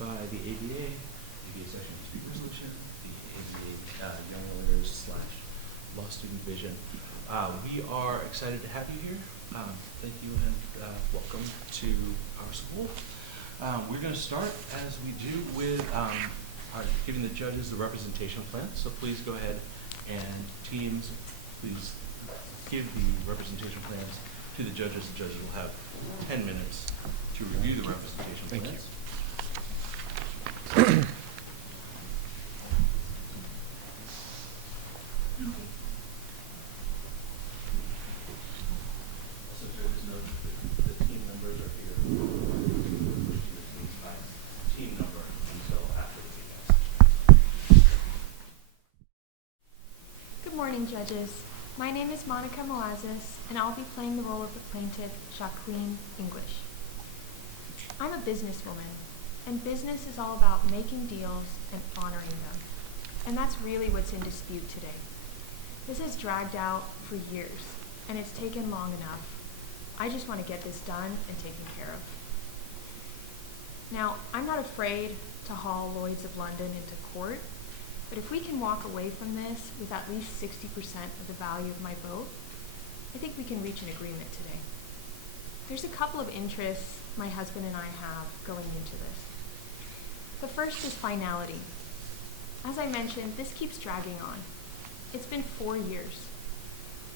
by the ABA, ABA Section Dispute Resolution, the ABA Young Lawyers / Law Student Division. We are excited to have you here. Thank you and welcome to our school. We're going to start, as we do, with giving the judges the representation plan. So please go ahead and teams, please give the representation plans to the judges. The judges will have 10 minutes to review the representation plans. Thank you. Also, judges know that the team members are here. Team number until after the meeting. Good morning, judges. My name is Moazez, and I'll be playing the role of the plaintiff, Jacqueline English. I'm a businesswoman, and business is all about making deals and honoring them. And that's really what's in dispute today. This has dragged out for years, and it's taken long enough. I just want to get this done and taken care of. Now, I'm not afraid to haul Lloyd's of London into court, but if we can walk away from this with at least 60% of the value of my boat, I think we can reach an agreement today. There's a couple of interests my husband and I have going into this. The first is finality. As I mentioned, this keeps dragging on. It's been 4 years,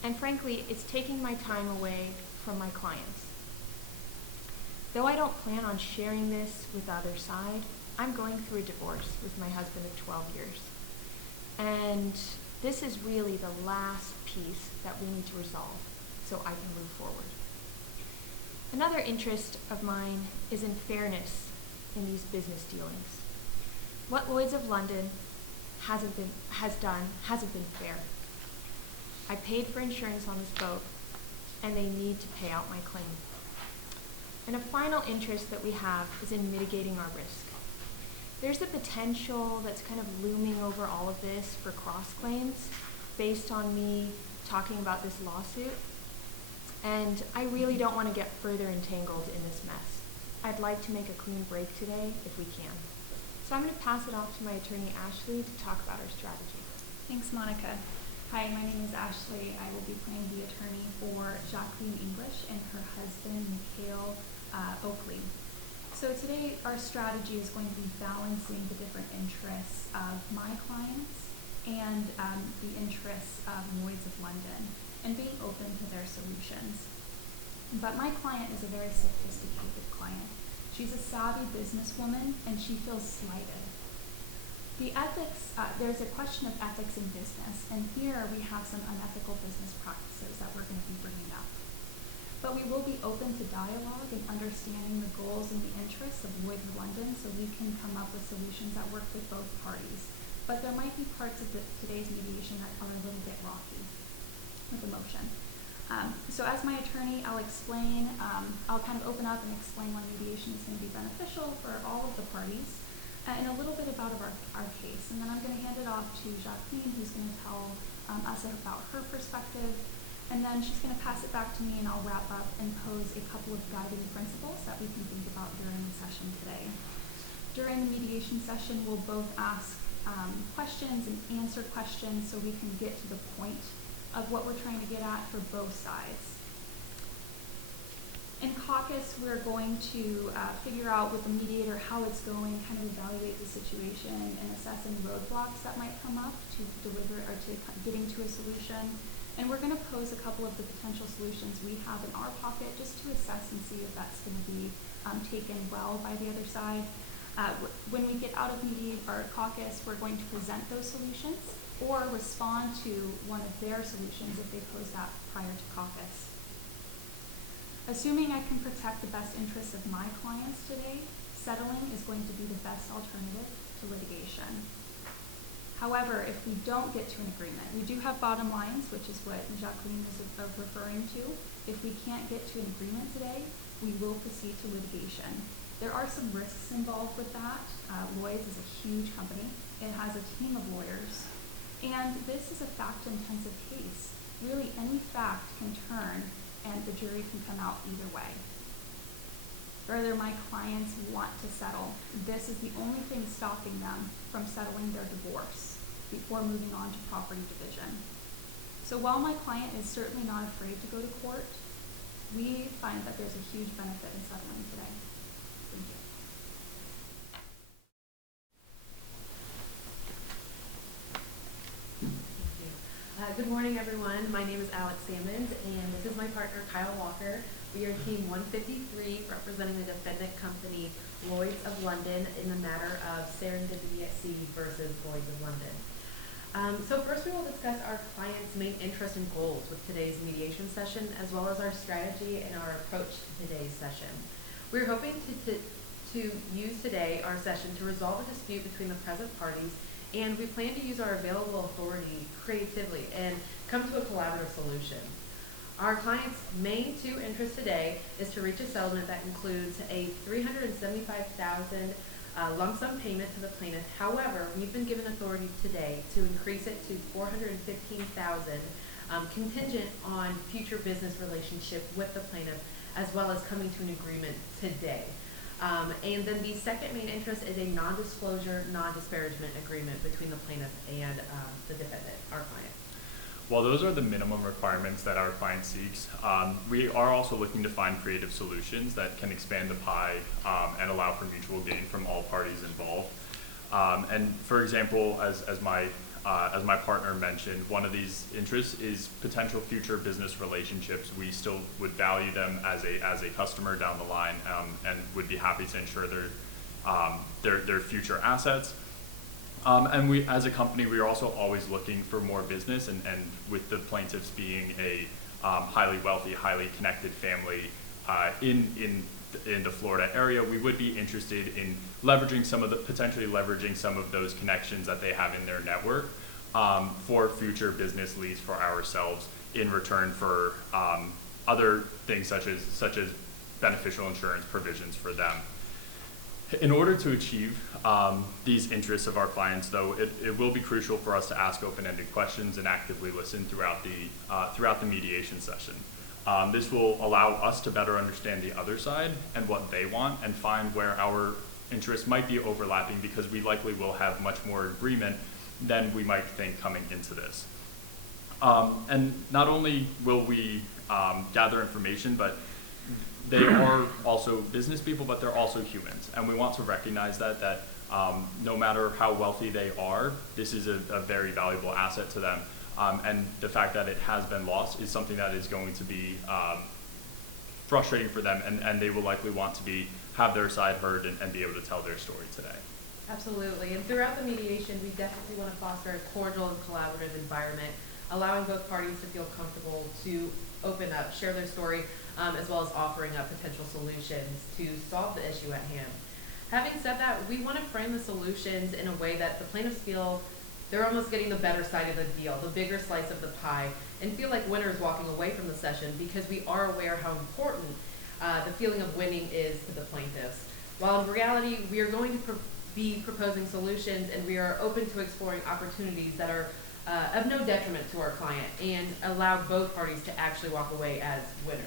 and frankly, it's taking my time away from my clients. Though I don't plan on sharing this with the other side, I'm going through a divorce with my husband of 12 years. And this is really the last piece that we need to resolve so I can move forward. Another interest of mine is in fairness in these business dealings. What Lloyd's of London hasn't been fair. I paid for insurance on this boat, and they need to pay out my claim. And a final interest that we have is in mitigating our risk. There's a potential that's kind of looming over all of this for cross-claims based on me talking about this lawsuit. And I really don't want to get further entangled in this mess. I'd like to make a clean break today if we can. So I'm going to pass it off to my attorney, Ashley, to talk about our strategy. Thanks, Monica. Hi, my name is Ashley. I will be playing the attorney for Jacqueline English and her husband, Mikhail Oakley. So today our strategy is going to be balancing the different interests of my clients and the interests of Lloyd's of London and being open to their solutions. But my client is a very sophisticated client. She's a savvy businesswoman and she feels slighted. The ethics, there's a question of ethics in business, and here we have some unethical business practices that we're going to be bringing up. But we will be open to dialogue and understanding the goals and the interests of Lloyd's of London so we can come up with solutions that work with both parties. But there might be parts of today's mediation that are a little bit rocky with emotion. So as my attorney, I'll explain, I'll kind of open up and explain why mediation is going to be beneficial for all of the parties and a little bit about our case. And then I'm going to hand it off to Jacqueline, who's going to tell us about her perspective. And then she's going to pass it back to me, and I'll wrap up and pose a couple of guiding principles that we can think about during the session today. During the mediation session, we'll both ask questions and answer questions so we can get to the point of what we're trying to get at for both sides. In Caucus, we're going to figure out with the mediator how it's going, kind of evaluate the situation and assess any roadblocks that might come up to deliver or to getting to a solution. And we're going to pose a couple of the potential solutions we have in our pocket just to assess and see if that's going to be taken well by the other side. When we get out of Caucus, we're going to present those solutions or respond to one of their solutions if they pose that prior to Caucus. Assuming I can protect the best interests of my clients today, settling is going to be the best alternative to litigation. However, if we don't get to an agreement, we do have bottom lines, which is what Jacqueline was referring to. If we can't get to an agreement today, we will proceed to litigation. There are some risks involved with that. Lloyd's is a huge company. It has a team of lawyers. And this is a fact-intensive case. Really, any fact can turn and the jury can come out either way. Rather, my clients want to settle. This is the only thing stopping them from settling their divorce before moving on to property division. So while my client is certainly not afraid to go to court, we find that there's a huge benefit in settling today. Thank you. Good morning, everyone. My name is Alex Samons, and this is my partner, Kyle Walker. We are Team 153, representing the defendant company, Lloyd's of London, in the matter of Serendipity versus Lloyd's of London. So first we will discuss our client's main interests and goals with today's mediation session, as well as our strategy and our approach to today's session. We're hoping to use today our session to resolve a dispute between the present parties, and we plan to use our available authority creatively and come to a collaborative solution. Our client's main two interests today is to reach a settlement that includes a $375,000 lump sum payment to the plaintiff. However, we've been given authority today to increase it to $415,000 contingent on future business relationship with the plaintiff, as well as coming to an agreement today. And then the second main interest is a non-disclosure, non-disparagement agreement between the plaintiff and the defendant, our client. While those are the minimum requirements that our client seeks, we are also looking to find creative solutions that can expand the pie and allow for mutual gain from all parties involved. And for example, as my partner mentioned, one of these interests is potential future business relationships. We still would value them as a customer down the line, and would be happy to ensure their future assets. And we, as a company, we are also always looking for more business, and with the plaintiffs being a highly wealthy, highly connected family in the Florida area, we would be interested in potentially leveraging some of those connections that they have in their network for future business leads for ourselves in return for other things such as beneficial insurance provisions for them. In order to achieve these interests of our clients, though, it will be crucial for us to ask open-ended questions and actively listen throughout the mediation session. This will allow us to better understand the other side and what they want, and find where our interests might be overlapping, because we likely will have much more agreement than we might think coming into this. And not only will we gather information, but they are also business people, but they're also humans, and we want to recognize that no matter how wealthy they are, this is a very valuable asset to them, and the fact that it has been lost is something that is going to be frustrating for them, and they will likely want to have their side heard and be able to tell their story today. Absolutely, and throughout the mediation, we definitely want to foster a cordial and collaborative environment, allowing both parties to feel comfortable to open up, share their story, as well as offering up potential solutions to solve the issue at hand. Having said that, we want to frame the solutions in a way that the plaintiffs feel they're almost getting the better side of the deal, the bigger slice of the pie, and feel like winners walking away from the session, because we are aware how important the feeling of winning is to the plaintiffs. While in reality, we are going to be proposing solutions, and we are open to exploring opportunities that are of no detriment to our client and allow both parties to actually walk away as winners.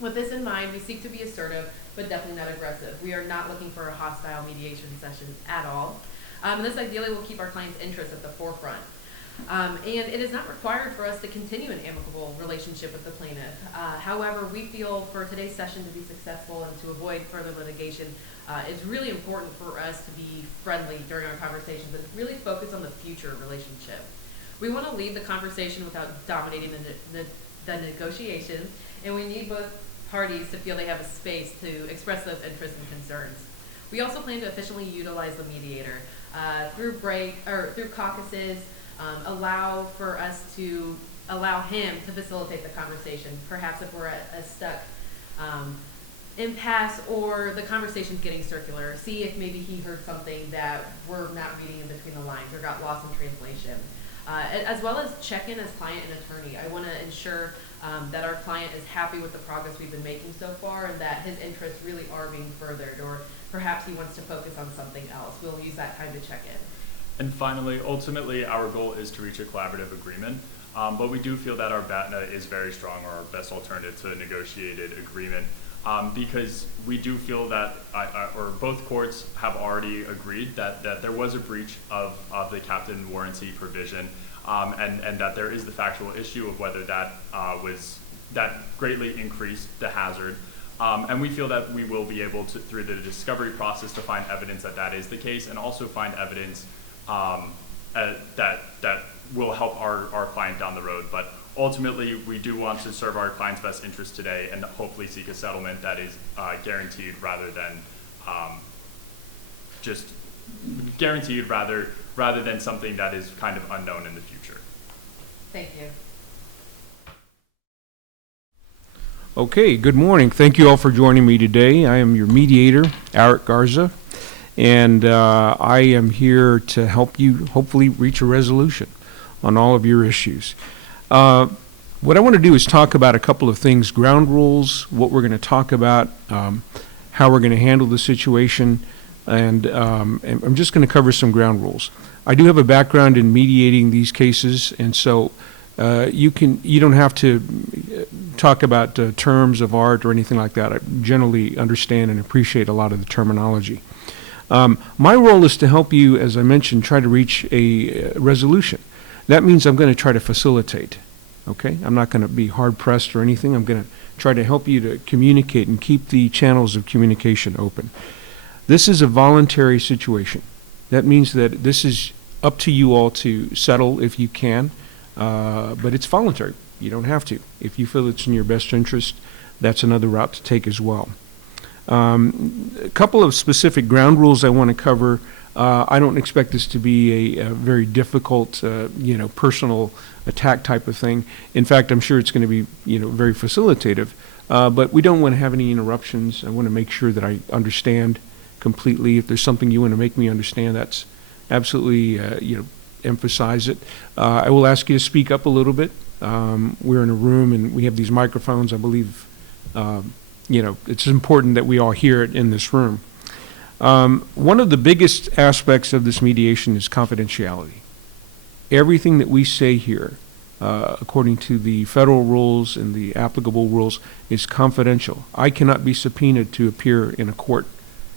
With this in mind, we seek to be assertive, but definitely not aggressive. We are not looking for a hostile mediation session at all. This ideally will keep our client's interests at the forefront. And it is not required for us to continue an amicable relationship with the plaintiff. However, we feel for today's session to be successful and to avoid further litigation, it's really important for us to be friendly during our conversations and really focus on the future relationship. We want to lead the conversation without dominating the negotiations, and we need both parties to feel they have a space to express those interests and concerns. We also plan to efficiently utilize the mediator through caucuses, allow him to facilitate the conversation. Perhaps if we're at a stuck impasse or the conversation's getting circular, see if maybe he heard something that we're not reading in between the lines or got lost in translation. As well as check in as client and attorney. I want to ensure that our client is happy with the progress we've been making so far, and that his interests really are being furthered, or perhaps he wants to focus on something else. We'll use that time to check in. And finally, ultimately, our goal is to reach a collaborative agreement, but we do feel that our BATNA is very strong, or our best alternative to a negotiated agreement. because we do feel that, or both courts have already agreed that there was a breach of the captain warranty provision, and that there is the factual issue of whether that greatly increased the hazard. And we feel that we will be able to, through the discovery process, to find evidence that that is the case, and also find evidence that will help our client down the road. But ultimately, we do want to serve our client's best interest today and hopefully seek a settlement that is guaranteed rather than just guaranteed rather than something that is kind of unknown in the future. Thank you. Okay, good morning. Thank you all for joining me today. I am your mediator, Eric Garza, and I am here to help you hopefully reach a resolution on all of your issues. What I want to do is talk about a couple of things: ground rules, what we're going to talk about, how we're going to handle the situation, and I'm just going to cover some ground rules. I do have a background in mediating these cases, and so you don't have to talk about terms of art or anything like that. I generally understand and appreciate a lot of the terminology. My role is to help you, as I mentioned, try to reach a resolution. That means I'm going to try to facilitate. Okay, I'm not going to be hard pressed or anything. I'm going to try to help you to communicate and keep the channels of communication open. This is a voluntary situation. That means that this is up to you all to settle if you can, but it's voluntary. You don't have to. If you feel it's in your best interest, that's another route to take as well. A couple of specific ground rules I want to cover. I don't expect this to be a very difficult, personal attack type of thing. In fact, I'm sure it's going to be, very facilitative. But we don't want to have any interruptions. I want to make sure that I understand completely. If there's something you want to make me understand, that's absolutely, emphasize it. I will ask you to speak up a little bit. We're in a room and we have these microphones. I believe, it's important that we all hear it in this room. One of the biggest aspects of this mediation is confidentiality. Everything that we say here, according to the federal rules and the applicable rules, is confidential. I cannot be subpoenaed to appear in a court,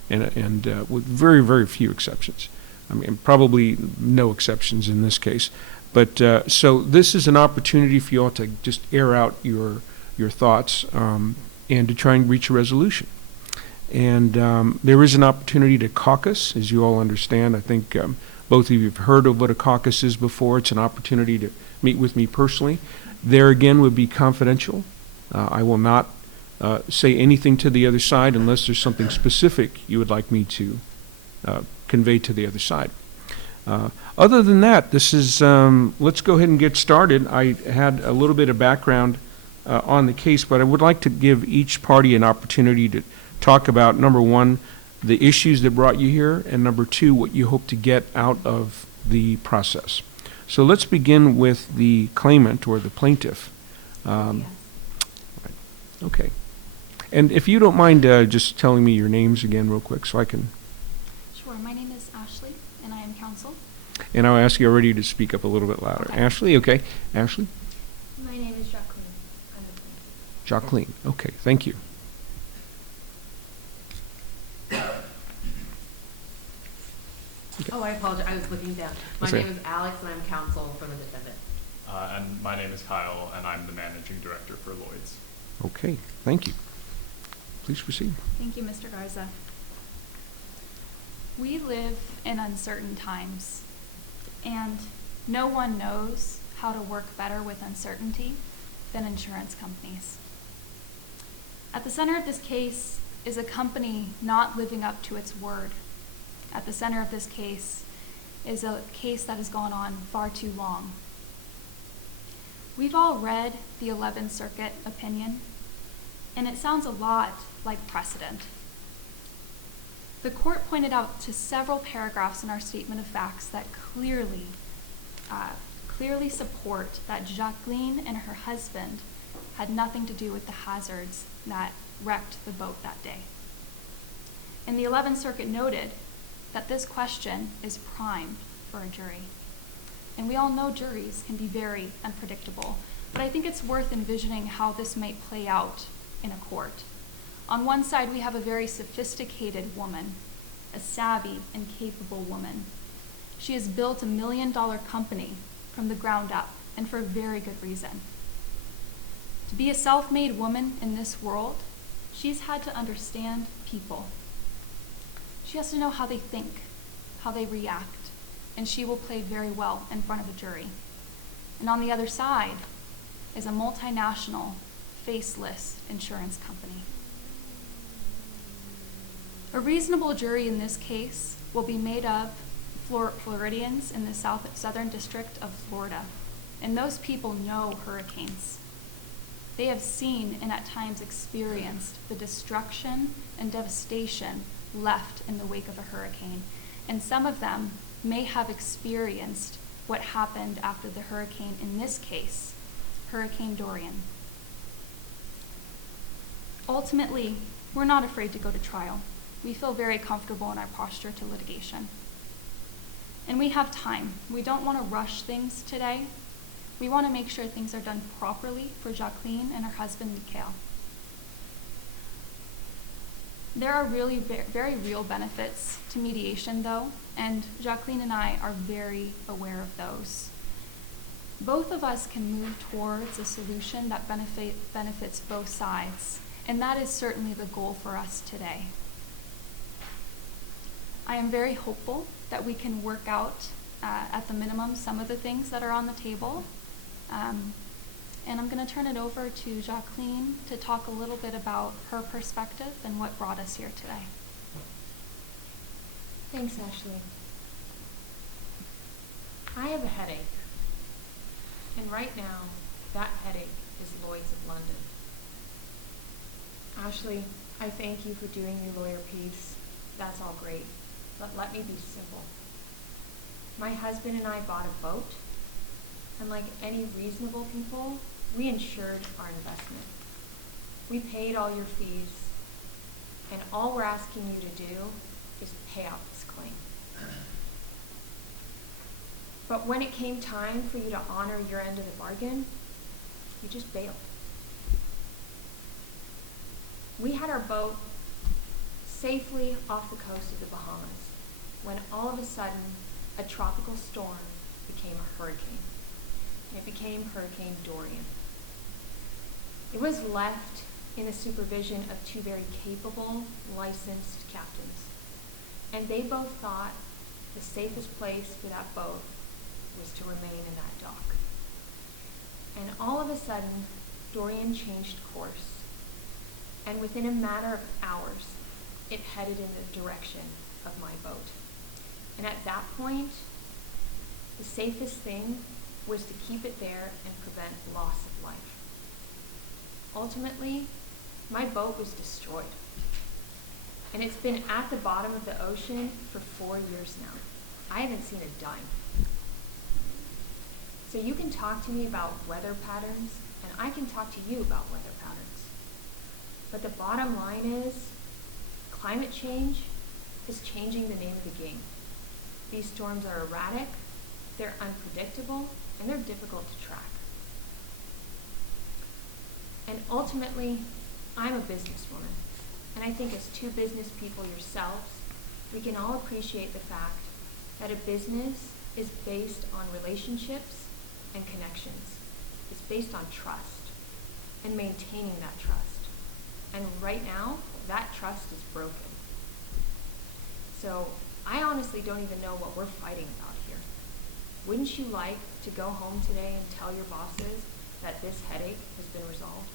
and with very, very few exceptions. I mean, probably no exceptions in this case. But so this is an opportunity for you all to just air out your thoughts and to try and reach a resolution. And there is an opportunity to caucus, as you all understand. I think both of you have heard of what a caucus is before. It's an opportunity to meet with me personally. There again would be confidential. I will not say anything to the other side unless there's something specific you would like me to convey to the other side. Other than that, this is, let's go ahead and get started. I had a little bit of background on the case, but I would like to give each party an opportunity to talk about, number one, the issues that brought you here, and number two, what you hope to get out of the process. So let's begin with the claimant or the plaintiff. Right. Okay. And if you don't mind just telling me your names again real quick so I can... Sure. My name is Ashley, and I am counsel. And I'll ask you already to speak up a little bit louder. Okay. Ashley, okay. Ashley? My name is Jacqueline. I'm the plaintiff. Jacqueline. Okay, thank you. Okay. Oh, I apologize. I was looking down. My That's okay. name is Alex, and I'm counsel for the defendant. And my name is Kyle, and I'm the managing director for Lloyd's. Okay, thank you. Please proceed. Thank you, Mr. Garza. We live in uncertain times, and no one knows how to work better with uncertainty than insurance companies. At the center of this case is a company not living up to its word. At the center of this case is a case that has gone on far too long. We've all read the 11th Circuit opinion, and it sounds a lot like precedent. The court pointed out to several paragraphs in our statement of facts that clearly support that Jacqueline and her husband had nothing to do with the hazards that wrecked the boat that day. And the 11th Circuit noted that this question is primed for a jury. And we all know juries can be very unpredictable, but I think it's worth envisioning how this might play out in a court. On one side, we have a very sophisticated woman, a savvy and capable woman. She has built $1 million company from the ground up, and for a very good reason. To be a self-made woman in this world, she's had to understand people. She has to know how they think, how they react, and she will play very well in front of a jury. And on the other side is a multinational, faceless insurance company. A reasonable jury in this case will be made of Floridians in the southern district of Florida, and those people know hurricanes. They have seen and at times experienced the destruction and devastation left in the wake of a hurricane, and some of them may have experienced what happened after the hurricane, in this case, Hurricane Dorian. Ultimately, we're not afraid to go to trial. We feel very comfortable in our posture to litigation. And we have time. We don't want to rush things today. We want to make sure things are done properly for Jacqueline and her husband, Mikhail. There are really very real benefits to mediation, though, and Jacqueline and I are very aware of those. Both of us can move towards a solution that benefits both sides, and that is certainly the goal for us today. I am very hopeful that we can work out, at the minimum, some of the things that are on the table. And I'm going to turn it over to Jacqueline to talk a little bit about her perspective and what brought us here today. Thanks, Ashley. I have a headache. And right now, that headache is Lloyd's of London. Ashley, I thank you for doing your lawyer piece. That's all great. But let me be simple. My husband and I bought a boat, and like any reasonable people, we insured our investment. We paid all your fees, and all we're asking you to do is pay out this claim. But when it came time for you to honor your end of the bargain, you just bailed. We had our boat safely off the coast of the Bahamas when all of a sudden a tropical storm became a hurricane. And it became Hurricane Dorian. It was left in the supervision of two very capable, licensed captains. And they both thought the safest place for that boat was to remain in that dock. And all of a sudden, Dorian changed course. And within a matter of hours, it headed in the direction of my boat. And at that point, the safest thing was to keep it there and prevent loss of life. Ultimately, my boat was destroyed. And it's been at the bottom of the ocean for 4 years now. I haven't seen a dime. So you can talk to me about weather patterns, and I can talk to you about weather patterns. But the bottom line is, climate change is changing the name of the game. These storms are erratic, they're unpredictable, and they're difficult to track. And ultimately, I'm a businesswoman, and I think as two business people yourselves, we can all appreciate the fact that a business is based on relationships and connections. It's based on trust and maintaining that trust. And right now, that trust is broken. So I honestly don't even know what we're fighting about here. Wouldn't you like to go home today and tell your bosses that this headache has been resolved?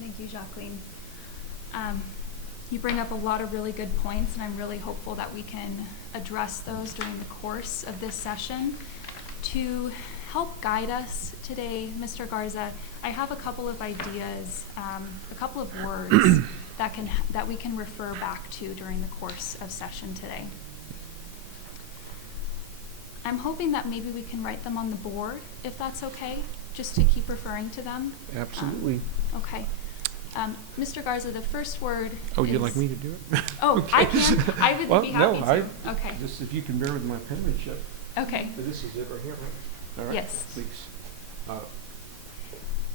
Thank you, Jacqueline. You bring up a lot of really good points, and I'm really hopeful that we can address those during the course of this session. To help guide us today, Mr. Garza, I have a couple of ideas, a couple of words that we can refer back to during the course of session today. I'm hoping that maybe we can write them on the board, if that's okay, just to keep referring to them. Absolutely. Okay. Mr. Garza, the first word Oh, is... you'd like me to do it? Oh, Okay. I can. I would Well, be happy no, to. Okay. Just if you can bear with my penmanship. Okay. This is it right here, right? All right. Yes. Please.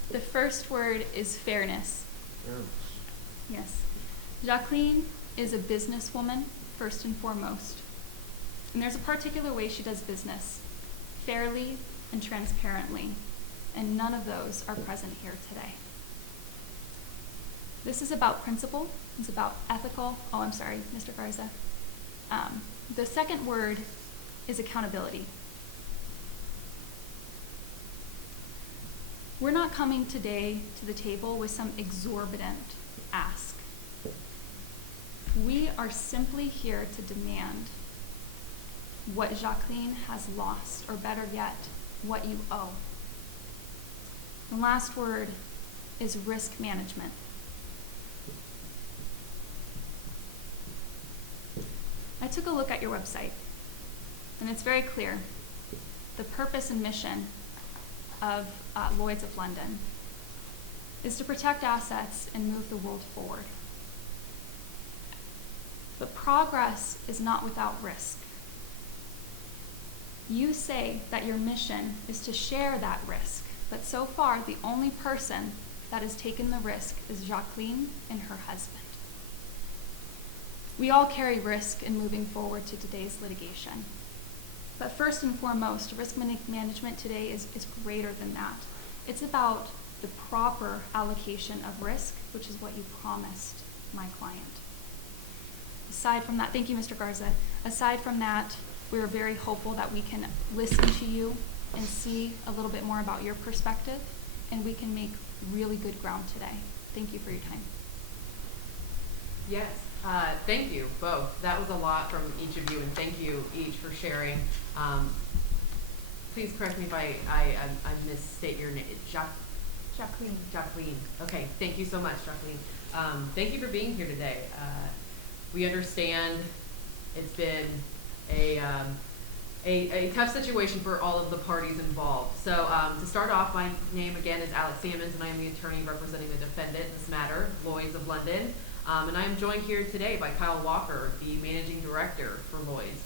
The first word is fairness. Yes. Jacqueline is a businesswoman, first and foremost. And there's a particular way she does business, fairly and transparently, and none of those are present here today. This is about principle, it's about ethical, Mr. Garza. The second word is accountability. We're not coming today to the table with some exorbitant ask. We are simply here to demand what Jacqueline has lost, or better yet, what you owe. The last word is risk management. I took a look at your website, and it's very clear. The purpose and mission of Lloyd's of London is to protect assets and move the world forward. But progress is not without risk. You say that your mission is to share that risk, but so far the only person that has taken the risk is Jacqueline and her husband. We all carry risk in moving forward to today's litigation. But first and foremost, risk management today is greater than that. It's about the proper allocation of risk, which is what you promised my client. Aside from that, thank you, Mr. Garza. Aside from that, we are very hopeful that we can listen to you and see a little bit more about your perspective, and we can make really good ground today. Thank you for your time. Yes, thank you both. That was a lot from each of you, and thank you each for sharing. Please correct me if I misstate your name. Jacqueline. Jacqueline. Okay, thank you so much, Jacqueline. Thank you for being here today. We understand it's been a tough situation for all of the parties involved. So to start off, my name again is Alex Samons, and I am the attorney representing the defendant in this matter, Lloyd's of London. And I am joined here today by Kyle Walker, the managing director for Lloyd's.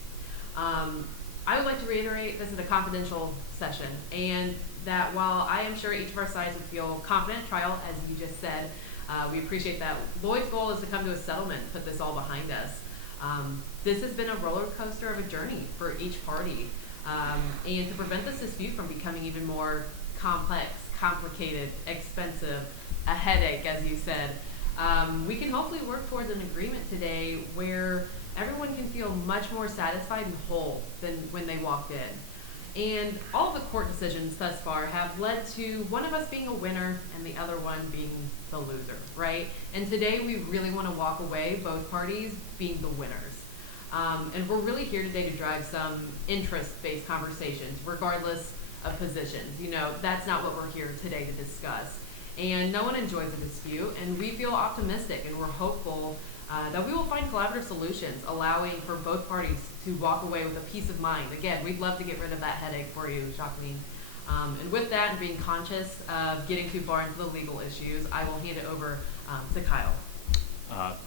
I would like to reiterate this is a confidential session, and that while I am sure each of our sides would feel confident at trial, as you just said, we appreciate that. Lloyd's goal is to come to a settlement, put this all behind us. This has been a roller coaster of a journey for each party, and to prevent this dispute from becoming even more complex, complicated, expensive, a headache, as you said, we can hopefully work towards an agreement today where everyone can feel much more satisfied and whole than when they walked in. And all of the court decisions thus far have led to one of us being a winner and the other one being the loser, right? And today we really want to walk away, both parties being the winners. And we're really here today to drive some interest-based conversations, regardless of positions. You know, that's not what we're here today to discuss. And no one enjoys a dispute, and we feel optimistic and we're hopeful that we will find collaborative solutions, allowing for both parties to walk away with a peace of mind. Again, we'd love to get rid of that headache for you, Jacqueline. And with that, and being conscious of getting too far into the legal issues, I will hand it over to Kyle.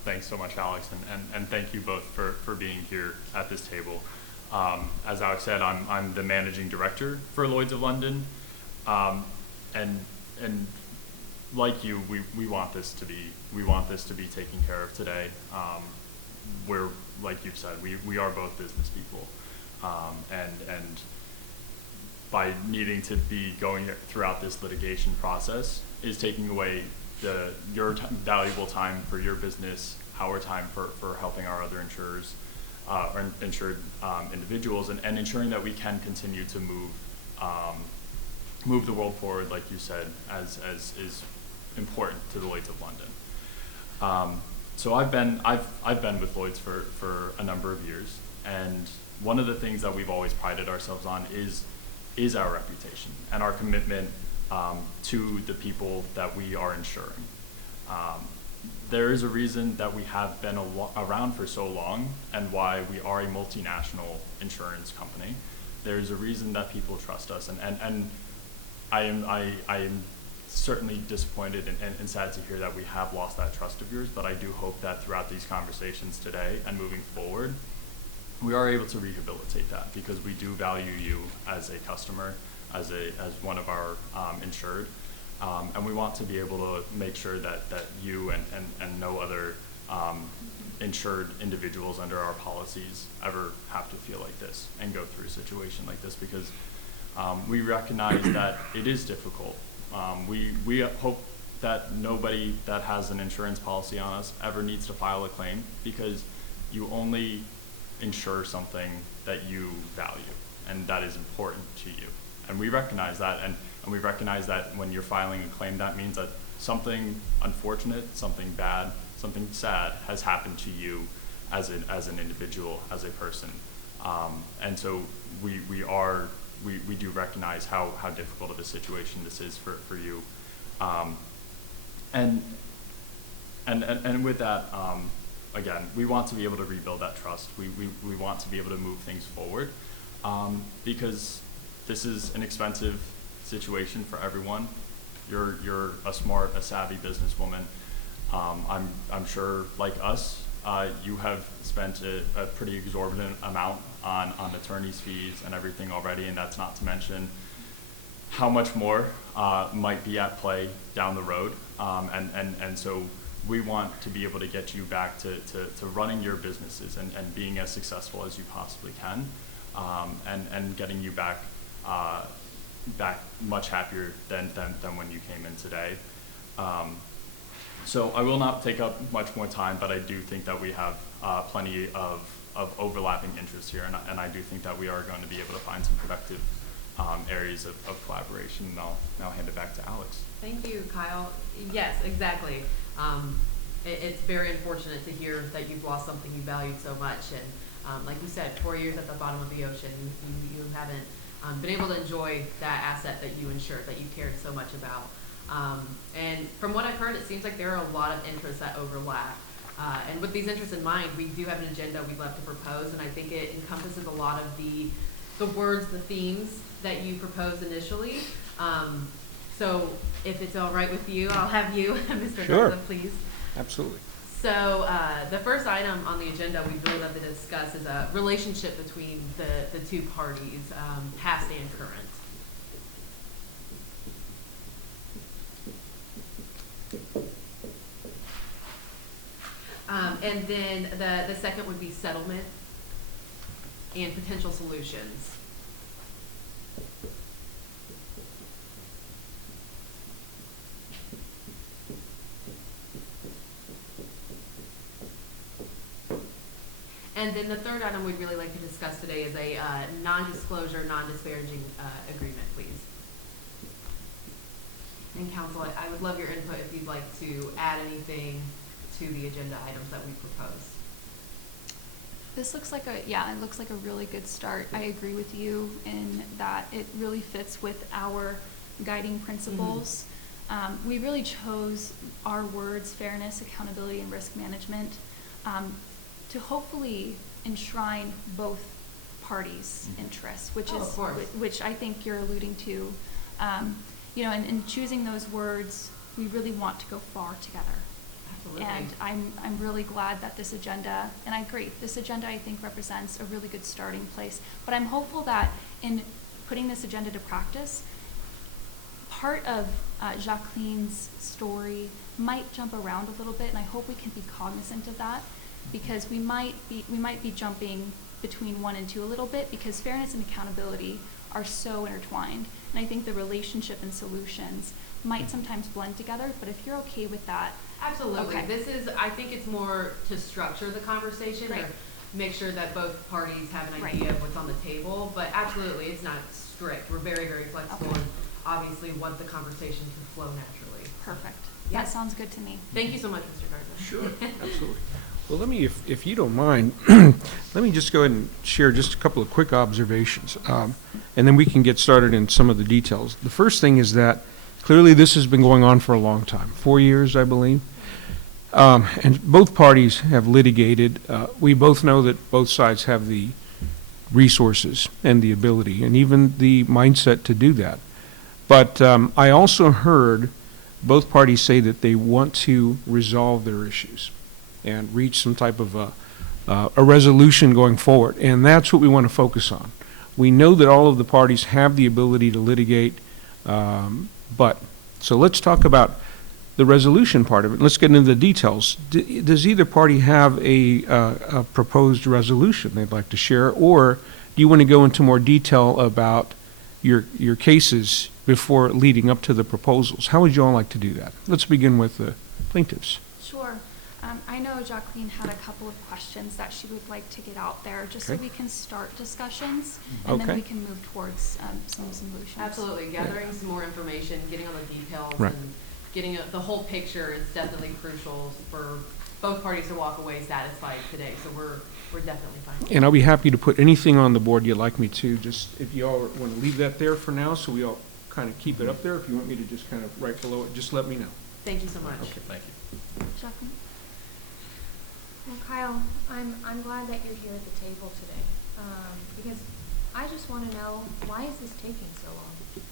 Thanks so much, Alex, and thank you both for being here at this table. As Alex said, I'm the managing director for Lloyd's of London, and like you, we want this to be taken care of today. We're, like you've said, we are both business people, and by needing to be going throughout this litigation process is taking away your valuable time for your business, our time for helping our other insurers or insured individuals, and ensuring that we can continue to move the world forward, like you said, as is important to the Lloyd's of London. So I've been with Lloyd's for a number of years, and one of the things that we've always prided ourselves on is our reputation and our commitment to the people that we are insuring. There is a reason that we have been around for so long and why we are a multinational insurance company. There's a reason that people trust us, and I am certainly disappointed and sad to hear that we have lost that trust of yours, but I do hope that throughout these conversations today and moving forward, we are able to rehabilitate that, because we do value you as a customer, as one of our insured, And we want to be able to make sure that you and no other insured individuals under our policies ever have to feel like this and go through a situation like this, because we recognize that it is difficult. We hope that nobody that has an insurance policy on us ever needs to file a claim, because you only insure something that you value and that is important to you. And we recognize that, and we recognize that when you're filing a claim, that means that something unfortunate, something bad, something sad has happened to you as an individual, as a person. And so we do recognize how difficult of a situation this is for you. And with that, again, we want to be able to rebuild that trust. We want to be able to move things forward, because this is an expensive situation for everyone. You're a smart, a savvy businesswoman. I'm sure, like us, you have spent a pretty exorbitant amount on attorney's fees and everything already, and that's not to mention how much more might be at play down the road. And so we want to be able to get you back to running your businesses and being as successful as you possibly can, and getting you back much happier than when you came in today. So I will not take up much more time, but I do think that we have plenty of overlapping interests here, and I do think that we are going to be able to find some productive areas of collaboration. And I'll now hand it back to Alex. Thank you, Kyle. Yes, exactly. It's very unfortunate to hear that you've lost something you valued so much, and like you said, 4 years at the bottom of the ocean, you haven't been able to enjoy that asset that you insured, that you cared so much about. And from what I've heard, it seems like there are a lot of interests that overlap. And with these interests in mind, we do have an agenda we'd love to propose, and I think it encompasses a lot of the words, the themes that you proposed initially. So if it's all right with you, I'll have you, Mr. Sure. Garza, please. Absolutely. So the first item on the agenda we'd really love to discuss is a relationship between the two parties, past and current. And then the second would be settlement and potential solutions. And then the third item we'd really like to discuss today is a non-disclosure, non-disparaging agreement, please. And counsel, I would love your input if you'd like to add anything to the agenda items that we proposed. This looks like it looks like a really good start. I agree with you in that it really fits with our guiding principles. Mm-hmm. We really chose our words, fairness, accountability, and risk management, to hopefully enshrine both parties' interests, which I think you're alluding to. And in choosing those words, we really want to go far together. Absolutely. And I'm really glad that this agenda, and I agree, this agenda I think represents a really good starting place. But I'm hopeful that in putting this agenda to practice, part of Jacqueline's story might jump around a little bit, and I hope we can be cognizant of that, because we might be jumping between 1 and 2 a little bit, because fairness and accountability are so intertwined. And I think the relationship and solutions might sometimes blend together, but if you're okay with that. Absolutely. Okay. I think it's more to structure the conversation, right, or make sure that both parties have an right, idea of what's on the table, but absolutely, it's not strict. We're very, very flexible, okay, and obviously want the conversation to flow naturally. Perfect. Yeah. That sounds good to me. Thank you so much, Mr. Garza. Sure, absolutely. Well, let me, if you don't mind, let me just go ahead and share just a couple of quick observations, and then we can get started in some of the details. The first thing is that clearly this has been going on for a long time, 4 years, I believe, and both parties have litigated. We both know that both sides have the resources and the ability and even the mindset to do that. But I also heard both parties say that they want to resolve their issues and reach some type of a resolution going forward. And that's what we want to focus on. We know that all of the parties have the ability to litigate, but So let's talk about the resolution part of it. Let's get into the details. Does either party have a proposed resolution they'd like to share, or do you want to go into more detail about your cases before leading up to the proposals? How would you all like to do that? Let's begin with the plaintiffs. Sure. I know Jacqueline had a couple of questions that she would like to get out there, just so Okay. we can start discussions, and then Okay. we can move towards some solutions. Absolutely, gathering some more information, getting on the details, Right. and getting the whole picture is definitely crucial for both parties to walk away satisfied today, so we're definitely fine. And I'll be happy to put anything on the board you'd like me to, just if you all want to leave that there for now, so we all kind of keep it up there. If you want me to just kind of right below it, just let me know. Thank you so much. Okay, thank you. Jacqueline? Well, Kyle, I'm glad that you're here at the table today, because I just want to know, why is this taking so long?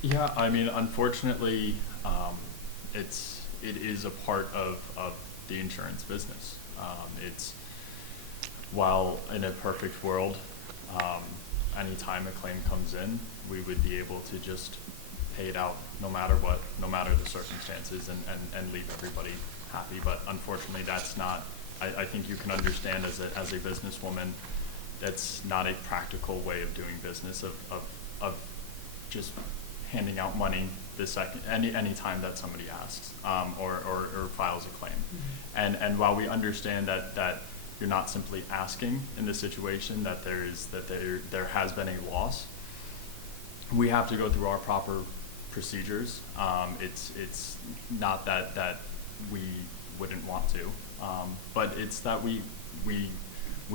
Yeah, I mean, unfortunately, it is a part of the insurance business. It's, while in a perfect world, anytime a claim comes in, we would be able to just pay it out no matter what, no matter the circumstances, and leave everybody happy. But unfortunately, that's not, I think you can understand as a businesswoman, that's not a practical way of doing business, of just handing out money the second, any time that somebody asks, or files a claim. Mm-hmm. And while we understand that you're not simply asking in this situation, that there has been a loss, we have to go through our proper procedures. It's not that we wouldn't want to, but it's that we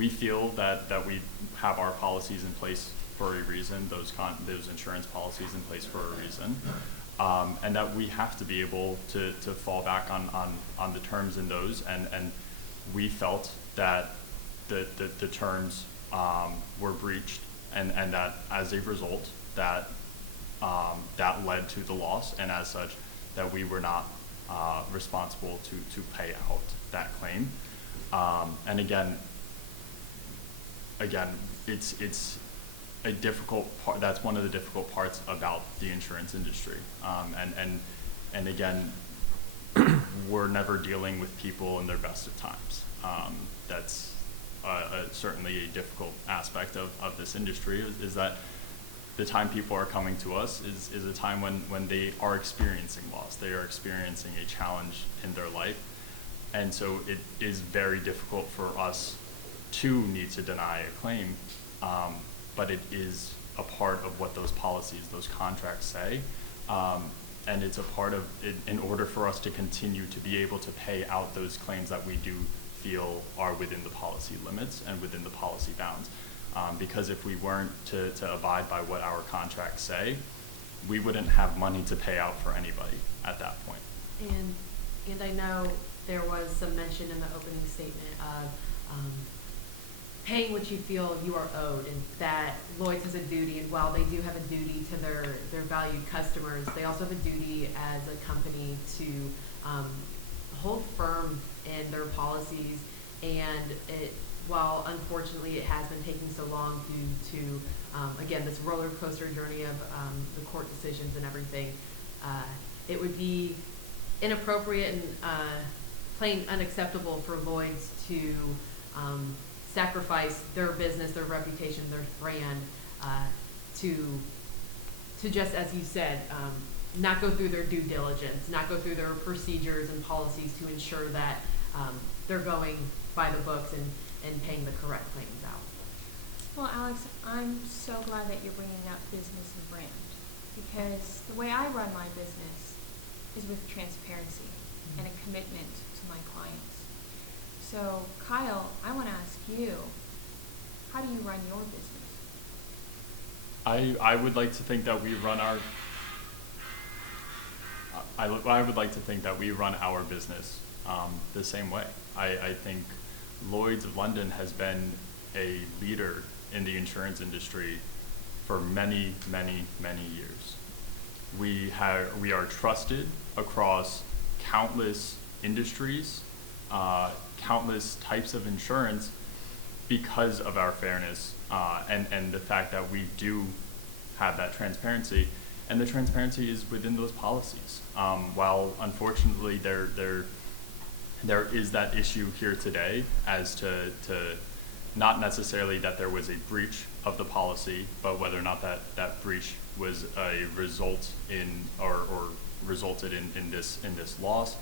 feel that we have our policies in place for a reason, those insurance policies in place for a reason, and that we have to be able to fall back on the terms in those, and we felt that the terms were breached, and that as a result that led to the loss, and as such that we were not responsible to pay out that claim. And again, it's a difficult part. That's one of the difficult parts about the insurance industry. And again, we're never dealing with people in their best of times. That's certainly a difficult aspect of this industry, is that the time people are coming to us is a time when they are experiencing loss. They are experiencing a challenge in their life. And so it is very difficult for us to need to deny a claim, but it is a part of what those policies, those contracts say. And it's a part of it in order for us to continue to be able to pay out those claims that we do feel are within the policy limits and within the policy bounds. Because if we weren't to abide by what our contracts say, we wouldn't have money to pay out for anybody at that point. And I know there was some mention in the opening statement of paying what you feel you are owed, and that Lloyd's has a duty, and while they do have a duty to their valued customers, they also have a duty as a company to hold firm in their policies. And while unfortunately it has been taking so long due to, again, this roller coaster journey of the court decisions and everything, it would be inappropriate and plain unacceptable for Lloyd's to sacrifice their business, their reputation, their brand, to just, as you said, not go through their due diligence, not go through their procedures and policies to ensure that they're going by the books and paying the correct claims out. Well, Alex, I'm so glad that you're bringing up business and brand, because the way I run my business is with transparency and a commitment to my clients. So, Kyle, I want to ask you, how do you run your business? I would like to think that we run our I would like to think that we run our business the same way. I think Lloyd's of London has been a leader in the insurance industry for many, many, many years. We are trusted across countless industries, countless types of insurance, because of our fairness and the fact that we do have that transparency. And the transparency is within those policies. While unfortunately there is that issue here today as to not necessarily that there was a breach of the policy, but whether or not that breach was a result in or resulted in this loss.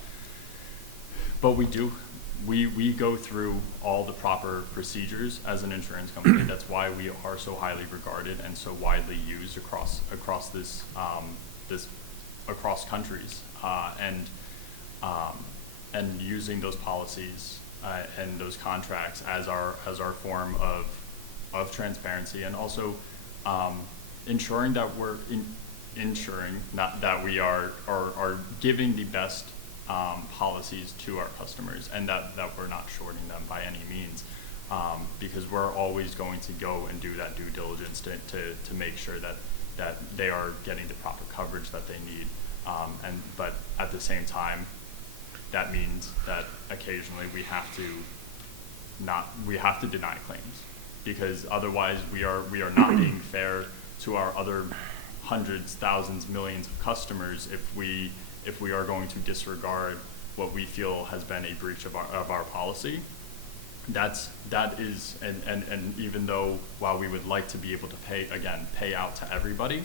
But we go through all the proper procedures as an insurance company. That's why we are so highly regarded and so widely used across countries, and using those policies and those contracts as our form of transparency, and also ensuring that that we are giving the best policies to our customers, and that we're not shorting them by any means, because we're always going to go and do that due diligence to make sure that they are getting the proper coverage that they need, but at the same time, that means that occasionally we have to deny claims, because otherwise we are not being fair to our other hundreds, thousands, millions of customers if we are going to disregard what we feel has been a breach of our policy. That is, and even though while we would like to be able to pay out to everybody,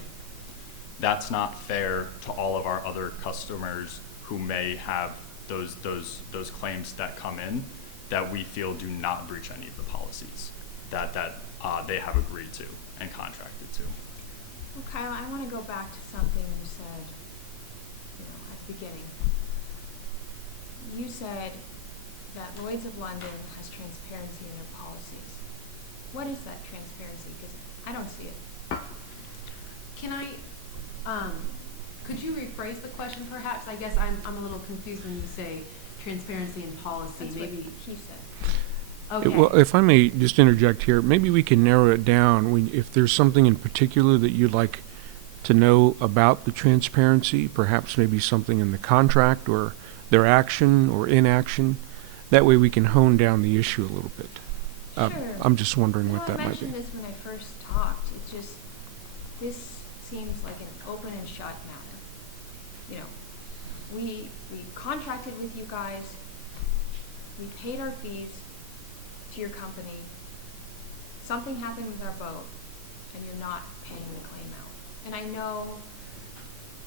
that's not fair to all of our other customers who may have those claims that come in that we feel do not breach any of the policies that they have agreed to and contracted to. Well, Kyle, I want to go back to something you said, at the beginning. You said that Lloyd's of London has transparency in their policies. What is that transparency? Because I don't see it. Can could you rephrase the question perhaps? I guess I'm a little confused when you say transparency in policy. That's maybe what he said. Okay. Well, if I may just interject here, maybe we can narrow it down. If there's something in particular that you'd like to know about the transparency, perhaps maybe something in the contract or their action or inaction, that way we can hone down the issue a little bit. Sure. I'm just wondering what that I might be. mentioned this when I first talked. It's just, this seems like an open and shut matter. We contracted with you guys, we paid our fees to your company, something happened with our boat, and you're not paying the claim out. And I know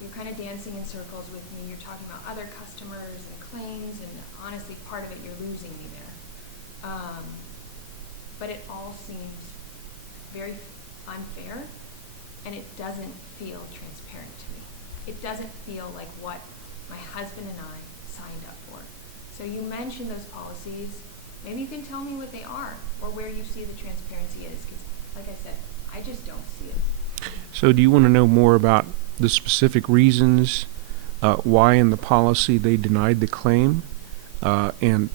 you're kind of dancing in circles with me, you're talking about other customers and claims, and honestly, part of it, you're losing me there. But it all seems very unfair, and it doesn't feel transparent to me. It doesn't feel like what my husband and I signed up for. So you mentioned those policies. Maybe you can tell me what they are, or where you see the transparency is, because like I said, I just don't see it. So do you want to know more about the specific reasons why in the policy they denied the claim, and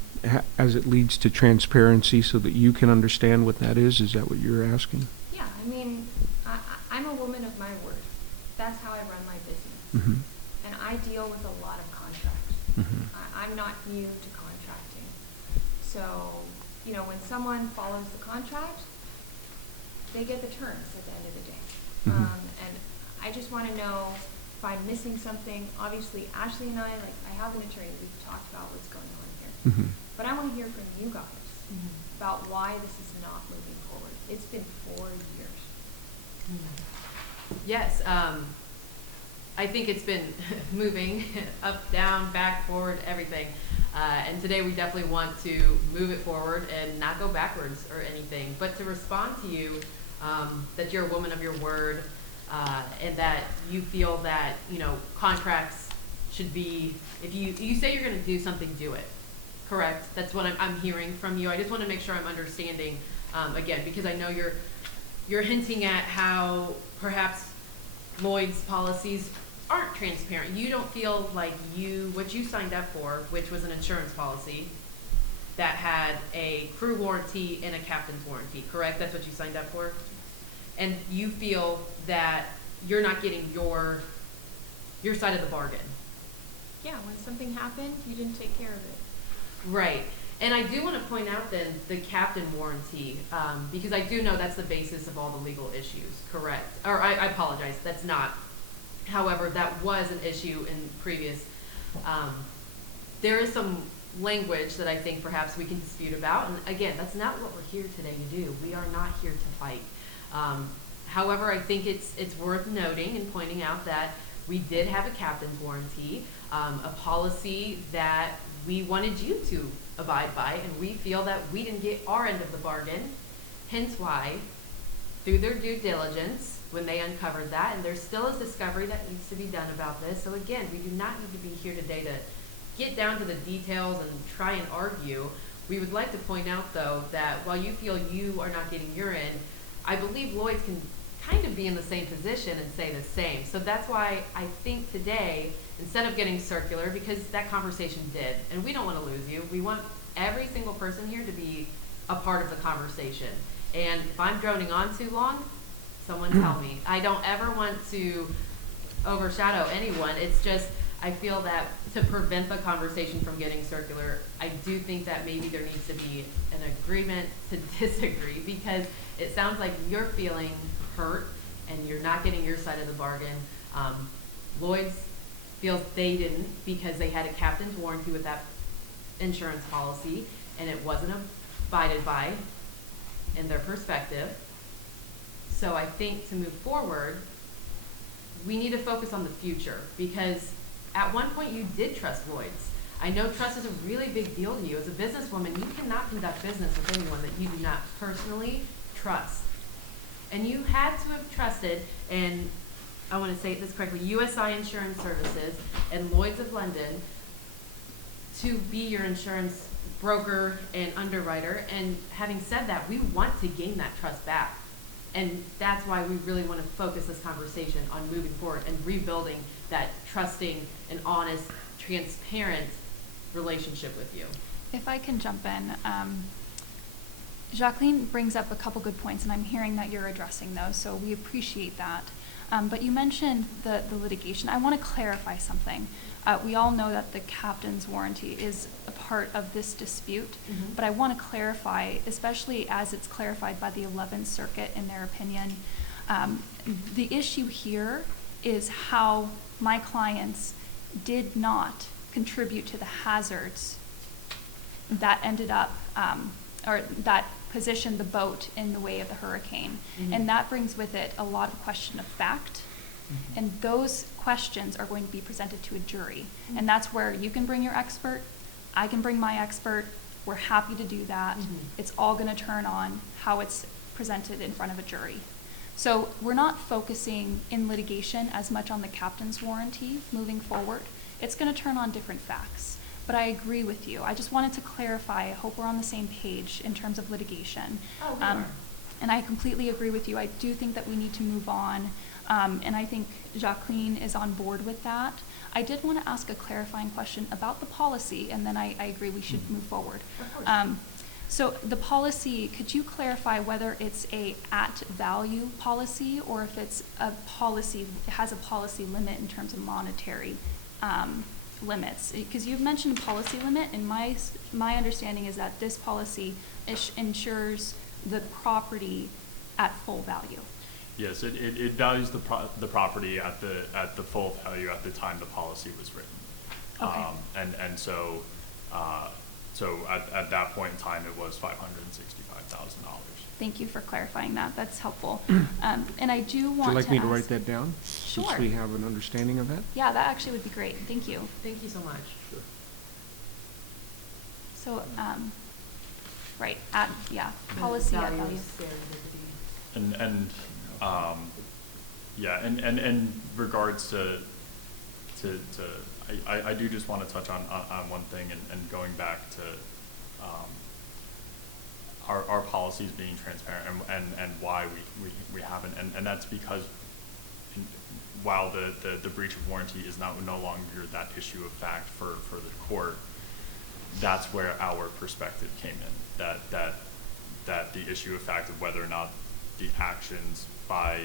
as it leads to transparency so that you can understand what that is? Is that what you're asking? Yeah, I mean, I'm a woman of my word. That's how I run my business. Mm-hmm. And I deal with a lot of contracts. Mm-hmm. I'm not new to contracting. So, when someone follows the contract, they get the terms at the end of the day. Mm-hmm. And I just want to know if I'm missing something. Obviously, Ashley and I have an attorney. We've talked about what's going on here. Mm-hmm. But I want to hear from you guys about why this is not moving forward. It's been 4 years. Yes, I think it's been moving up, down, back, forward, everything. And today we definitely want to move it forward and not go backwards or anything, but to respond to you that you're a woman of your word, and that you feel that, contracts should be, if you say you're going to do something, do it. Correct? That's what I'm hearing from you. I just want to make sure I'm understanding, again, because I know you're hinting at how perhaps Lloyd's policies aren't transparent. You don't feel like what you signed up for, which was an insurance policy that had a crew warranty and a captain's warranty, correct? That's what you signed up for? And you feel that you're not getting your side of the bargain. Yeah, when something happened, you didn't take care of it. Right. And I do want to point out then the captain warranty, because I do know that's the basis of all the legal issues, correct? Or I apologize, that's not However, that was an issue in previous. There is some language that I think perhaps we can dispute about, and again, that's not what we're here today to do. We are not here to fight. However, I think it's worth noting and pointing out that we did have a captain's warranty, a policy that we wanted you to abide by, and we feel that we didn't get our end of the bargain, hence why, through their due diligence, when they uncovered that, and there still is discovery that needs to be done about this. So again, we do not need to be here today to get down to the details and try and argue. We would like to point out, though, that while you feel you are not getting your end, I believe Lloyd's can kind of be in the same position and say the same. So that's why I think today, instead of getting circular, because that conversation did, and we don't want to lose you, we want every single person here to be a part of the conversation. And if I'm droning on too long, someone tell me. I don't ever want to overshadow anyone. It's just, I feel that to prevent the conversation from getting circular, I do think that maybe there needs to be an agreement to disagree, because it sounds like you're feeling hurt and you're not getting your side of the bargain. Lloyd's feels they didn't, because they had a captain's warranty with that insurance policy and it wasn't abided by in their perspective. So I think to move forward, we need to focus on the future, because at one point you did trust Lloyd's. I know trust is a really big deal to you. As a businesswoman, you cannot conduct business with anyone that you do not personally trust. And you had to have trusted, and I want to say this correctly, USI Insurance Services and Lloyd's of London to be your insurance broker and underwriter. And having said that, we want to gain that trust back. And that's why we really want to focus this conversation on moving forward and rebuilding that trusting and honest, transparent relationship with you. If I can jump in, Jacqueline brings up a couple good points, and I'm hearing that you're addressing those, so we appreciate that. But you mentioned the litigation. I want to clarify something. We all know that the captain's warranty is a part of this dispute, but I want to clarify, especially as it's clarified by the 11th Circuit in their opinion, the issue here is how my clients did not contribute to the hazards that ended up, or that positioned the boat in the way of the hurricane. And that brings with it a lot of question of fact. And those questions are going to be presented to a jury. And that's where you can bring your expert, I can bring my expert. We're happy to do that. It's all going to turn on how it's presented in front of a jury. So we're not focusing in litigation as much on the captain's warranty moving forward. It's going to turn on different facts. But I agree with you. I just wanted to clarify. I hope we're on the same page in terms of litigation. Oh, we are. And I completely agree with you. I do think that we need to move on. And I think Jacqueline is on board with that. I did want to ask a clarifying question about the policy, and then I agree we should move forward. Of course. So the policy, could you clarify whether it's a at-value policy or if it's a policy, it has a policy limit in terms of monetary limits? Because you've mentioned a policy limit, and my understanding is that this policy insures the property at full value. Yes, it values the property at the full value at the time the policy was written. Okay. And so at that point in time it was $565,000. Thank you for clarifying that. That's helpful. And I do want to Would you like me to ask- write that down? Sure. Since we have an understanding of that? Yeah, that actually would be great. Thank you. Thank you so much. Sure. So, right, policy at value. And in regards to I do just want to touch on one thing and going back to our policies being transparent and why we haven't, and that's because while the breach of warranty is no longer that issue of fact for the court, that's where our perspective came in, that the issue of fact of whether or not the actions by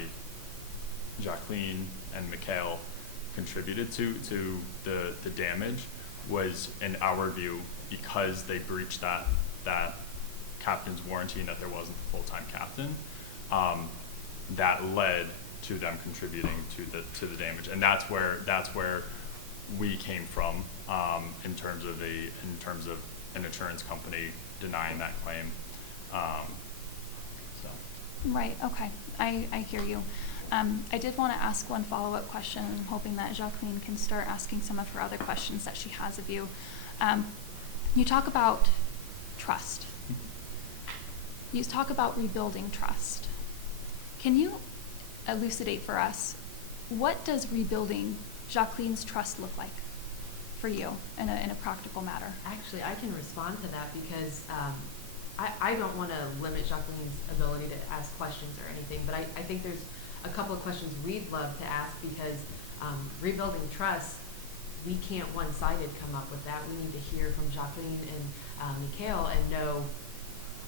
Jacqueline and Mikhail contributed to the damage was, in our view, because they breached that captain's warranty and that there wasn't a full-time captain, that led to them contributing to the damage, and that's where we came from in terms of an insurance company denying that claim. So. Right, okay, I hear you. I did want to ask one follow-up question, and I'm hoping that Jacqueline can start asking some of her other questions that she has of you. You talk about trust. You talk about rebuilding trust. Can you elucidate for us, what does rebuilding Jacqueline's trust look like for you in a practical matter? Actually, I can respond to that because I don't want to limit Jacqueline's ability to ask questions or anything, but I think there's a couple of questions we'd love to ask because rebuilding trust, we can't one-sided come up with that. We need to hear from Jacqueline and Mikhail and know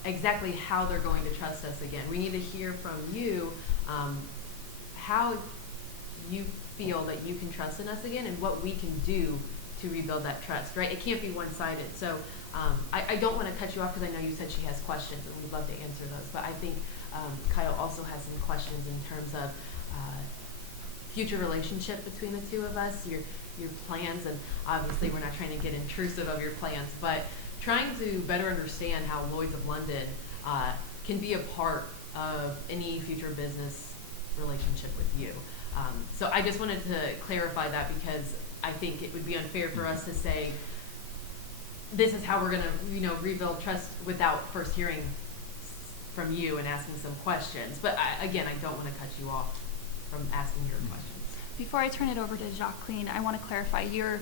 exactly how they're going to trust us again. We need to hear from you how you feel that you can trust in us again and what we can do to rebuild that trust, right? It can't be one-sided. So I don't want to cut you off because I know you said she has questions and we'd love to answer those, but I think Kyle also has some questions in terms of future relationship between the two of us, your plans, and obviously we're not trying to get intrusive of your plans, but trying to better understand how Lloyd's of London can be a part of any future business relationship with you. So I just wanted to clarify that because I think it would be unfair for us to say this is how we're going to, rebuild trust without first hearing from you and asking some questions. But again, I don't want to cut you off from asking your questions. Before I turn it over to Jacqueline, I want to clarify your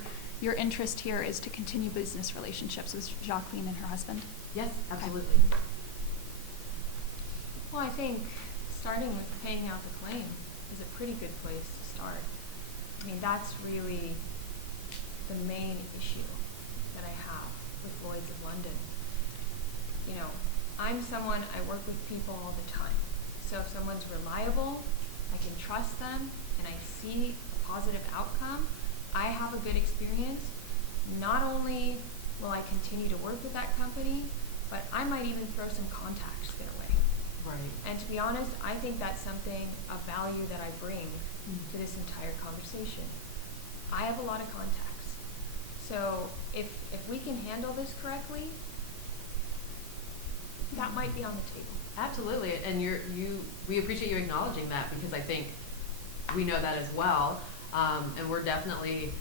interest here is to continue business relationships with Jacqueline and her husband? Yes, absolutely. Okay. Well, I think starting with paying out the claim is a pretty good place to start. I mean, that's really the main issue that I have with Lloyd's of London. I'm someone, I work with people all the time. So if someone's reliable, I can trust them, and I see a positive outcome, I have a good experience, not only will I continue to work with that company, but I might even throw some contacts their way. Right. And to be honest, I think that's something of value that I bring to this entire conversation. I have a lot of contacts. So if we can handle this correctly, that might be on the table. Absolutely, and we appreciate you acknowledging that because I think we know that as well, and we're definitely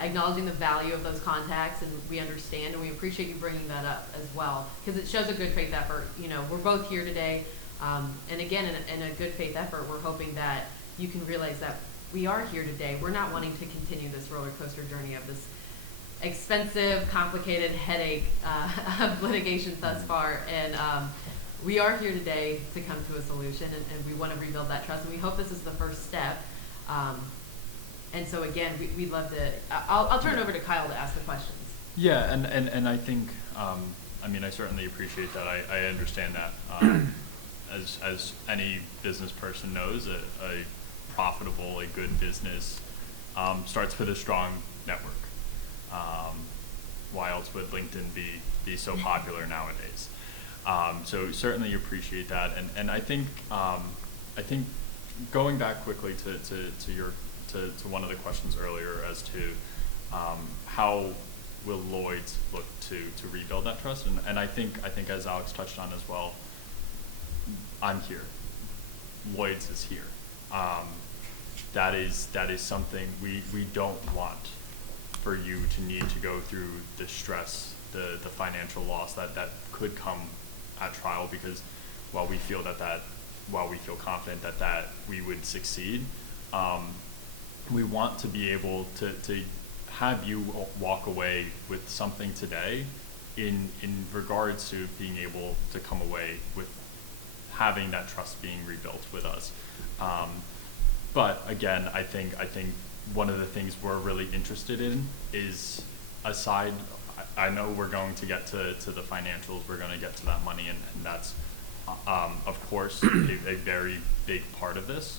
acknowledging the value of those contacts, and we understand, and we appreciate you bringing that up as well because it shows a good faith effort. We're both here today, and again, in a good faith effort, we're hoping that you can realize that we are here today. We're not wanting to continue this roller coaster journey of this expensive, complicated headache of litigation thus far, and we are here today to come to a solution, and we want to rebuild that trust, and we hope this is the first step. And so again, we'd love to. I'll turn it over to Kyle to ask the questions. Yeah, and I think I certainly appreciate that. I understand that. As any business person knows, a profitable, a good business starts with a strong network. Why else would LinkedIn be so popular nowadays? So certainly appreciate that, and I think going back quickly to one of the questions earlier as to how will Lloyd's look to rebuild that trust, and I think as Alex touched on as well, I'm here. Lloyd's is here. That is something we don't want for you to need to go through the stress, the financial loss that could come at trial, because while we feel confident that we would succeed, we want to be able to have you walk away with something today in regards to being able to come away with having that trust being rebuilt with us. But again, I think one of the things we're really interested in is, aside, I know we're going to get to the financials, we're going to get to that money, and that's of course a very big part of this.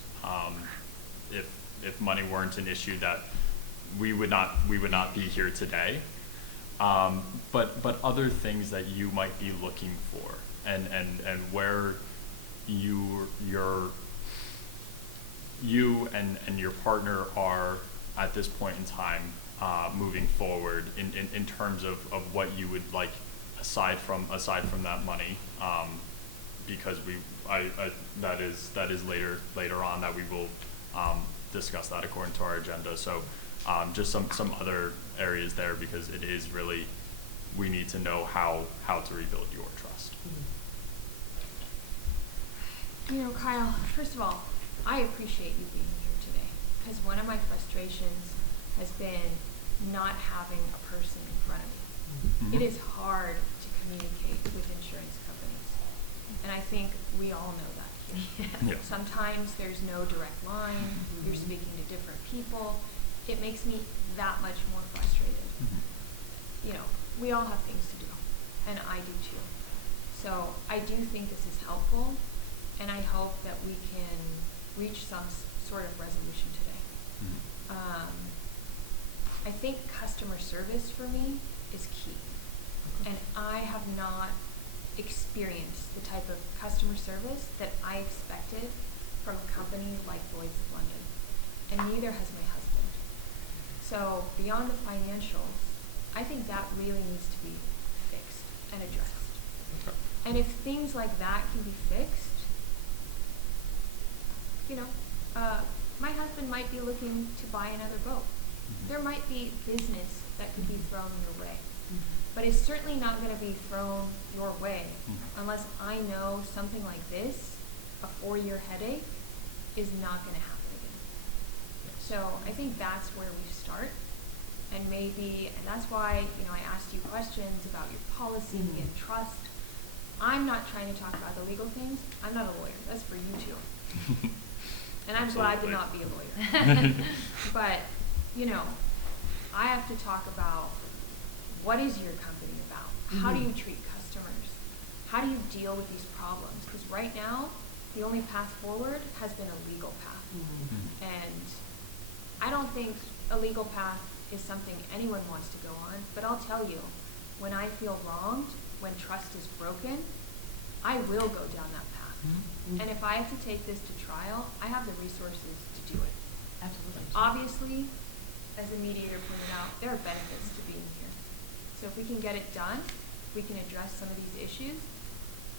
If money weren't an issue, that we would not be here today. But other things that you might be looking for, and where you and your partner are at this point in time moving forward in terms of what you would like aside from that money, because that is later on that we will discuss that according to our agenda. So just some other areas there, because it is really, we need to know how to rebuild your trust. You know, Kyle, first of all, I appreciate you being here today, because one of my frustrations has been not having a person in front of me. Mm-hmm. It is hard to communicate with insurance companies, and I think we all know that here. Yeah. Sometimes there's no direct line, you're speaking to different people. It makes me that much more frustrated. Mm-hmm. You know, we all have things to do, and I do too. So I do think this is helpful, and I hope that we can reach some sort of resolution today. Mm-hmm. I think customer service for me is key, and I have not experienced the type of customer service that I expected from a company like Lloyd's of London, and neither has my husband. So beyond the financials, I think that really needs to be fixed and addressed. Okay. And if things like that can be fixed, you know, my husband might be looking to buy another boat. Mm-hmm. There might be business that could be thrown your way, but it's certainly not going to be thrown your way unless I know something like this, a 4-year headache, is not going to happen again. So I think that's where we start, and that's why, you know, I asked you questions about your policy and trust. I'm not trying to talk about the legal things. I'm not a lawyer. That's for you two. And I'm glad to not be a lawyer. But, you know, I have to talk about, what is your company about? How do you treat customers? How do you deal with these problems? Because right now, the only path forward has been a legal path. And I don't think a legal path is something anyone wants to go on, but I'll tell you, when I feel wronged, when trust is broken, I will go down that path. And if I have to take this to trial, I have the resources to do it. Absolutely. Obviously, as the mediator pointed out, there are benefits to being here. So if we can get it done, we can address some of these issues,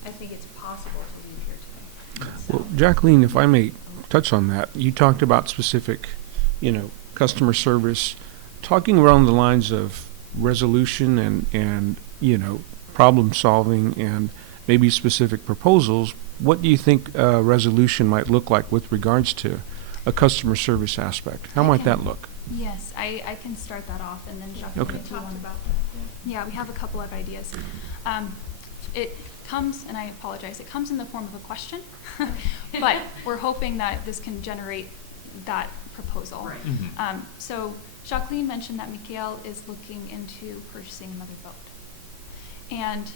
I think it's possible to leave here today. Well, Jacqueline, if I may touch on that, you talked about specific, you know, customer service, talking around the lines of resolution and you know, problem solving and maybe specific proposals. What do you think a resolution might look like with regards to a customer service aspect? How might that look? Yes, I can start that off, and then Jacqueline, Okay. if you want about that. Yeah, we have a couple of ideas. It comes, and I apologize, it comes in the form of a question, but we're hoping that this can generate that proposal. Right. So Jacqueline mentioned that Mikhail is looking into purchasing another boat. And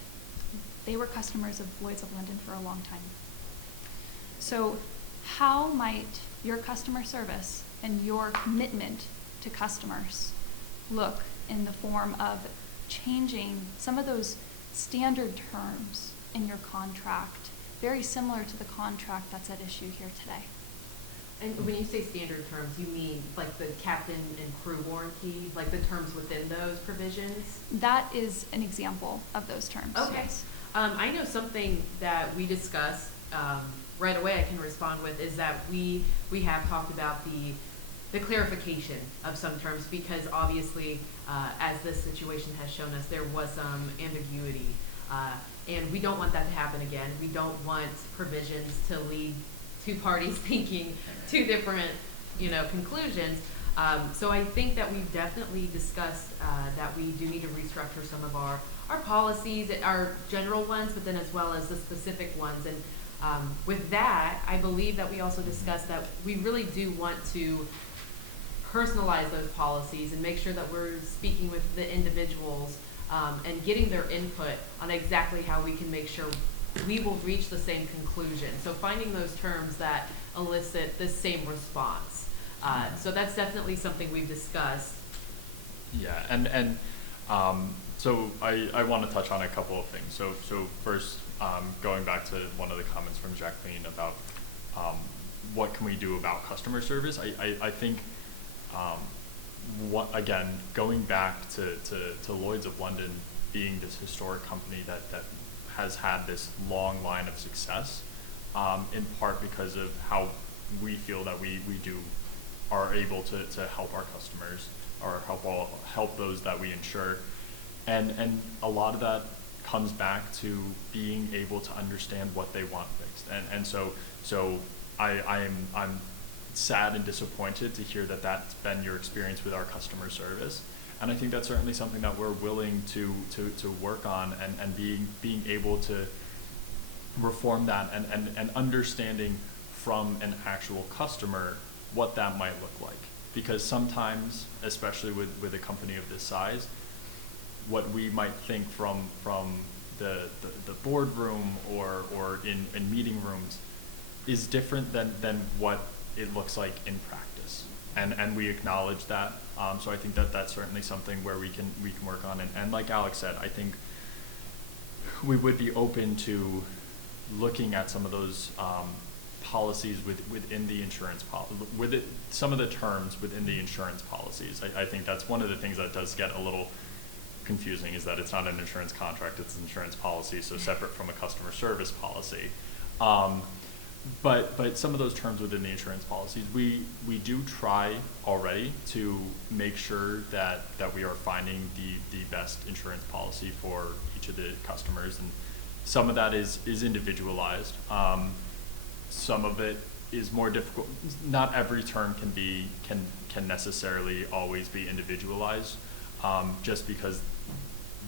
they were customers of Lloyd's of London for a long time. So how might your customer service and your commitment to customers look in the form of changing some of those standard terms in your contract, very similar to the contract that's at issue here today? And when you say standard terms, you mean like the captain and crew warranty, like the terms within those provisions? That is an example of those terms. Okay. Yes. I know something that we discussed right away I can respond with is that we have talked about the clarification of some terms, because obviously as this situation has shown us, there was some ambiguity, and we don't want that to happen again. We don't want provisions to lead two parties thinking two different, you know, conclusions. So I think that we've definitely discussed that we do need to restructure some of our policies, our general ones, but then as well as the specific ones. And with that, I believe that we also discussed that we really do want to personalize those policies and make sure that we're speaking with the individuals and getting their input on exactly how we can make sure we will reach the same conclusion. So finding those terms that elicit the same response. So that's definitely something we've discussed. Yeah, and so I want to touch on a couple of things. So first, going back to one of the comments from Jacqueline about what can we do about customer service? I think, again, going back to Lloyd's of London being this historic company that has had this long line of success, in part because of how we feel that we are able to help our customers or help those that we insure, and a lot of that comes back to being able to understand what they want fixed, and so I'm sad and disappointed to hear that that's been your experience with our customer service. And I think that's certainly something that we're willing to work on, and being able to reform that, and understanding from an actual customer what that might look like. Because sometimes, especially with a company of this size, what we might think from the boardroom or in meeting rooms is different than what it looks like in practice. And we acknowledge that. So I think that's certainly something where we can work on. And like Alex said, I think we would be open to looking at some of those policies within the insurance policy, some of the terms within the insurance policies. I think that's one of the things that does get a little confusing, is that it's not an insurance contract, it's an insurance policy, so separate from a customer service policy. But some of those terms within the insurance policies, we do try already to make sure that we are finding the best insurance policy for each of the customers, and some of that is individualized. Some of it is more difficult. Not every term can necessarily always be individualized, just because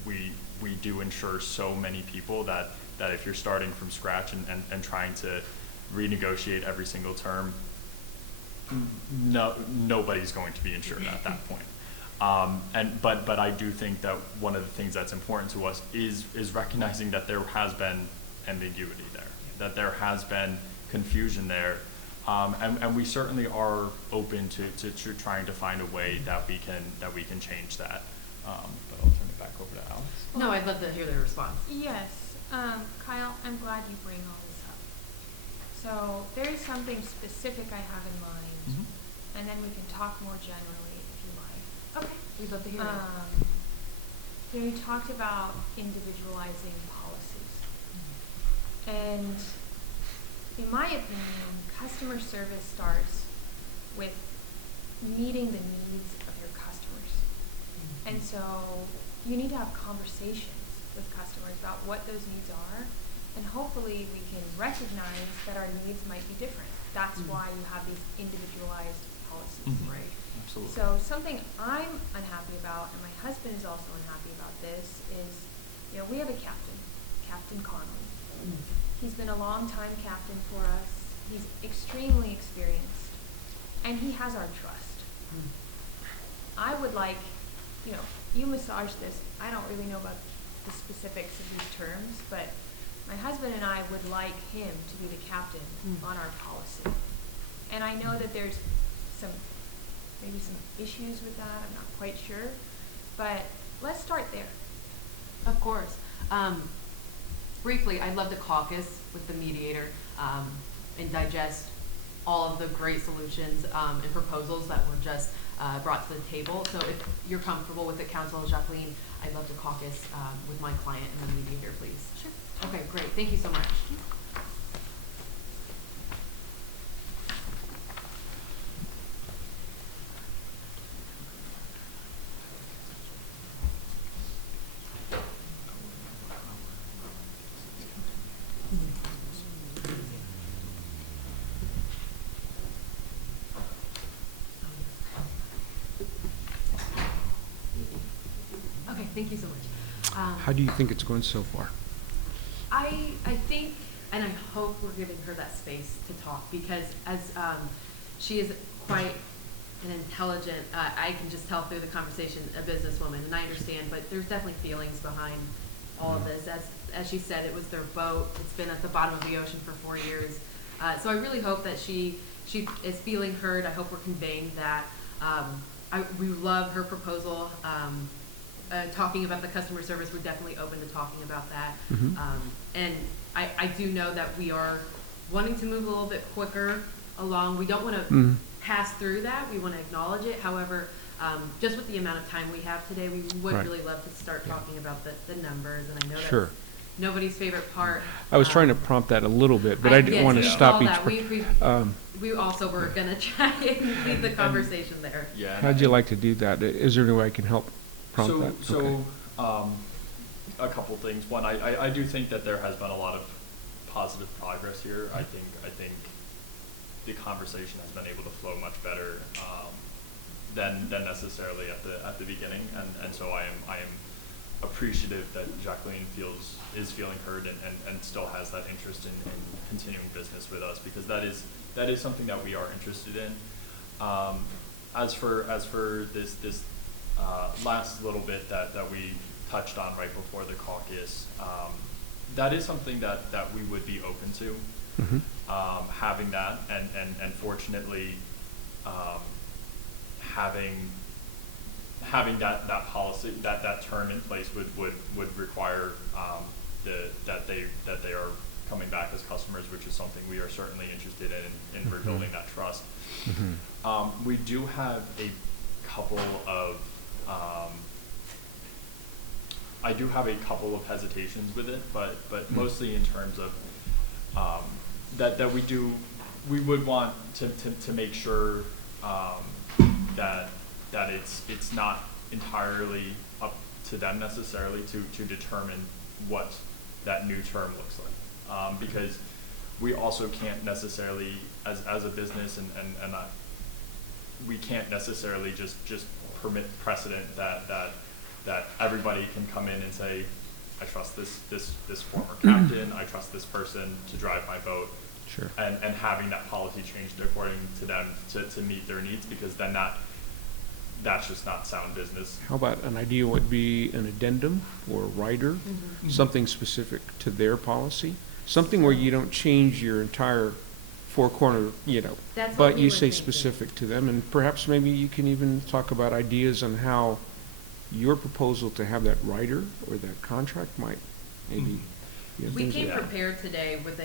we do insure so many people that if you're starting from scratch and trying to renegotiate every single term, nobody's going to be insured at that point. But I do think that one of the things that's important to us is recognizing that there has been ambiguity there, that there has been confusion there, and we certainly are open to trying to find a way that we can change that. But I'll turn it back over to Alex. No, I'd love to hear their response. Yes, Kyle, I'm glad you bring all this up. So there is something specific I have in mind, Mm-hmm. and then we can talk more generally if you like. Okay, we'd love to hear that. You talked about individualizing policies. And in my opinion, customer service starts with meeting the needs of your customers. And so you need to have conversations with customers about what those needs are, and hopefully we can recognize that our needs might be different. That's why you have these individualized policies. Right. Absolutely. So something I'm unhappy about, and my husband is also unhappy about this, is, we have a captain, Captain Connolly. He's been a long-time captain for us. He's extremely experienced, and he has our trust. I would like, you massage this. I don't really know about the specifics of these terms, but my husband and I would like him to be the captain on our policy. And I know that there's maybe some issues with that. I'm not quite sure, but let's start there. Of course. Briefly, I'd love to caucus with the mediator and digest all of the great solutions and proposals that were just brought to the table. So if you're comfortable with it, Counsel Jacqueline, I'd love to caucus with my client and the mediator, please. Sure. Okay, great. Thank you so much. Okay, thank you so much. How do you think it's going so far? I think, and I hope we're giving her that space to talk, because as she is quite an intelligent, I can just tell through the conversation, a businesswoman, and I understand, but there's definitely feelings behind all of this. As she said, it was their boat. It's been at the bottom of the ocean for 4 years. So I really hope that she is feeling heard. I hope we're conveying that. We love her proposal. Talking about the customer service, we're definitely open to talking about that. And I do know that we are wanting to move a little bit quicker along. We don't want to Mhm. pass through that. We want to acknowledge it. However, just with the amount of time we have today, we would Right. really love to start Yeah. talking about the numbers. And I know Sure. that's nobody's favorite part. I was trying to prompt that a little bit, but I didn't yes, want to we stop saw each. that. We also were okay. going to try and lead the conversation there. Yeah. How'd you like to do that? Is there any way I can help prompt that? Okay. So, a couple things. One, I do think that there has been a lot of positive progress here. I think the conversation has been able to flow much better than necessarily at the beginning, and so I am appreciative that Jacqueline is feeling heard and still has that interest in continuing business with us, because that is something that we are interested in. As for this last little bit that we touched on right before the caucus, that is something that we would be open to, having that, and fortunately having that policy, that term in place would require that they are coming back as customers, which is something we are certainly interested in rebuilding that trust. We do have a couple of I do have a couple of hesitations with it, but mostly in terms of that we would want to make sure that it's not entirely up to them necessarily to determine what that new term looks like, because we also can't necessarily as a business and we can't necessarily just permit precedent that everybody can come in and say, I trust this former captain, I trust this person to drive my boat. Sure. And having that policy changed according to them to meet their needs, because then that's just not sound business. How about an idea would be an addendum or a rider, something specific to their policy, something where you don't change your entire four-corner, That's what but we you were say thinking. specific to them, and perhaps maybe you can even talk about ideas on how your proposal to have that rider or that contract might maybe. We things came like that. prepared today with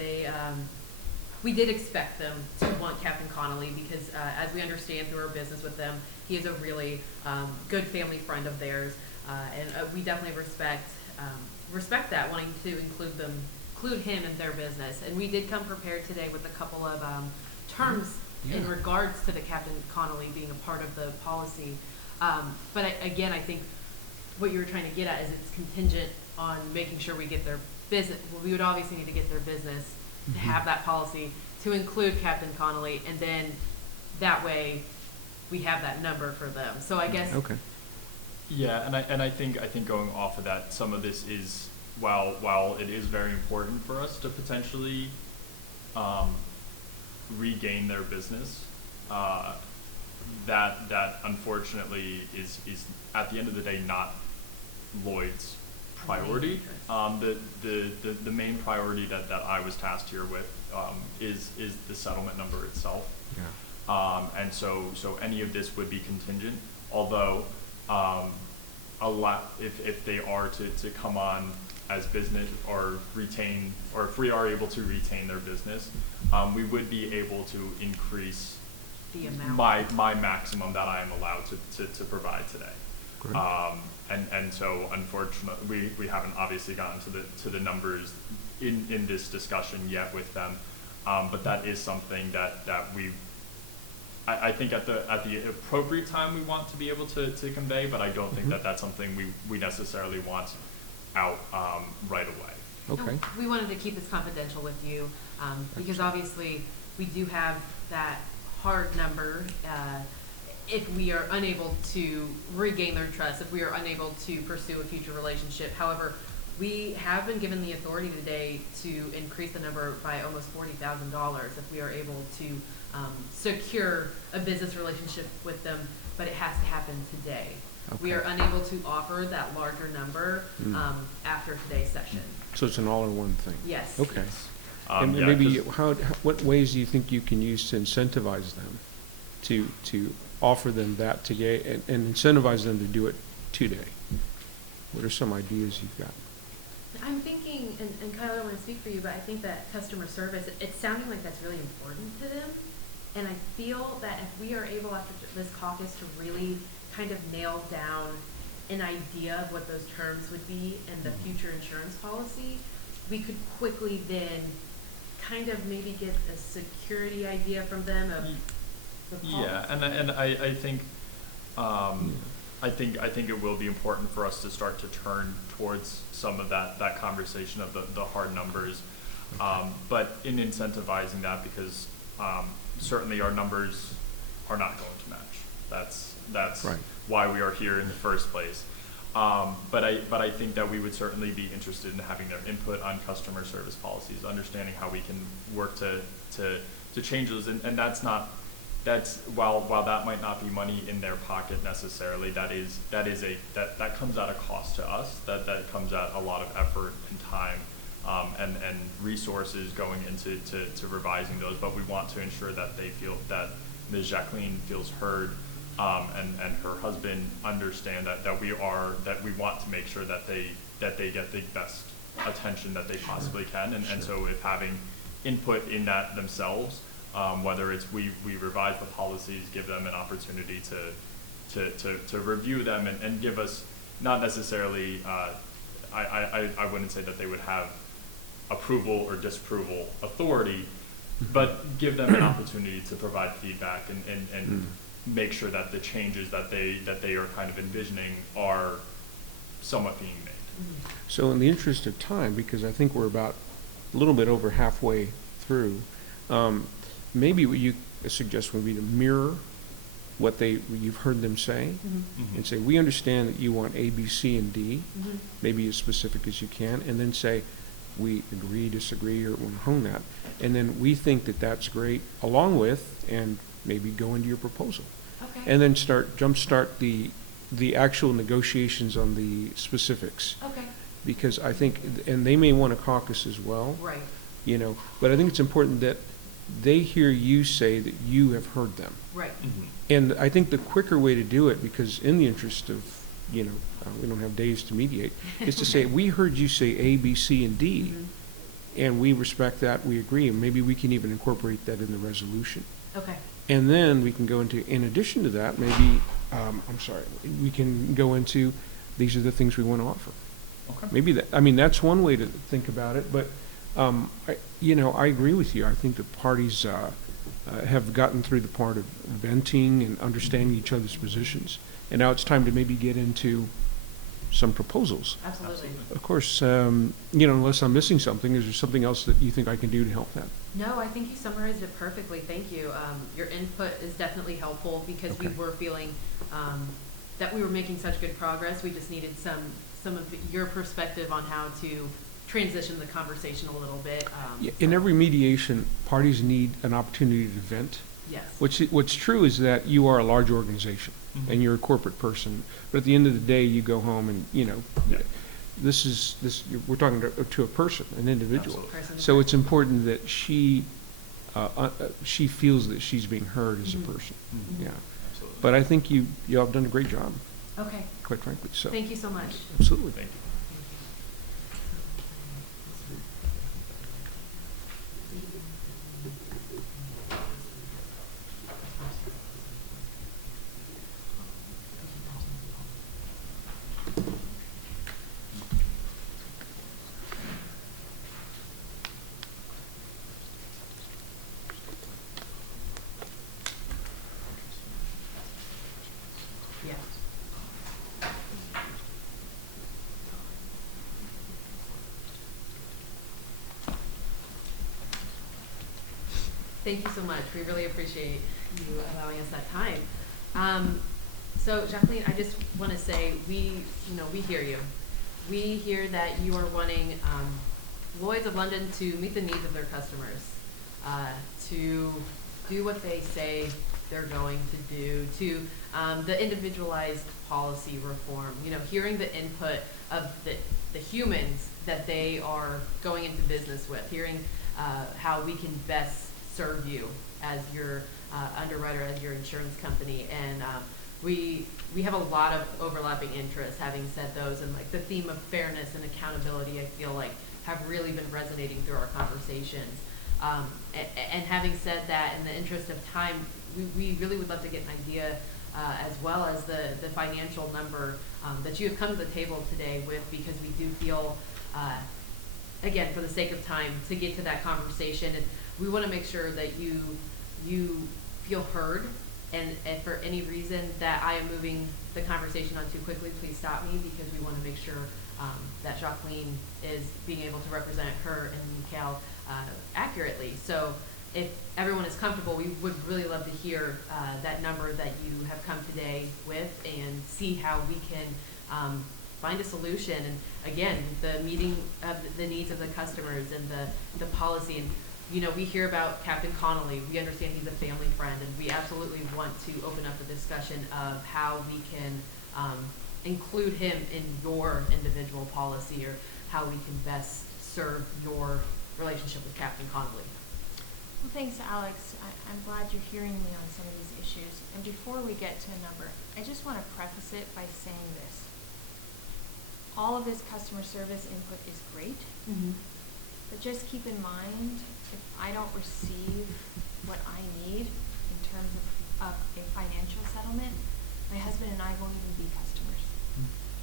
we did expect them to want Captain Connolly because as we understand through our business with them, he is a really good family friend of theirs, and we definitely respect that, wanting to include him in their business. And we did come prepared today with a couple of terms in regards to the Captain Connolly being a part of the policy. But again, I think what you were trying to get at is it's contingent on making sure we get their business. Well, we would obviously need to get their business to have that policy to include Captain Connolly, and then that way we have that number for them. So I guess. Okay. Yeah, and I think going off of that, some of this is while it is very important for us to potentially regain their business, that unfortunately is at the end of the day not Lloyd's priority. The main priority that I was tasked here with is the settlement number itself. Yeah. And so any of this would be contingent, although if they are to come on as business or retain, or if we are able to retain their business, we would be able to increase The amount. my maximum that I am allowed to provide today. Great. And so unfortunately we haven't obviously gotten to the numbers in this discussion yet with them, but that is something that I think at the appropriate time we want to be able to convey, but I don't think that that's something we necessarily want out right away. Okay. And we wanted to keep this confidential with you because obviously we do have that hard number. If we are unable to regain their trust, if we are unable to pursue a future relationship. However, we have been given the authority today to increase the number by almost $40,000 if we are able to secure a business relationship with them, but it has to happen today. Okay. We are unable to offer that larger number after today's session. So it's an all-in-one thing. Yes. Okay. Yes. And Yeah, maybe 'cause- what ways do you think you can use to incentivize them to offer them that today and incentivize them to do it today? What are some ideas you've got? I'm thinking, and Kyle, I don't want to speak for you, but I think that customer service, it's sounding like that's really important to them. And I feel that if we are able after this caucus to really kind of nail down an idea of what those terms would be and the future insurance policy, we could quickly then kind of maybe get a security idea from them of the policy. Yeah, and I think I think it will be important for us to start to turn towards some of that conversation of the hard numbers, but in incentivizing that, because certainly our numbers are not going to match. That's Right. why we are here in the first place. But I think that we would certainly be interested in having their input on customer service policies, understanding how we can work to change those, and that's while that might not be money in their pocket necessarily, that comes at a cost to us, that comes at a lot of effort and time and resources going into revising those, but we want to ensure that they feel that Ms. Jacqueline feels heard, and her husband understand that we want to make sure that they get the best attention that they possibly can, and so if having input in that themselves, whether it's we revise the policies, give them an opportunity to review them and give us, not necessarily, I wouldn't say that they would have approval or disapproval authority, but give them an opportunity to provide feedback and make sure that the changes that they are kind of envisioning are somewhat being made. So in the interest of time, because I think we're about a little bit over halfway through, maybe what you suggest would be to mirror what you've heard them say, and say, we understand that you want A, B, C, and D, maybe as specific as you can, and then say, we agree, disagree, or we'll hone that. And then we think that that's great, along with, and maybe go into your proposal. Okay. And then jumpstart the actual negotiations on the specifics. Okay. Because I think, and they may want a caucus as well. Right. But I think it's important that they hear you say that you have heard them. Right. And I think the quicker way to do it, because in the interest of, we don't have days to mediate, is to say, we heard you say A, B, C, and D, and we respect that, we agree, and maybe we can even incorporate that in the resolution. Okay. And then we can go into, in addition to that, maybe, we can go into, these are the things we want to offer. Okay. Maybe that's one way to think about it, but, I agree with you. I think the parties have gotten through the part of venting and understanding each other's positions. And now it's time to maybe get into some proposals. Absolutely. Of course, unless I'm missing something, is there something else that you think I can do to help that? No, I think you summarized it perfectly. Thank you. Your input is definitely helpful because we were feeling that we were making such good progress. We just needed some of your perspective on how to transition the conversation a little bit. In every mediation, parties need an opportunity to vent. Yes. What's true is that you are a large organization and you're a corporate person, but at the end of the day, you go home and we're talking to a person, an individual. Absolutely. So it's important that she feels that she's being heard as a person. Yeah. Absolutely. But I think you all have done a great job, Okay. quite frankly. So Thank you so much. absolutely. Thank you. Yeah. Thank you so much. We really appreciate you allowing us that time. So Jacqueline, I just want to say we hear you. We hear that you are wanting Lloyd's of London to meet the needs of their customers, to do what they say they're going to do, to the individualized policy reform, hearing the input of the humans that they are going into business with, hearing how we can best serve you as your underwriter, as your insurance company. And we have a lot of overlapping interests, having said those, and like the theme of fairness and accountability, I feel like have really been resonating through our conversations. And having said that, in the interest of time, we really would love to get an idea as well as the financial number that you have come to the table today with, because we do feel, again, for the sake of time, to get to that conversation, and we want to make sure that you feel heard, and if for any reason that I am moving the conversation on too quickly, please stop me, because we want to make sure that Jacqueline is being able to represent her and Mikhail accurately. So if everyone is comfortable, we would really love to hear that number that you have come today with, and see how we can find a solution. And again, the meeting of the needs of the customers and the policy. And you know, we hear about Captain Connolly. We understand he's a family friend, and we absolutely want to open up the discussion of how we can include him in your individual policy, or how we can best serve your relationship with Captain Connolly. Well, thanks, Alex. I'm glad you're hearing me on some of these issues. And before we get to a number, I just want to preface it by saying this. All of this customer service input is great, but just keep in mind, if I don't receive what I need in terms of a financial settlement, my husband and I won't even be customers.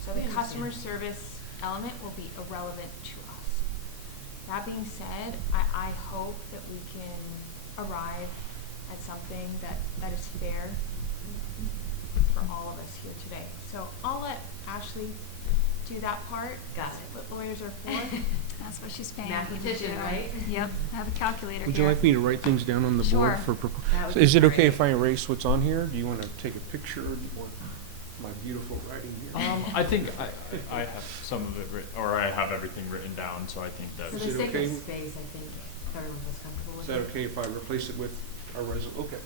So the customer service element will be irrelevant to us. That being said, I hope that we can arrive at something that is fair for all of us here today. So I'll let Ashley do that part. Got That's it. what lawyers are for. That's what she's paying. Mathematician, right? Yep, I have a calculator Would here. you like me to write things down on the board Sure. for? That would So be is it okay great. if I erase what's on here? Do you want to take a picture, or do you want my beautiful writing here? I think I have some of it written, or I have everything written down, so I think For that. Is the it sake okay? of space, I think everyone feels comfortable with Is that it. okay if I replace it with our okay.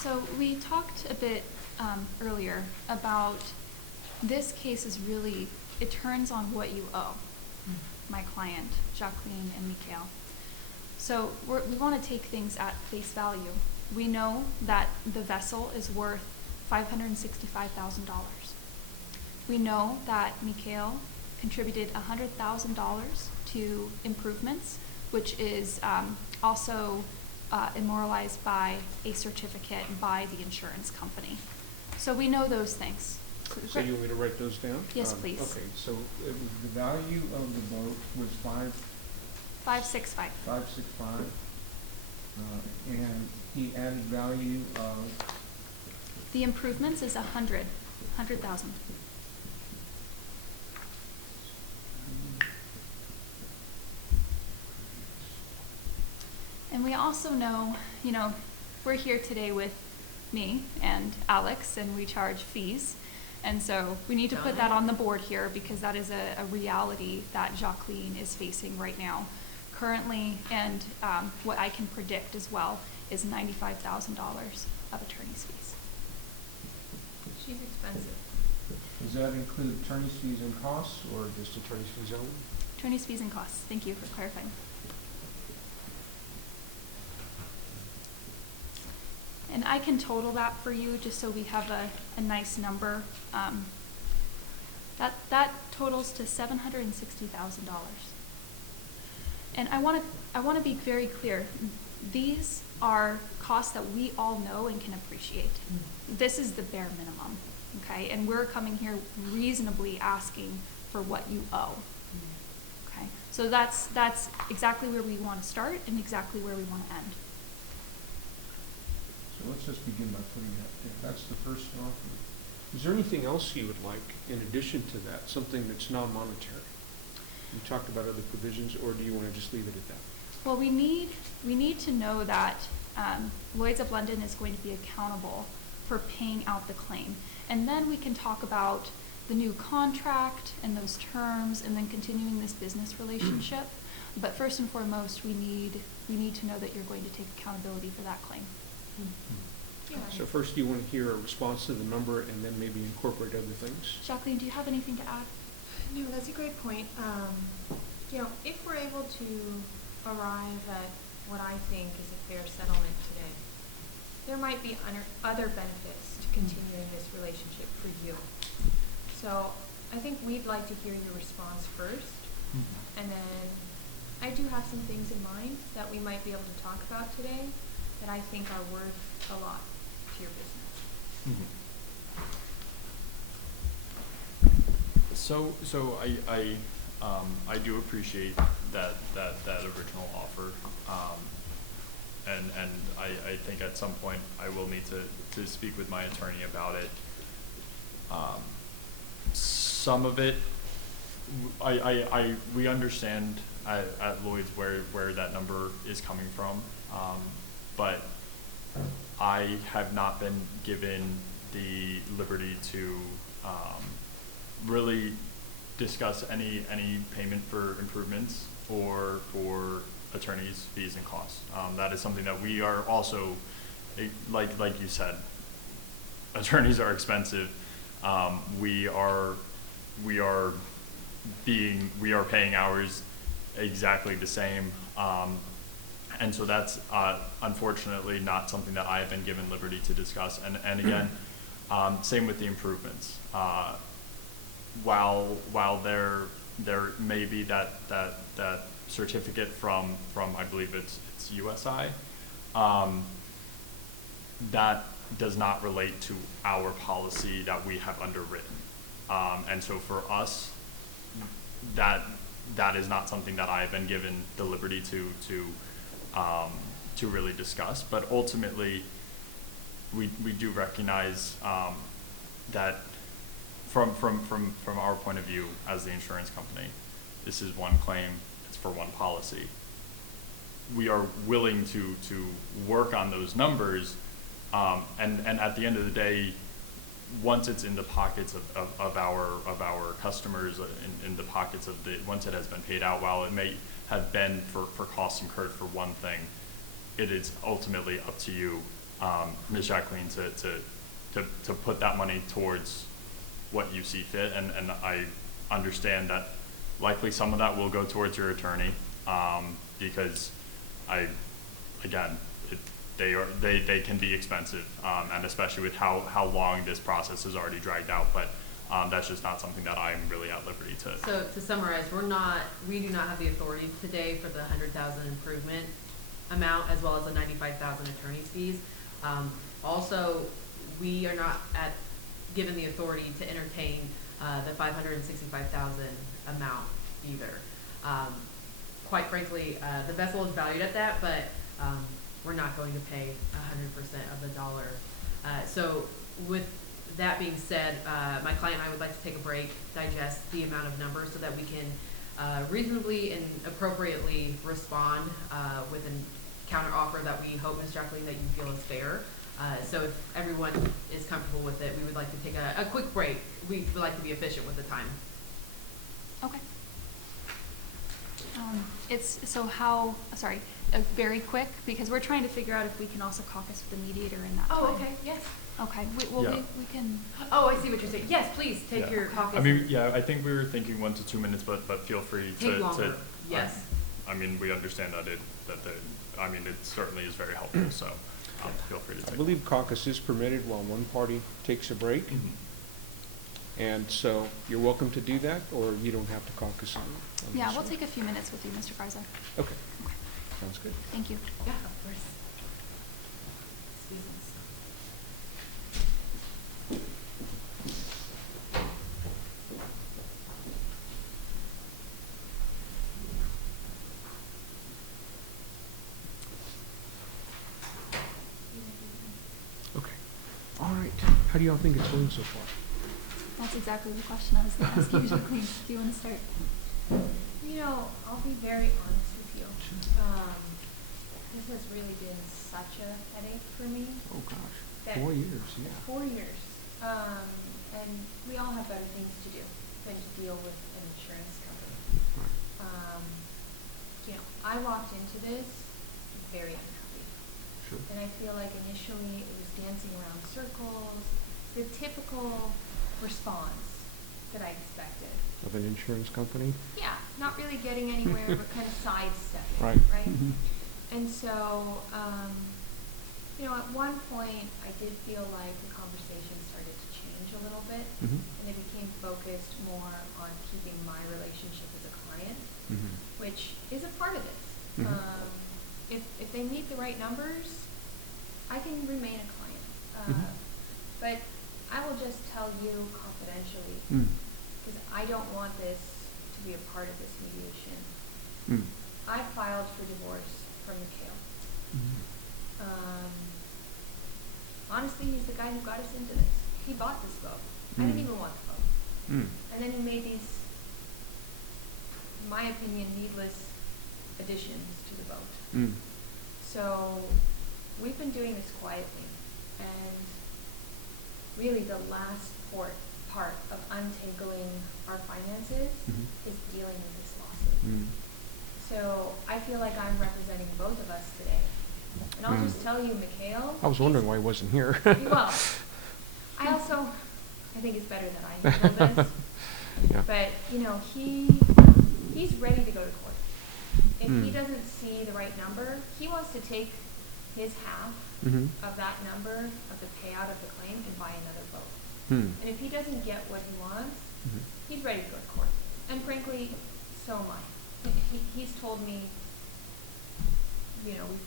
So we talked a bit earlier about this case is really, it turns on what you owe my client, Jacqueline and Mikhail. So we want to take things at face value. We know that the vessel is worth $565,000. We know that Mikhail contributed $100,000 to improvements, which is also immortalized by a certificate by the insurance company. So we know those things. So you want me to write those down? Yes, please. Okay, so it was the value of the boat was 565. 565, and he added value of The improvements is 100,000. And we also know, you know, we're here today with me and Alex, and we charge fees. And so we need to put that on the board here, because that is a reality that Jacqueline is facing right now. Currently, and what I can predict as well, is $95,000 of attorney's fees. She's expensive. Does that include attorney's fees and costs, or just attorney's fees only? Attorney's fees and costs. Thank you for clarifying. And I can total that for you, just so we have a nice number. That totals to $760,000. And I want to be very clear. These are costs that we all know and can appreciate. This is the bare minimum, okay? And we're coming here reasonably asking for what you owe. Okay, so that's exactly where we want to start and exactly where we want to end. So let's just begin by putting that there. That's the first offer. Is there anything else you would like in addition to that, something that's non-monetary? You talked about other provisions, or do you want to just leave it at that? Well, we need to know that Lloyd's of London is going to be accountable for paying out the claim. And then we can talk about the new contract and those terms, and then continuing this business relationship. But first and foremost, we need to know that you're going to take accountability for that claim. Yeah. So first, you want to hear a response to the number and then maybe incorporate other things? Jacqueline, do you have anything to add? No, that's a great point. If we're able to arrive at what I think is a fair settlement today, there might be other benefits to continuing this relationship for you. So I think we'd like to hear your response first, and then I do have some things in mind that we might be able to talk about today that I think are worth a lot to your business. So I do appreciate that original offer, and I think at some point I will need to speak with my attorney about it. Some of it, we understand at Lloyd's where that number is coming from, but I have not been given the liberty to really discuss any payment for improvements or for attorneys' fees and costs. That is something that we are also, like you said, attorneys are expensive. We are paying ours exactly the same, and so that's unfortunately not something that I have been given liberty to discuss. And again, same with the improvements. While there may be that certificate from I believe it's USI, that does not relate to our policy that we have underwritten, and so for us, that is not something that I have been given the liberty to really discuss. But ultimately, we do recognize that from our point of view as the insurance company, this is one claim, it's for one policy. We are willing to work on those numbers, and at the end of the day, once it's in the pockets of our customers, in the pockets of once it has been paid out, while it may have been for costs incurred for one thing, it is ultimately up to you, Ms. Jacqueline, to put that money towards what you see fit, and I understand that likely some of that will go towards your attorney, because they can be expensive, and especially with how long this process has already dragged out. But that's just not something that I'm really at liberty to. So to summarize, we do not have the authority today for the 100,000 improvement amount, as well as the 95,000 attorney's fees. Also, we are not given the authority to entertain the 565,000 amount either. Quite frankly, the vessel is valued at that, but we're not going to pay 100% of the dollar. So with that being said, my client and I would like to take a break, digest the amount of numbers so that we can reasonably and appropriately respond with a counter offer that we hope, Ms. Jacqueline, that you feel is fair. So if everyone is comfortable with it, we would like to take a quick break. We would like to be efficient with the time. Okay. Very quick, because we're trying to figure out if we can also caucus with the mediator in that time. Oh, okay, yes. Okay, Yeah. we can. Oh, I see what you're saying. Yes, please, take your caucus. I mean, yeah, I think we were thinking 1 to 2 minutes, but feel free to. Take longer, yes. I mean, we understand that it certainly is very helpful, so feel free to take. I believe caucus is permitted while one party takes a break. Mhm. And so you're welcome to do that, or you don't have to caucus on Yeah, this we'll one. take a few minutes with you, Mr. Garza. Okay, sounds good. Thank you. Yeah, of course. Excuse us. Okay. All right. How do y'all think it's going so far? That's exactly the question I was going to ask you, Jacqueline. Do you want to start? I'll be very honest with you. This has really been such a headache for me. Oh, gosh. That- 4 years, yeah. 4 years. And we all have better things to do than to deal with an insurance company. Right. I walked into this very unhappy. Sure. And I feel like initially it was dancing around circles, the typical response that I expected. Of an insurance company? Yeah, not really getting anywhere, but kind of sidestepping, Right. right? Mhm. And so, at one point, I did feel like the conversation started to change a little bit, Mhm. and it became focused more on keeping my relationship as a client, Mhm. which is a part of this. Mhm. If they meet the right numbers, I can remain a client. Mhm. But I will just tell you confidentially, Mm. because I don't want this to be a part of this mediation. Mm. I filed for divorce from Mikhail. Mhm. Honestly, he's the guy who got us into this. He bought this boat. I didn't even want the boat. Mm. And then he made these, in my opinion, needless additions to the boat. Mm. So we've been doing this quietly. And really the last part of untangling our finances Mhm. is dealing with this lawsuit. Mm. So I feel like I'm representing both of us today. And I'll just tell you, Mikhail. I was wondering why he wasn't here. Well, I think it's better that I handle this. Yeah. But, he's ready to go to court. If he Mm. doesn't see the right number, he wants to take his half Mhm. of that number of the payout of the claim and buy another boat. Mm. And if he doesn't get what he wants, Mhm. he's ready to go to court. And frankly, so am I. He's told me,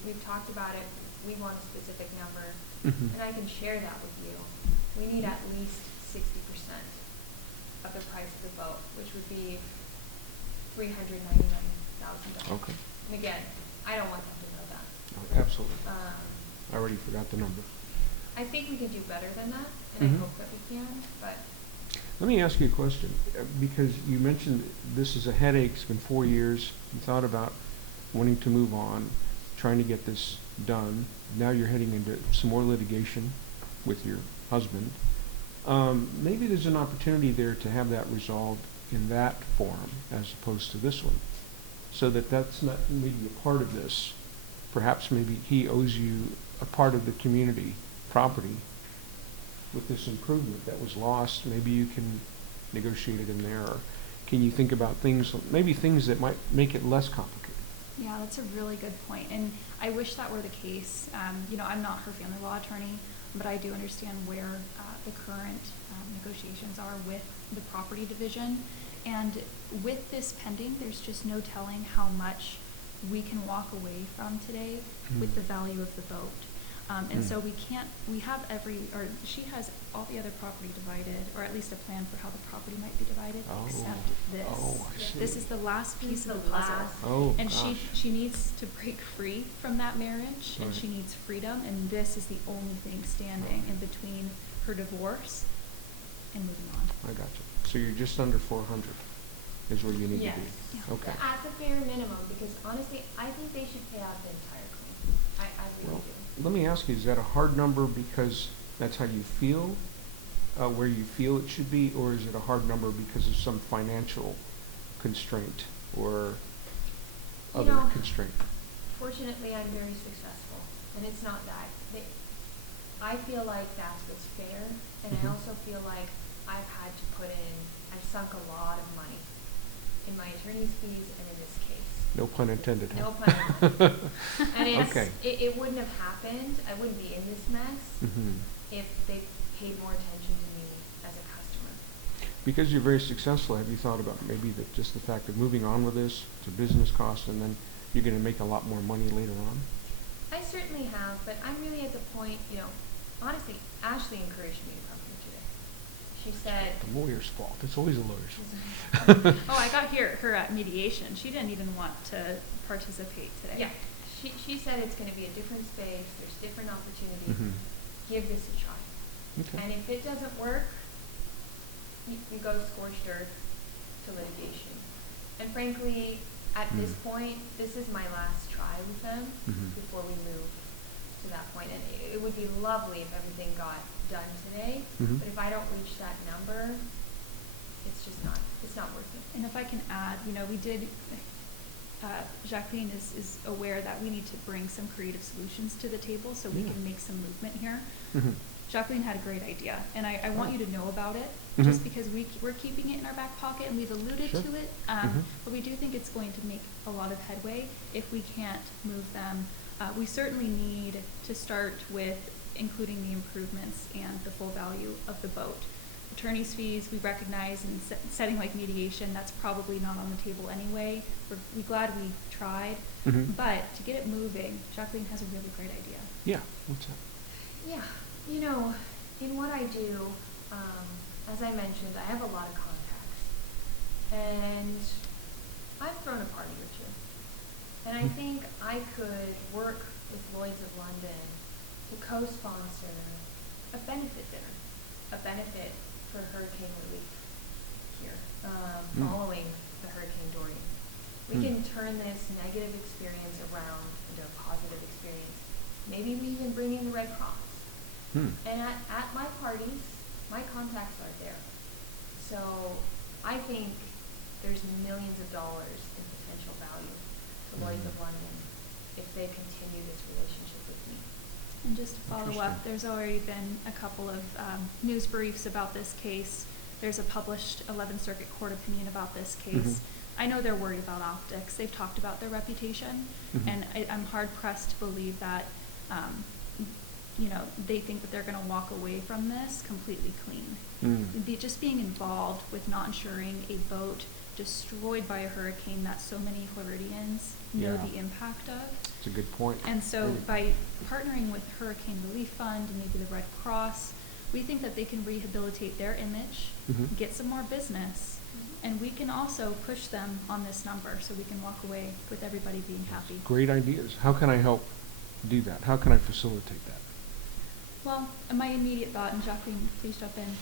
we've talked about it, we want a specific number, Mhm. and I can share that with you. We need at least 60% of the price of the boat, which would be $399,000. Okay. And again, I don't want them to know that. Oh, absolutely. I already forgot the number. I think we can do better than that, and Mhm. I hope that we can, but Let me ask you a question, because you mentioned this is a headache. It's been 4 years. You thought about wanting to move on, trying to get this done. Now you're heading into some more litigation with your husband. Maybe there's an opportunity there to have that resolved in that forum as opposed to this one, so that that's not maybe a part of this. Perhaps maybe he owes you a part of the community property with this improvement that was lost. Maybe you can negotiate it in there. Or can you think about maybe things that might make it less complicated? Yeah, that's a really good point. And I wish that were the case. I'm not her family law attorney, but I do understand where the current negotiations are with the property division. And with this pending, there's just no telling how much we can walk away from today with the value of the boat. And so she has all the other property divided, or at least a plan for how the property might be divided, except this. Oh, I see. This is the last piece of the the puzzle. last. Oh, And gosh. she needs to break free from that marriage, and Right. she needs freedom, and this is the only thing standing in between her divorce and moving on. I got you. So you're just under 400 is where you need Yes. to be. Yeah. Okay. At the bare minimum, because honestly, I think they should pay out the entire claim. I really Well, do. let me ask you, is that a hard number because that's how you feel, where you feel it should be, or is it a hard number because of some financial constraint or other constraint? Fortunately, I'm very successful, and it's not that. I feel like that's what's fair, and I Mhm. also feel like I've sunk a lot of money in my attorney's fees and in this case. No pun intended, huh? No pun intended. And Okay. it wouldn't have happened, I wouldn't be in this mess Mhm. if they paid more attention to me as a customer. Because you're very successful, have you thought about maybe just the fact of moving on with this, it's a business cost, and then you're going to make a lot more money later on? I certainly have, but I'm really at the point, honestly, Ashley encouraged me to come here today. She said, The lawyer's fault. It's always a lawyer's fault. Oh, I got her at mediation. She didn't even want to participate today. yeah, she said it's going to be a different space, there's different opportunities. Mhm. Give this a try. Okay. And if it doesn't work, you go scorched earth to litigation. And frankly, at this point, this is my last try with them Mhm. before we move to that point. And it would be lovely if everything got done today, Mhm. but if I don't reach that number, it's not worth it. And if I can add, Jacqueline is aware that we need to bring some creative solutions to the table so we Yeah. can make some movement here. Mhm. Jacqueline had a great idea, and I want you to know about it, Mhm. just because we're keeping it in our back pocket and we've alluded Sure. to it. Mhm. But we do think it's going to make a lot of headway if we can't move them. We certainly need to start with including the improvements and the full value of the boat. Attorney's fees, we recognize in setting like mediation, that's probably not on the table anyway. We're glad we tried, Mhm. but to get it moving, Jacqueline has a really great idea. Yeah, what's that? Yeah, you know, in what I do, as I mentioned, I have a lot of contacts. And I've thrown a party or two. And I think I could work with Lloyd's of London to co-sponsor a benefit dinner, a benefit for hurricane relief here, following the Hurricane Dorian. We can turn this negative experience around into a positive experience. Maybe we even bring in the Red Cross. And at my parties, my contacts are there. So I think there's millions of dollars in potential value to Lloyd's of London if they continue this relationship with me. And just to follow up, there's already been a couple of news briefs about this case. There's a published 11th Circuit Court opinion about this case. I know they're worried about optics. They've talked about their reputation, and I'm hard pressed to believe that, they think that they're going to walk away from this completely clean. Just being involved with not ensuring a boat destroyed by a hurricane that so many Floridians know Yeah. the impact of. It's a good point. And so by partnering with Hurricane Relief Fund and maybe the Red Cross, we think that they can rehabilitate their image, get some more business, and we can also push them on this number so we can walk away with everybody being happy. Great ideas. How can I help do that? How can I facilitate that? Well, my immediate thought, and Jacqueline, please jump in,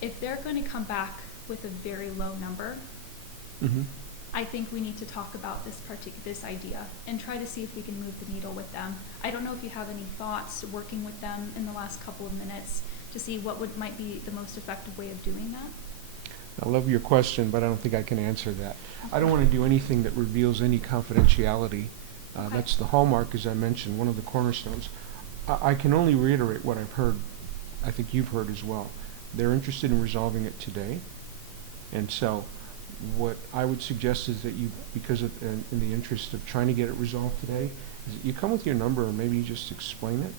if they're going to come back with a very low number, I think we need to talk about this idea and try to see if we can move the needle with them. I don't know if you have any thoughts working with them in the last couple of minutes to see what might be the most effective way of doing that. I love your question, but I don't think I can answer that. I don't want to do anything that reveals any confidentiality. Okay. That's the hallmark, as I mentioned, one of the cornerstones. I can only reiterate what I've heard. I think you've heard as well. They're interested in resolving it today. And so what I would suggest is that you, in the interest of trying to get it resolved today, is that you come with your number and maybe you just explain it.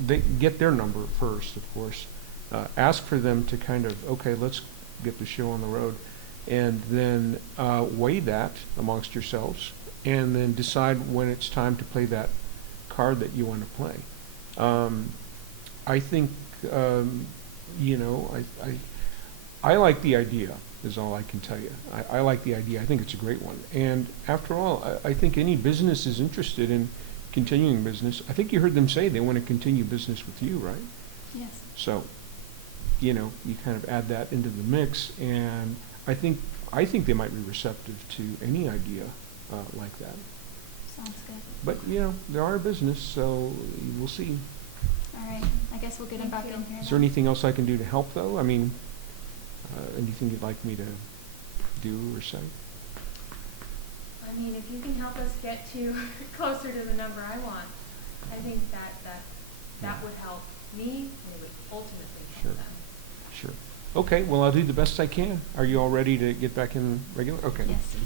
They get their number first, of course. Ask for them to kind of, okay, let's get the show on the road, and then weigh that amongst yourselves, and then decide when it's time to play that card that you want to play. I think, I like the idea, is all I can tell you. I like the idea. I think it's a great one. And after all, I think any business is interested in continuing business. I think you heard them say they want to continue business with you, right? Yes. So, you kind of add that into the mix, and I think they might be receptive to any idea like that. Sounds good. But, they are a business, so we'll see. All right. I guess we'll get them back in here. Is there anything else I can do to help, though? Anything you'd like me to do or say? If you can help us get to closer to the number I want, I think that would help me, and it would ultimately help them. Sure. Okay, well, I'll do the best I can. Are you all ready to get back in regular? Okay. Yes.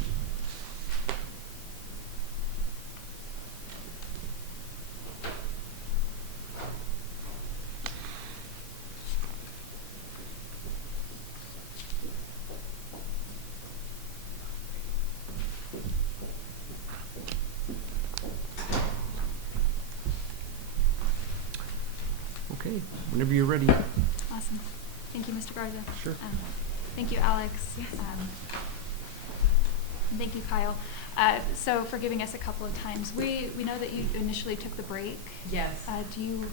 Okay, whenever you're ready. Awesome. Thank you, Mr. Garza. Sure. Thank you, Alex. Thank you, Kyle. So for giving us a couple of times. We know that you initially took the break. Yes. Do you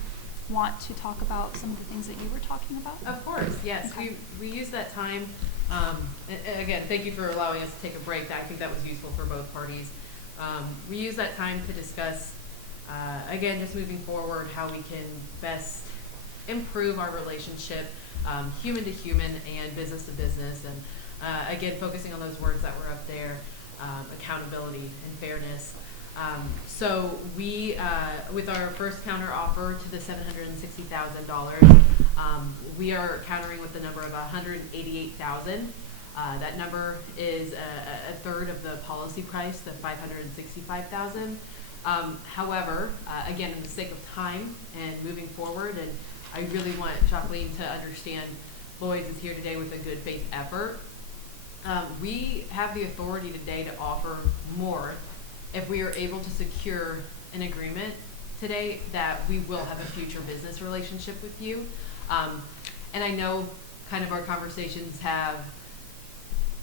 want to talk about some of the things that you were talking about? Of course, yes. Okay. We used that time, and again, thank you for allowing us to take a break. I think that was useful for both parties. We used that time to discuss, again, just moving forward, how we can best improve our relationship, human to human and business to business, and again, focusing on those words that were up there. accountability and fairness. So we, with our first counter offer to the $760,000, we are countering with the number of $188,000. That number is a third of the policy price, the $565,000. However, again, in the sake of time and moving forward, and I really want Jacqueline to understand Lloyd's is here today with a good faith effort. We have the authority today to offer more if we are able to secure an agreement today that we will have a future business relationship with you. And I know kind of our conversations have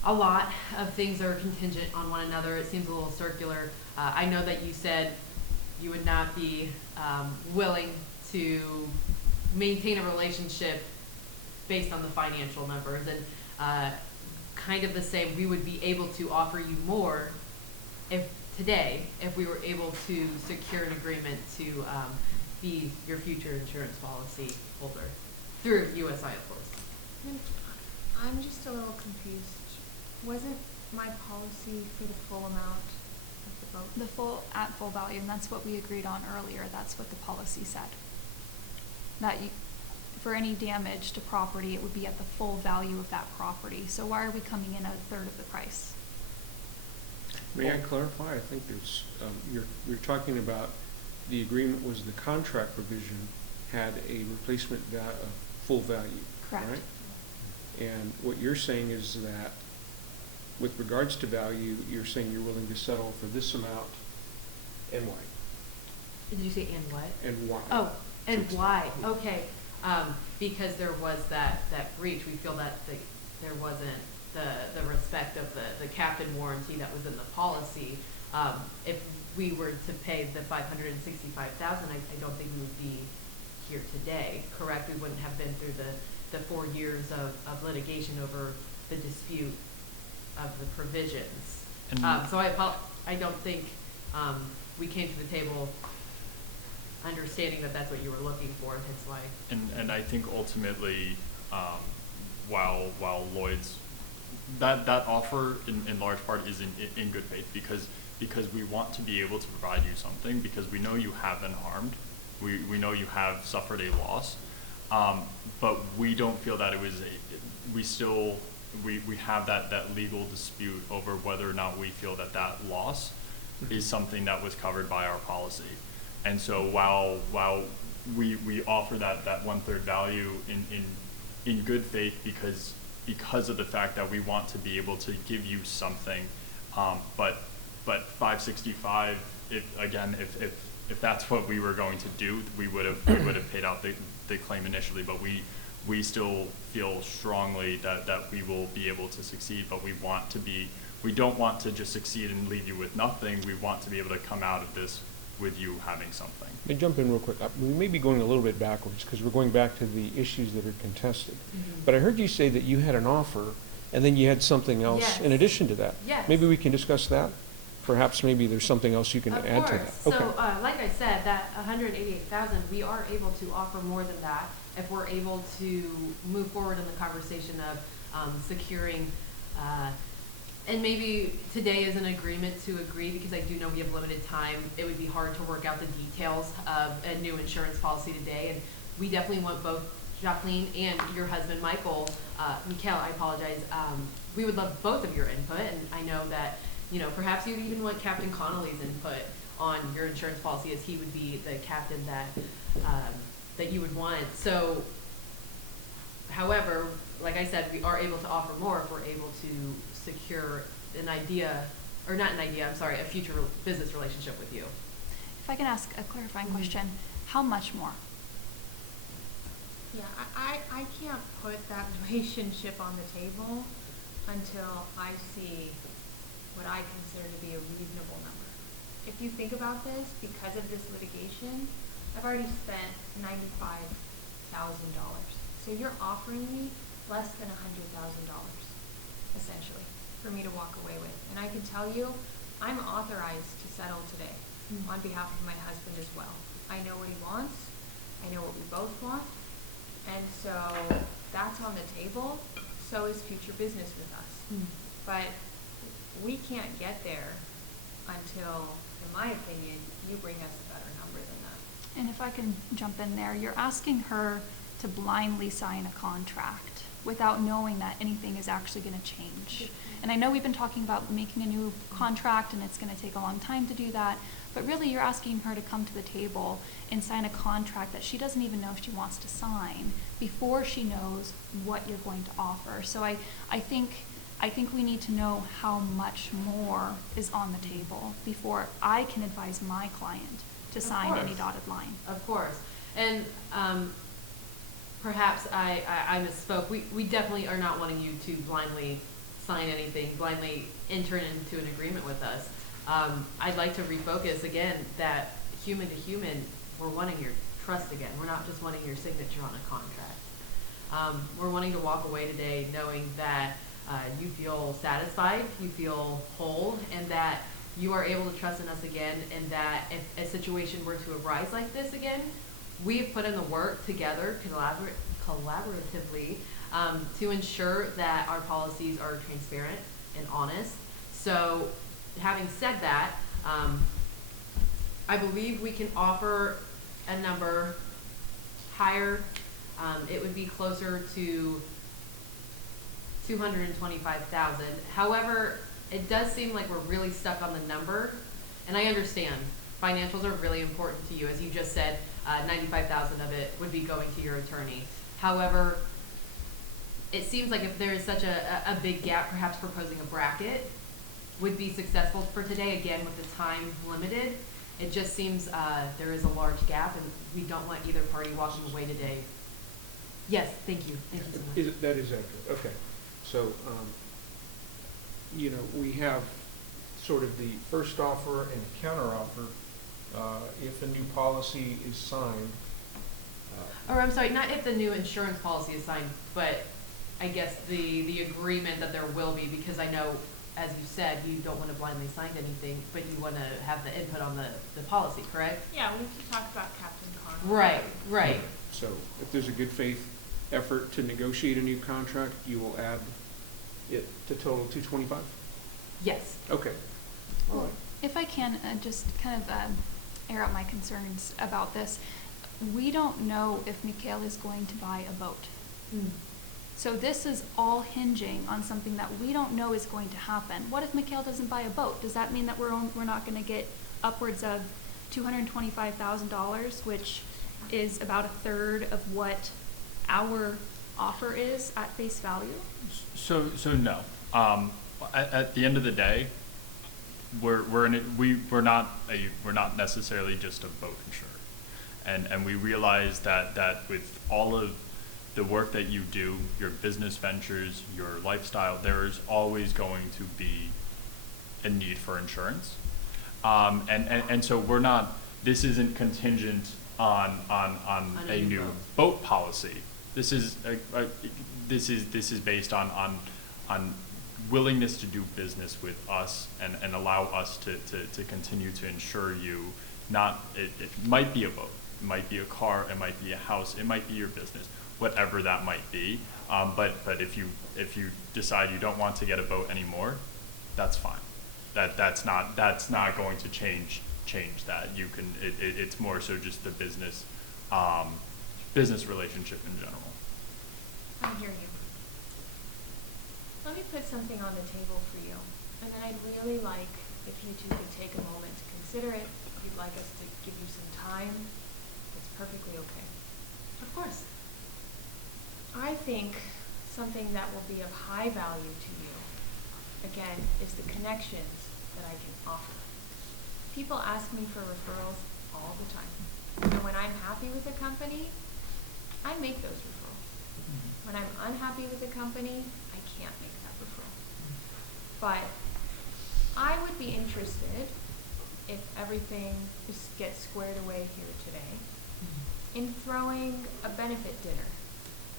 a lot of things that are contingent on one another. It seems a little circular. I know that you said you would not be willing to maintain a relationship based on the financial numbers, and kind of the same, we would be able to offer you more if we were able to secure an agreement to be your future insurance policy holder through USI, of course. I'm just a little confused. Wasn't my policy for the full amount of the boat? At full value, and that's what we agreed on earlier. That's what the policy said. That for any damage to property, it would be at the full value of that property. So why are we coming in at a third of the price? May I clarify? I think there's, you're talking about the agreement was the contract provision had a replacement full value. Correct. Right? And what you're saying is that with regards to value, you're saying you're willing to settle for this amount and why? Did you say and what? And why? Oh, and why? Okay. Because there was that breach. We feel that there wasn't the respect of the captain warranty that was in the policy. If we were to pay the $565,000, I don't think we would be here today. Correct? We wouldn't have been through the 4 years of litigation over the dispute of the provisions. So I don't think we came to the table understanding that that's what you were looking for. That's why. And I think ultimately, while Lloyd's that offer in large part is in good faith because we want to be able to provide you something, because we know you have been harmed, we know you have suffered a loss, but we don't feel that it was we have that legal dispute over whether or not we feel that loss is something that was covered by our policy. And so while we offer that 1/3 value in good faith because of the fact that we want to be able to give you something, but 565, if that's what we were going to do, we would have paid out the claim initially, but we still feel strongly that we will be able to succeed, but we don't want to just succeed and leave you with nothing. We want to be able to come out of this with you having something. Let me jump in real quick. We may be going a little bit backwards because we're going back to the issues that are contested. Mm-hmm. But I heard you say that you had an offer and then you had something else Yes. in addition to that. Yes. Maybe we can discuss that. Perhaps maybe there's something else you can Of add course. to that. So, like I said, that $188,000, we are able to offer more than that if we're able to move forward in the conversation of securing. And maybe today is an agreement to agree, because I do know we have limited time. It would be hard to work out the details of a new insurance policy today, and we definitely want both Jacqueline and your husband, Michael, Mikhail, I apologize. We would love both of your input, and I know that, perhaps you'd even want Captain Connolly's input on your insurance policy, as he would be the captain that you would want. So, however, like I said, we are able to offer more if we're able to secure a future business relationship with you. If I can ask a clarifying question, how much more? Yeah, I can't put that relationship on the table until I see what I consider to be a reasonable number. If you think about this, because of this litigation, I've already spent $95,000. So you're offering me less than $100,000, essentially, for me to walk away with. And I can tell you, I'm authorized to settle today on behalf of my husband as well. I know what he wants. I know what we both want. And so that's on the table. So is future business with us. But we can't get there until, in my opinion, you bring us a better number than that. And if I can jump in there, you're asking her to blindly sign a contract without knowing that anything is actually going to change. And I know we've been talking about making a new contract and it's going to take a long time to do that, but really you're asking her to come to the table and sign a contract that she doesn't even know if she wants to sign before she knows what you're going to offer. So I think we need to know how much more is on the table before I can advise my client to sign any dotted line. Of course. And perhaps I misspoke. We definitely are not wanting you to blindly sign anything, blindly enter into an agreement with us. I'd like to refocus again that human to human, we're wanting your trust again. We're not just wanting your signature on a contract. We're wanting to walk away today knowing that you feel satisfied, you feel whole, and that you are able to trust in us again, and that if a situation were to arise like this again, we have put in the work together, collaboratively, to ensure that our policies are transparent and honest. So, having said that, I believe we can offer a number higher. It would be closer to $225,000. However, it does seem like we're really stuck on the number, and I understand financials are really important to you. As you just said, 95,000 of it would be going to your attorney. However, it seems like if there is such a big gap, perhaps proposing a bracket would be successful for today. Again, with the time limited, it just seems there is a large gap, and we don't want either party walking away today. Yes, thank you. Thank you so much. That is accurate. Okay. So, we have sort of the first offer and counter offer. If a new policy is signed. Or I'm sorry, not if the new insurance policy is signed, but I guess the agreement that there will be, because I know, as you said, you don't want to blindly sign anything, but you want to have the input on the policy, correct? Yeah, we have to talk about Captain Conrad. Right. So if there's a good faith effort to negotiate a new contract, you will add it to total 225? Yes. Okay. All right. If I can just kind of air out my concerns about this, we don't know if Mikhail is going to buy a boat. So this is all hinging on something that we don't know is going to happen. What if Mikhail doesn't buy a boat? Does that mean that we're not going to get upwards of $225,000, which is about a third of what our offer is at face value? So no. At the end of the day, we're not necessarily just a boat insurer, and we realize that with all of the work that you do, your business ventures, your lifestyle, there is always going to be a need for insurance, and so we're not. This isn't contingent on a new boat policy. This is based on willingness to do business with us and allow us to continue to insure you. It might be a boat, it might be a car, it might be a house, it might be your business, whatever that might be. But if you decide you don't want to get a boat anymore, that's fine. That's not going to change that. You can. It's more so just the business relationship in general. I hear you. Let me put something on the table for you, and then I'd really like if you two could take a moment to consider it. If you'd like us to give you some time, it's perfectly okay. Of course. I think something that will be of high value to you, again, is the connections that I can offer. People ask me for referrals all the time, and when I'm happy with a company, I make those referrals. When I'm unhappy with a company, I can't make that referral. But I would be interested, if everything gets squared away here today, in throwing a benefit dinner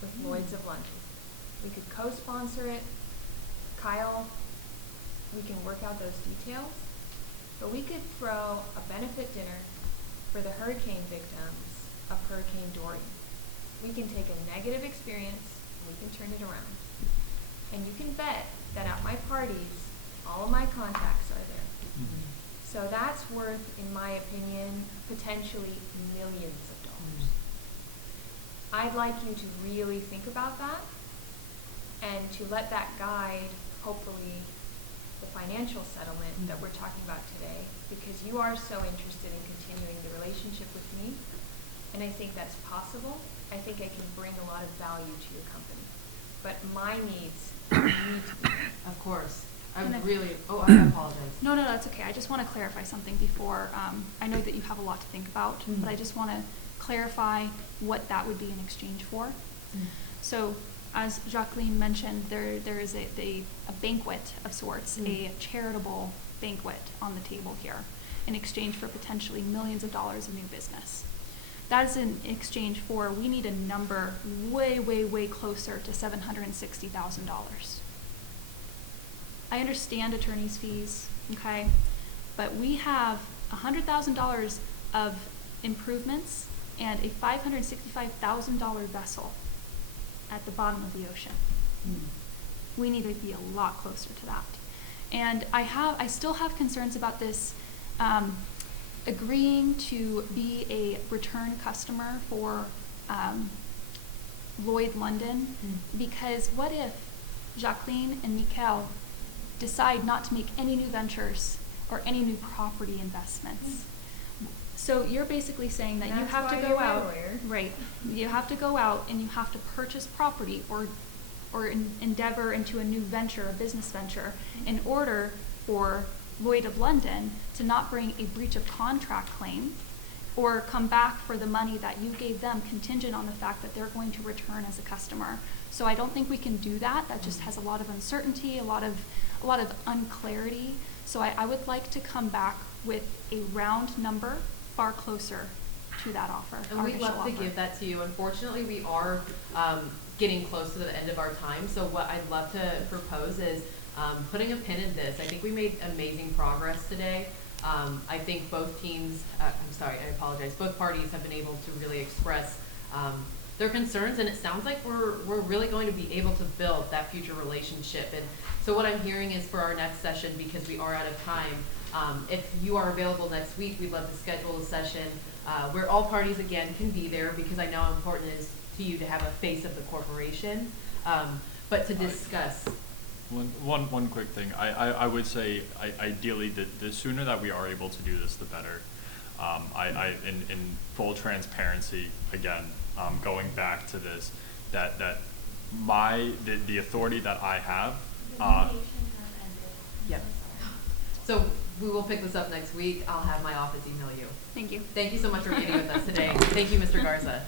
with Lloyd's of London. We could co-sponsor it. Kyle, we can work out those details. But we could throw a benefit dinner for the hurricane victims of Hurricane Dorian. We can take a negative experience and we can turn it around. And you can bet that at my parties, All of my contacts are there. So that's worth, in my opinion, potentially millions of dollars. I'd like you to really think about that and to let that guide, hopefully, the financial settlement that we're talking about today, because you are so interested in continuing the relationship with me, and I think that's possible. I think I can bring a lot of value to your company. But my needs need to be met. Of course. I And apologize. No, that's okay. I just want to clarify something before. I know that you have a lot to think about, but I just want to clarify what that would be in exchange for. So, as Jacqueline mentioned, there is a banquet of sorts, a charitable banquet on the table here, in exchange for potentially millions of dollars of new business. That is in exchange for, we need a number way, way, way closer to $760,000. I understand attorney's fees, okay, but we have $100,000 of improvements and a $565,000 vessel at the bottom of the ocean. We need to be a lot closer to that. And I still have concerns about this agreeing to be a return customer for Lloyd London, because what if Jacqueline and Mikhail decide not to make any new ventures or any new property investments? So you're basically saying that you have to go out, right? You have to go out and you have to purchase property or endeavor into a new venture, a business venture, in order for Lloyd of London to not bring a breach of contract claim or come back for the money that you gave them contingent on the fact that they're going to return as a customer. So I don't think we can do that. That just has a lot of uncertainty, a lot of unclarity. So I would like to come back with a round number far closer to that offer. And we'd love to give that to you. Unfortunately, we are getting close to the end of our time. So what I'd love to propose is putting a pin in this. I think we made amazing progress today. I think both teams, both parties have been able to really express their concerns, and it sounds like we're really going to be able to build that future relationship. And so what I'm hearing is for our next session, because we are out of time, if you are available next week, we'd love to schedule a session where all parties again can be there, because I know how important it is to you to have a face of the corporation, but to discuss. One quick thing. I would say ideally the sooner that we are able to do this, the better. In full transparency, again, going back to this, that the authority that I have. Yep. So we will pick this up next week. I'll have my office email you. Thank you. Thank you so much for being with us today. Thank you, Mr. Garza.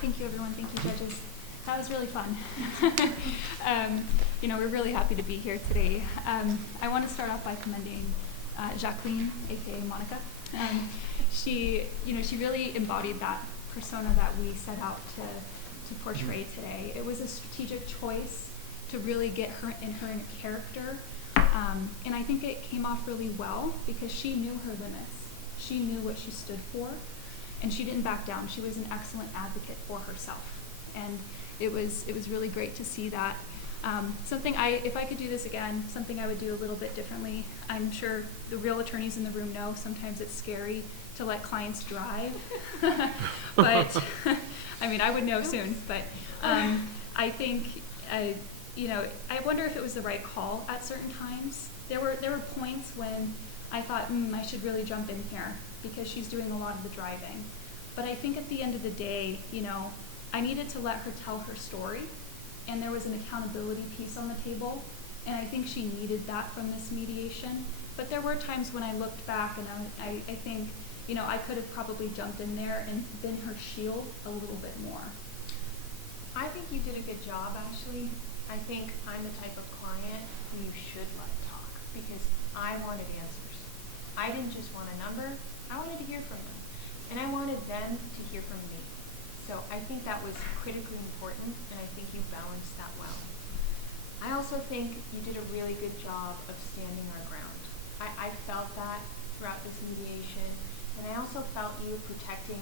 Thank you, everyone. Thank you, judges. That was really fun. We're really happy to be here today. I want to start off by commending Jacqueline, aka Monica. She really embodied that persona that we set out to portray today. It was a strategic choice to really get her in character, and I think it came off really well because she knew her limits. She knew what she stood for, and she didn't back down. She was an excellent advocate for herself, and it was really great to see that. If I could do this again, something I would do a little bit differently. I'm sure the real attorneys in the room know sometimes it's scary to let clients drive, but I would know soon. But I think I wonder if it was the right call at certain times. There were points when I thought I should really jump in here because she's doing a lot of the driving. But I think at the end of the day, I needed to let her tell her story, and there was an accountability piece on the table, and I think she needed that from this mediation. But there were times when I looked back and I think, I could have probably jumped in there and been her shield a little bit more. I think you did a good job, Ashley. I think I'm the type of client who you should let talk because I wanted answers. I didn't just want a number. I wanted to hear from them, and I wanted them to hear from me. So I think that was critically important, and I think you balanced that well. I also think you did a really good job of standing our ground. I felt that throughout this mediation, and I also felt you protecting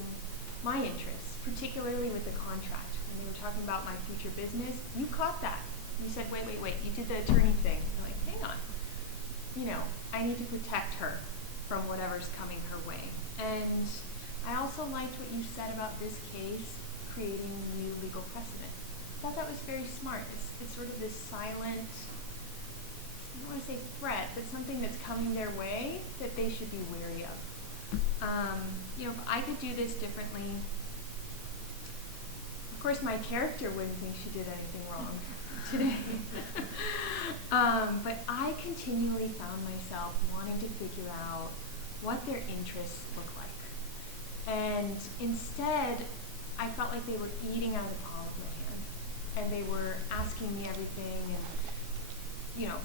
my interests, particularly with the contract. When they were talking about my future business, you caught that. You said, wait, you did the attorney thing. I'm like, hang on. I need to protect her from whatever's coming her way. And I also liked what you said about this case creating new legal precedent. I thought that was very smart. It's sort of this silent, I don't want to say threat, but something that's coming their way that they should be wary of. If I could do this differently, of course my character wouldn't think she did anything wrong today. But I continually found myself wanting to figure out what their interests look like. And instead, I felt like they were eating out of the palm of my hand. And they were asking me everything and,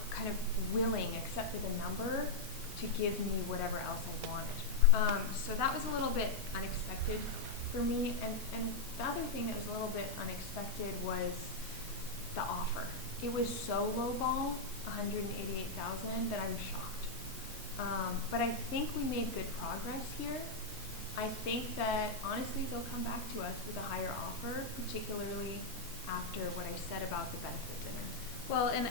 kind of willing, except for the number, to give me whatever else I wanted. So that was a little bit unexpected for me. And the other thing that was a little bit unexpected was the offer. It was so lowball, $188,000, that I'm shocked. But I think we made good progress here. I think that honestly they'll come back to us with a higher offer, particularly after what I said about the benefit dinner. Well, and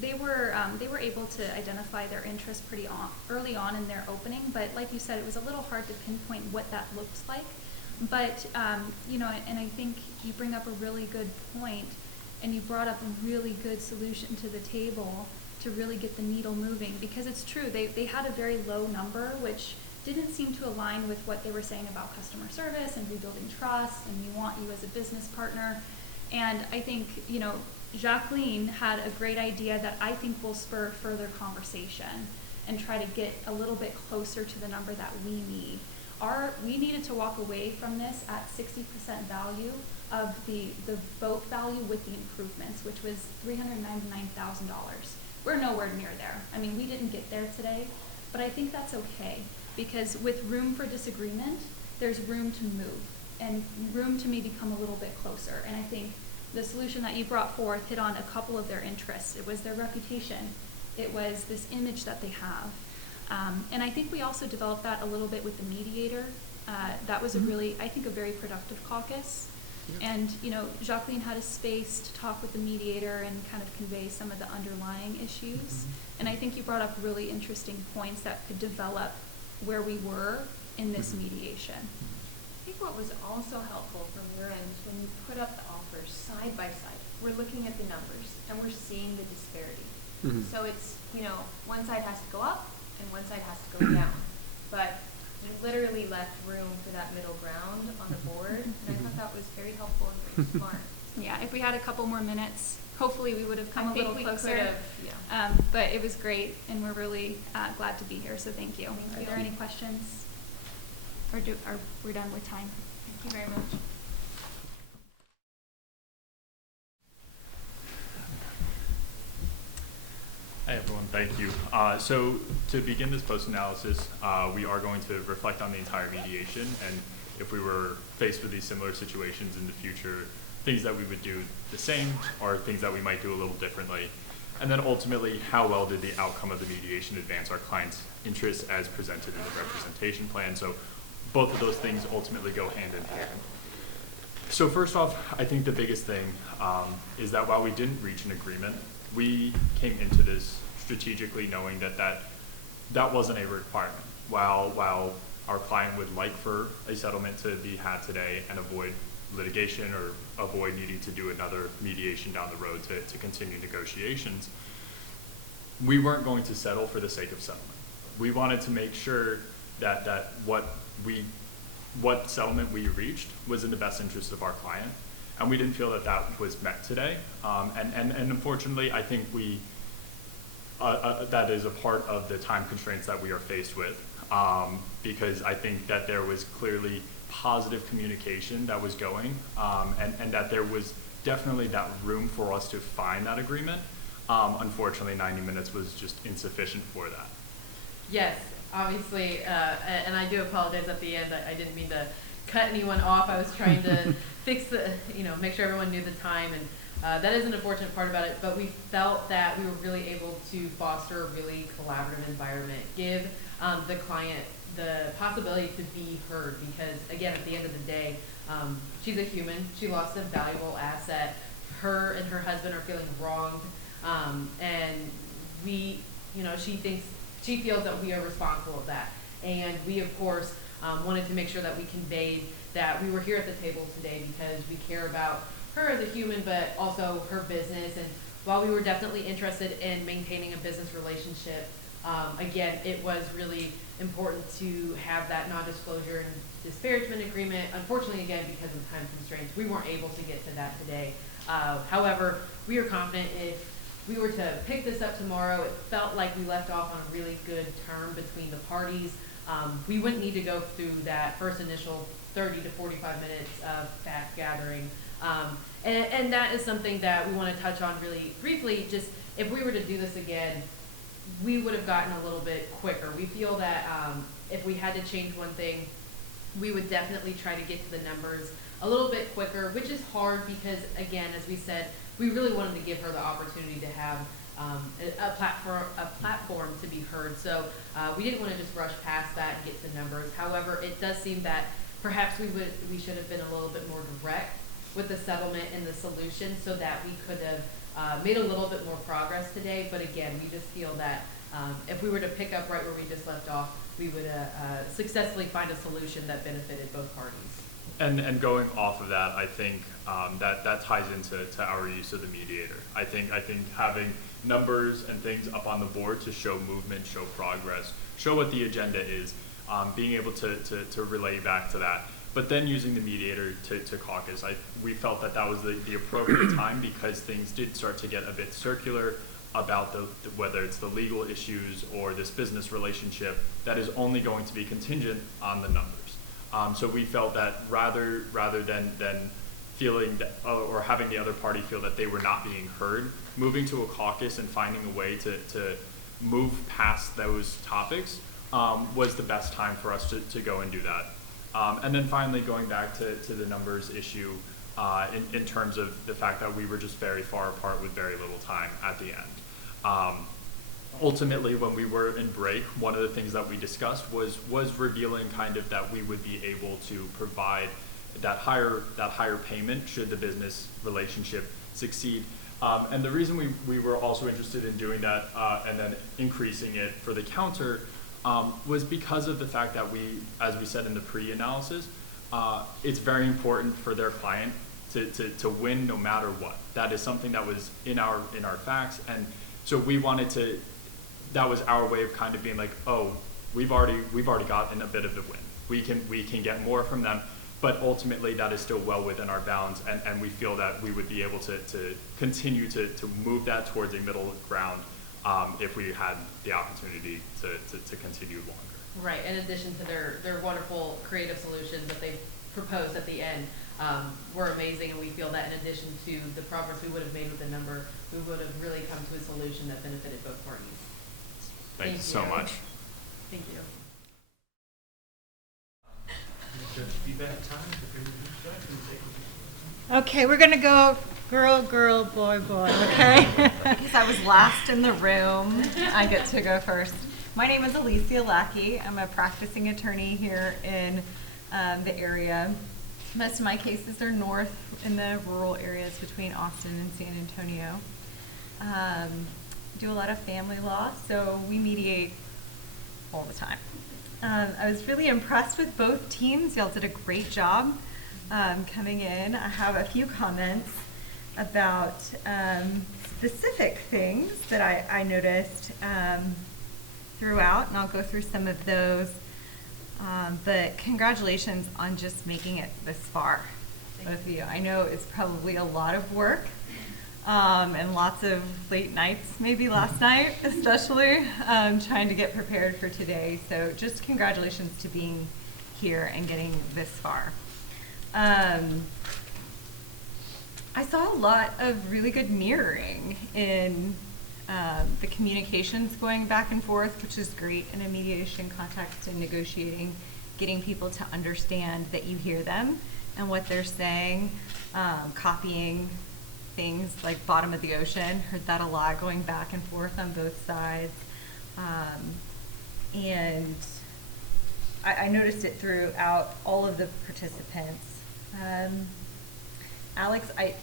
they were able to identify their interest pretty early on in their opening, but like you said, it was a little hard to pinpoint what that looked like. But and I think you bring up a really good point, and you brought up a really good solution to the table to really get the needle moving, because it's true, they had a very low number, which didn't seem to align with what they were saying about customer service and rebuilding trust, and we want you as a business partner. And I think, Jacqueline had a great idea that I think will spur further conversation and try to get a little bit closer to the number that we need. We needed to walk away from this at 60% value of the boat value with the improvements, which was $399,000. We're nowhere near there. I mean, we didn't get there today, but I think that's okay, because with room for disagreement, there's room to move and room to maybe come a little bit closer. And I think the solution that you brought forth hit on a couple of their interests. It was their reputation. It was this image that they have. And I think we also developed that a little bit with the mediator. That was a really, I think, a very productive caucus. And, Jacqueline had a space to talk with the mediator and kind of convey some of the underlying issues. And I think you brought up really interesting points that could develop where we were in this mediation. I think what was also helpful from your end is when you put up the offers side by side, we're looking at the numbers and we're seeing the disparity. So it's, one side has to go up and one side has to go down. But you literally left room for that middle ground on the board, and I thought that was very helpful and very smart. Yeah, if we had a couple more minutes, hopefully we would have come a little closer. But it was great, and we're really glad to be here, so thank you. Are there any questions? Or we're done with time? Thank you very much. Hi everyone, thank you. So to begin this post-analysis, we are going to reflect on the entire mediation, and if we were faced with these similar situations in the future, things that we would do the same or things that we might do a little differently. And then ultimately, how well did the outcome of the mediation advance our client's interests as presented in the representation plan? So both of those things ultimately go hand in hand. So first off, I think the biggest thing is that while we didn't reach an agreement, we came into this strategically knowing that wasn't a requirement. While our client would like for a settlement to be had today and avoid litigation or avoid needing to do another mediation down the road to continue negotiations, we weren't going to settle for the sake of settlement. We wanted to make sure that what settlement we reached was in the best interest of our client. And we didn't feel that was met today. And unfortunately, I think that is a part of the time constraints that we are faced with, because I think that there was clearly positive communication that was going, and that there was definitely that room for us to find that agreement. Unfortunately, 90 minutes was just insufficient for that. Yes, obviously, and I do apologize at the end. I didn't mean to cut anyone off. I was trying to fix make sure everyone knew the time, and that is an unfortunate part about it, but we felt that we were really able to foster a really collaborative environment, give the client the possibility to be heard, because again, at the end of the day, she's a human. She lost a valuable asset. Her and her husband are feeling wronged, and we, she feels that we are responsible of that. And we, of course, wanted to make sure that we conveyed that we were here at the table today because we care about her as a human, but also her business. And while we were definitely interested in maintaining a business relationship, again, it was really important to have that non-disclosure and disparagement agreement. Unfortunately, again, because of time constraints, we weren't able to get to that today. However, we are confident if we were to pick this up tomorrow, it felt like we left off on a really good term between the parties. We wouldn't need to go through that first initial 30 to 45 minutes of fact gathering. And that is something that we want to touch on really briefly. Just if we were to do this again, we would have gotten a little bit quicker. We feel that if we had to change one thing, we would definitely try to get to the numbers a little bit quicker, which is hard because, again, as we said, we really wanted to give her the opportunity to have a platform to be heard. So we didn't want to just rush past that and get to numbers. However, it does seem that perhaps we should have been a little bit more direct with the settlement and the solution so that we could have made a little bit more progress today. But again, we just feel that if we were to pick up right where we just left off, we would successfully find a solution that benefited both parties. And going off of that, I think that ties into our use of the mediator. I think having numbers and things up on the board to show movement, show progress, show what the agenda is, being able to relay back to that. But then using the mediator to caucus, we felt that was the appropriate time because things did start to get a bit circular about whether it's the legal issues or this business relationship that is only going to be contingent on the numbers. So we felt that rather than feeling that, or having the other party feel that they were not being heard, moving to a caucus and finding a way to move past those topics was the best time for us to go and do that. And then finally going back to the numbers issue in terms of the fact that we were just very far apart with very little time at the end. Ultimately, when we were in break, one of the things that we discussed was revealing kind of that we would be able to provide that higher payment should the business relationship succeed. And the reason we were also interested in doing that and then increasing it for the counter was because of the fact that as we said in the pre-analysis, it's very important for their client to win no matter what. That is something that was in our facts, and so we wanted to. That was our way of kind of being like, oh, we've already gotten a bit of the win. We can get more from them, but ultimately that is still well within our bounds, and we feel that we would be able to continue to move that towards a middle ground if we had the opportunity to continue longer. Right. In addition to their wonderful creative solutions that they proposed at the end were amazing, and we feel that in addition to the progress we would have made with the number, we would have really come to a solution that benefited both parties. Thank you so much. Thank you. Okay, we're gonna go girl, girl, boy, boy, okay? Because I was last in the room, I get to go first. My name is Alicia Lackey. I'm a practicing attorney here in the area. Most of my cases are north in the rural areas between Austin and San Antonio. Do a lot of family law, so we mediate all the time. I was really impressed with both teams. Y'all did a great job coming in. I have a few comments about specific things that I noticed throughout, and I'll go through some of those. But congratulations on just making it this far, both of you. I know it's probably a lot of work. And lots of late nights, maybe last night especially, trying to get prepared for today. So just congratulations to being here and getting this far. I saw a lot of really good mirroring in the communications going back and forth, which is great in a mediation context and negotiating, getting people to understand that you hear them and what they're saying, copying things like bottom of the ocean, heard that a lot, going back and forth on both sides. And I noticed it throughout all of the participants. Alex, I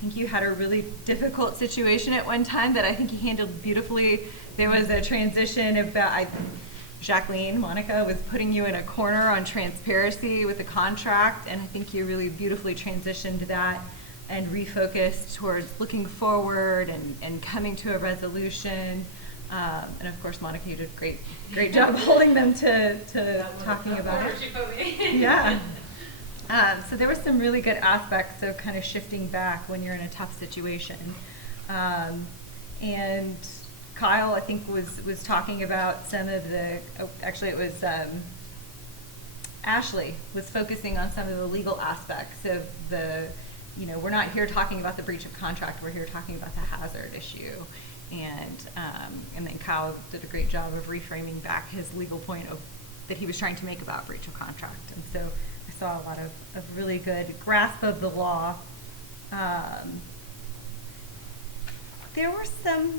think you had a really difficult situation at one time that I think you handled beautifully. There was a transition about, Jacqueline, Monica, was putting you in a corner on transparency with the contract, and I think you really beautifully transitioned that and refocused towards looking forward and coming to a resolution. And of course, Monica, you did a great job holding them to talking about it. Yeah. So there were some really good aspects of kind of shifting back when you're in a tough situation. And Kyle, I think, was talking about some of the, actually it was Ashley was focusing on some of the legal aspects of the, we're not here talking about the breach of contract, we're here talking about the hazard issue. And then Kyle did a great job of reframing back his legal point that he was trying to make about breach of contract. And so I saw a lot of really good grasp of the law. There were some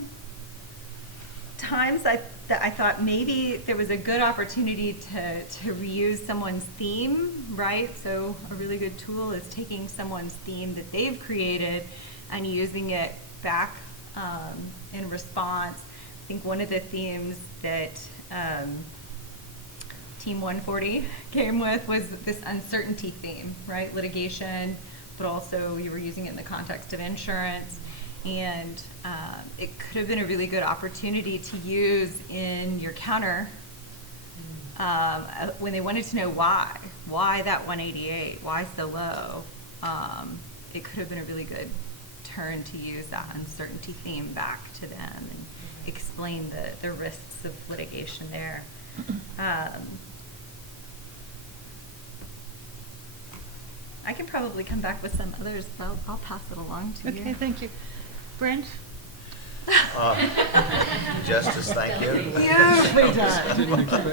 times that I thought maybe there was a good opportunity to reuse someone's theme, right? So a really good tool is taking someone's theme that they've created and using it back in response. I think one of the themes that Team 140 came with was this uncertainty theme, right? Litigation, but also you were using it in the context of insurance. And it could have been a really good opportunity to use in your counter when they wanted to know why that 188, why so low. It could have been a really good turn to use that uncertainty theme back to them and explain the risks of litigation there. I can probably come back with some others, but I'll pass it along to you. Okay, thank you. Brent? Justice, thank you. Beautifully done. Didn't expect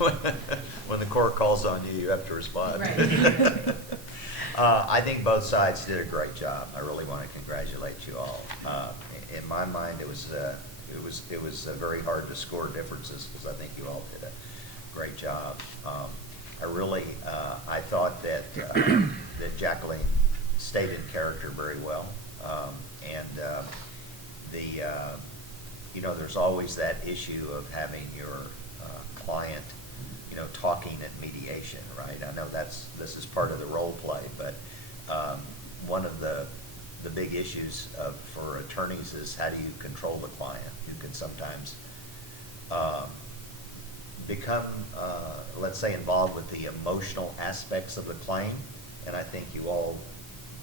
that. When the court calls on you, you have to respond. Right. I think both sides did a great job. I really want to congratulate you all. In my mind, it was very hard to score differences because I think you all did a great job. I thought that that Jacqueline stayed in character very well, there's always that issue of having your client, talking at mediation, right? I know this is part of the role play, but one of the big issues for attorneys is how do you control the client, who can sometimes become, let's say, involved with the emotional aspects of the claim. And I think you all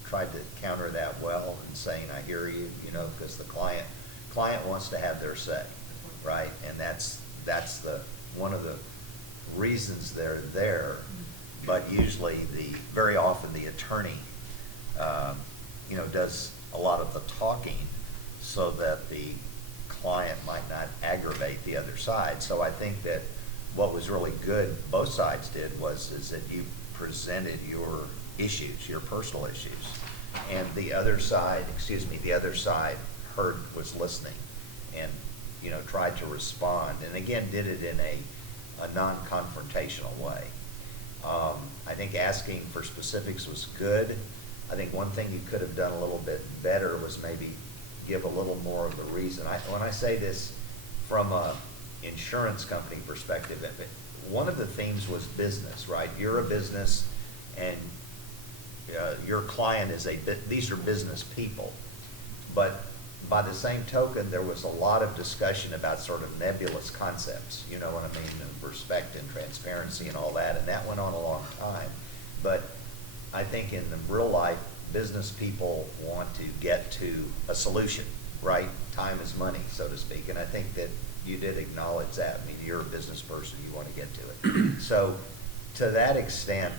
tried to counter that well in saying, I hear you, because the client wants to have their say, right? And that's one of the reasons they're there. But usually very often the attorney, does a lot of the talking so that the client might not aggravate the other side. So I think that what was really good both sides did is that you presented your issues, your personal issues, and the other side was listening and tried to respond, and again did it in a non-confrontational way. I think asking for specifics was good. I think one thing you could have done a little bit better was maybe give a little more of the reason. When I say this from a insurance company perspective, one of the themes was business, right? You're a business, and your client these are business people. But by the same token, there was a lot of discussion about sort of nebulous concepts, you know what I mean, of respect and transparency and all that, and that went on a long time. But I think in the real life, business people want to get to a solution, right? Time is money, so to speak, and I think that you did acknowledge that. I mean, you're a business person, you want to get to it. So to that extent,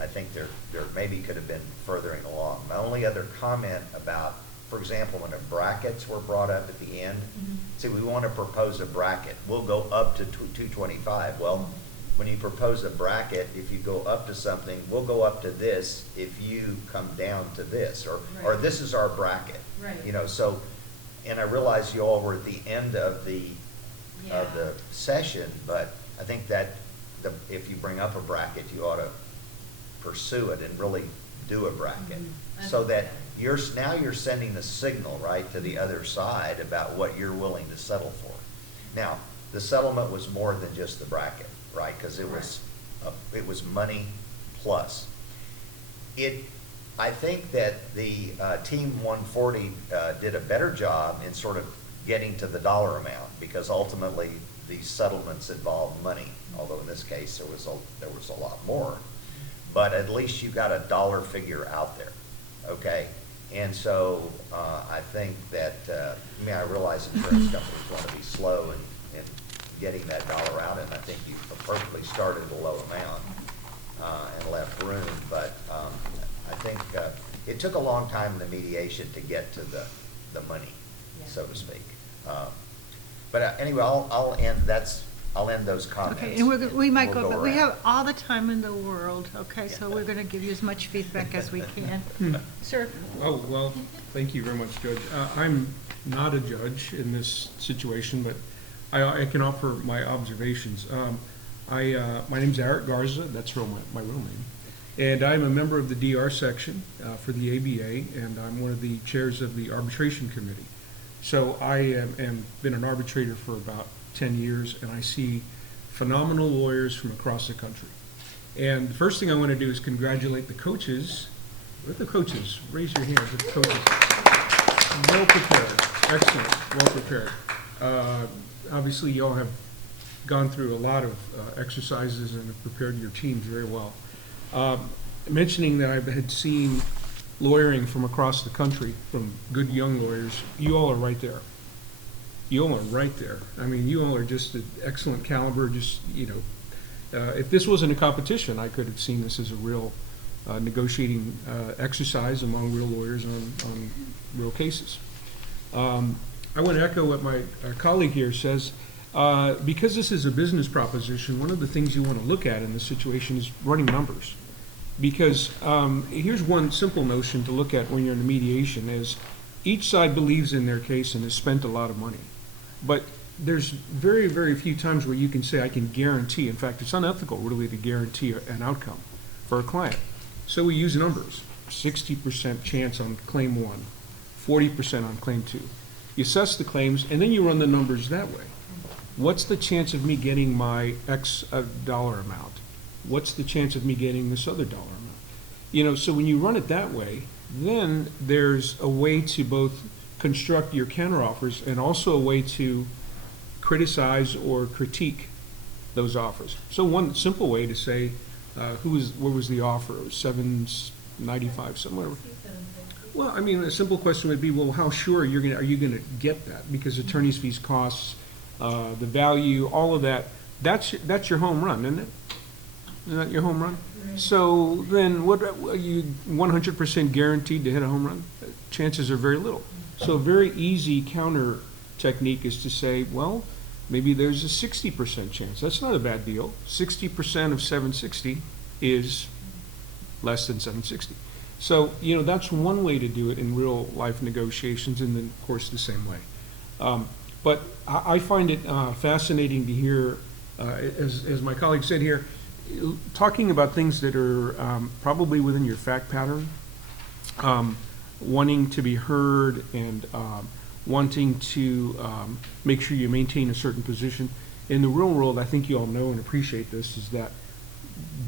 I think there maybe could have been furthering along. My only other comment about, for example, when the brackets were brought up at the end, see, we want to propose a bracket. We'll go up to 225. Well, when you propose a bracket, if you go up to something, we'll go up to this if you come down to this, or this is our bracket. Right. So, and I realize you all were at the end of the session, but I think that if you bring up a bracket, you ought to pursue it and really do a bracket. Mhm. So that now you're sending a signal, right, to the other side about what you're willing to settle for. Now, the settlement was more than just the bracket, right? Because it was money plus. I think that the Team 140 did a better job in sort of getting to the dollar amount, because ultimately these settlements involved money, although in this case there was a lot more. But at least you got a dollar figure out there, okay? And so I think that, I realize insurance companies want to be slow in getting that dollar out, and I think you appropriately started at a low amount and left room, but I think it took a long time in the mediation to get to the money, so to speak. But anyway, I'll end those comments. Okay, and we might we'll go, but we around. have all the time in the world, okay? So we're going to give you as much feedback as we can. Sir? Oh, well, thank you very much, Judge. I'm not a judge in this situation, but I can offer my observations. My name's Eric Garza, that's my real name. And I'm a member of the DR section for the ABA, and I'm one of the chairs of the arbitration committee. So I am been an arbitrator for about 10 years, and I see phenomenal lawyers from across the country. And the first thing I want to do is congratulate the coaches. Where are the coaches? Raise your hands, the coaches. Well prepared, excellent, well prepared. Obviously, you all have gone through a lot of exercises and have prepared your teams very well. Mentioning that I had seen lawyering from across the country, from good young lawyers, you all are right there. You all are right there. I mean, you all are just an excellent caliber. Just, if this wasn't a competition, I could have seen this as a real negotiating exercise among real lawyers on real cases. I want to echo what my colleague here says. Because this is a business proposition, one of the things you want to look at in this situation is running numbers. Because here's one simple notion to look at when you're in a mediation is each side believes in their case and has spent a lot of money. But there's very, very few times where you can say, I can guarantee. In fact, it's unethical, really, to guarantee an outcome for a client. So we use numbers. 60% chance on claim 1, 40% on claim 2. You assess the claims, and then you run the numbers that way. What's the chance of me getting my X dollar amount? What's the chance of me getting this other dollar amount? So when you run it that way, then there's a way to both construct your counteroffers and also a way to criticize or critique those offers. So one simple way to say, what was the offer? It was $795, somewhere. Well, I mean, a simple question would be, well, how sure are you going to get that? Because attorney's fees, costs, the value, all of that, that's your home run, isn't it? Isn't that your home run? Right. So then what are you 100% guaranteed to hit a home run? Chances are very little. So a very easy counter technique is to say, well, maybe there's a 60% chance. That's not a bad deal. 60% of 760 is less than 760. So, that's one way to do it in real life negotiations, and then, of course, the same way. But I find it fascinating to hear, as my colleague said here, talking about things that are probably within your fact pattern, wanting to be heard and wanting to make sure you maintain a certain position. In the real world, I think you all know and appreciate this, is that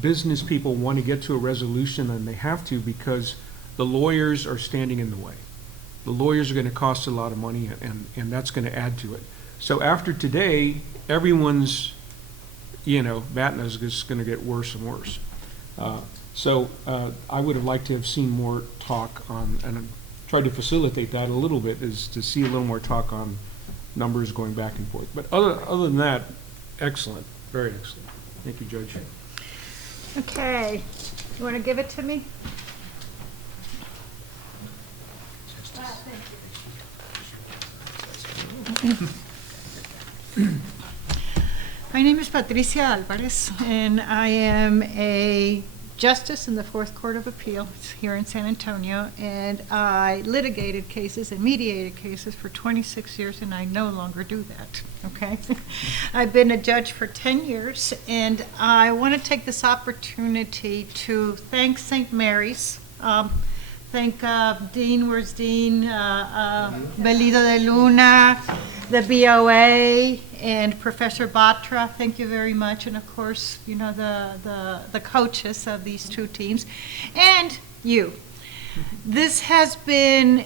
business people want to get to a resolution, and they have to because the lawyers are standing in the way. The lawyers are going to cost a lot of money, and that's going to add to it. So after today, everyone's, BATNA is just going to get worse and worse. So I would have liked to have seen more talk on, and I've tried to facilitate that a little bit, is to see a little more talk on numbers going back and forth. But other than that, excellent, very excellent. Thank you, Judge. Okay, you want to give it to me? My name is Patricia Alvarez, and I am a justice in the Fourth Court of Appeal here in San Antonio, and I litigated cases and mediated cases for 26 years, and I no longer do that, okay? I've been a judge for 10 years, and I want to take this opportunity to thank St. Mary's, thank Dean, where's Dean? Belido de Luna, the BOA, and Professor Batra, thank you very much. And of course, you know, the coaches of these two teams, and you. This has been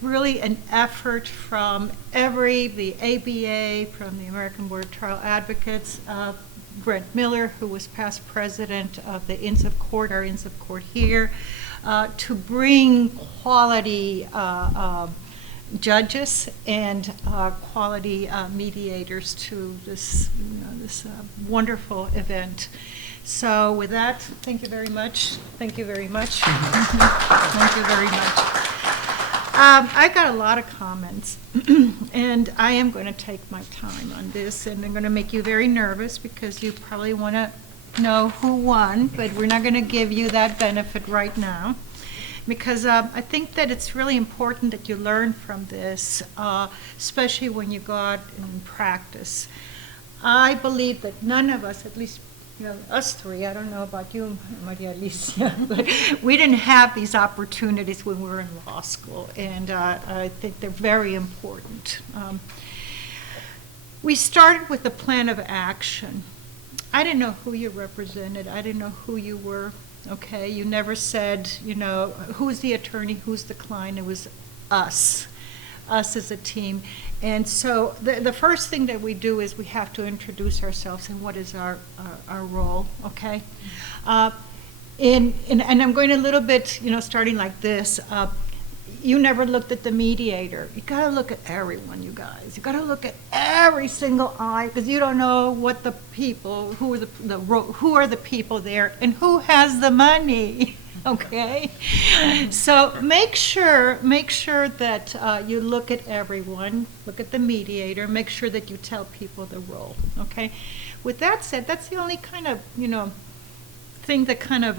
really an effort from the ABA, from the American Board of Trial Advocates, Brent Miller, who was past president of the Inns of Court, our Inns of Court here, to bring quality judges and quality mediators to this, this wonderful event. So with that, thank you very much. Thank you very much. Thank you very much. I got a lot of comments, and I am going to take my time on this, and I'm going to make you very nervous because you probably want to know who won, but we're not going to give you that benefit right now. Because I think that it's really important that you learn from this, especially when you go out and practice. I believe that none of us, at least us three, I don't know about you, Maria Alicia, but we didn't have these opportunities when we were in law school, and I think they're very important. We started with a plan of action. I didn't know who you represented. I didn't know who you were. Okay, you never said, who's the attorney, who's the client. It was us as a team. And so the first thing that we do is we have to introduce ourselves and what is our role, okay? And I'm going a little bit, starting like this. You never looked at the mediator. You got to look at everyone, you guys. You got to look at every single eye, because you don't know what the people, who are the people there, and who has the money. Okay, so make sure that you look at everyone. Look at the mediator. Make sure that you tell people the role. Okay. With that said, that's the only kind of thing that kind of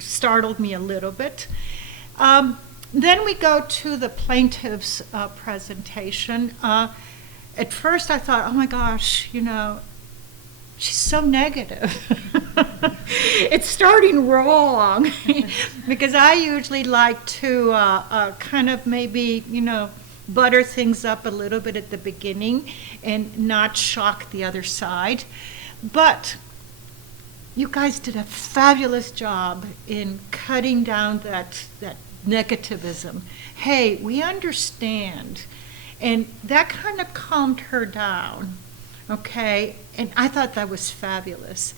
startled me a little bit. Then we go to the plaintiff's presentation. At first I thought, oh my gosh, she's so negative. It's starting wrong because I usually like to kind of maybe, butter things up a little bit at the beginning and not shock the other side. But you guys did a fabulous job in cutting down that negativism. Hey, we understand. And that kind of calmed her down, okay? And I thought that was fabulous.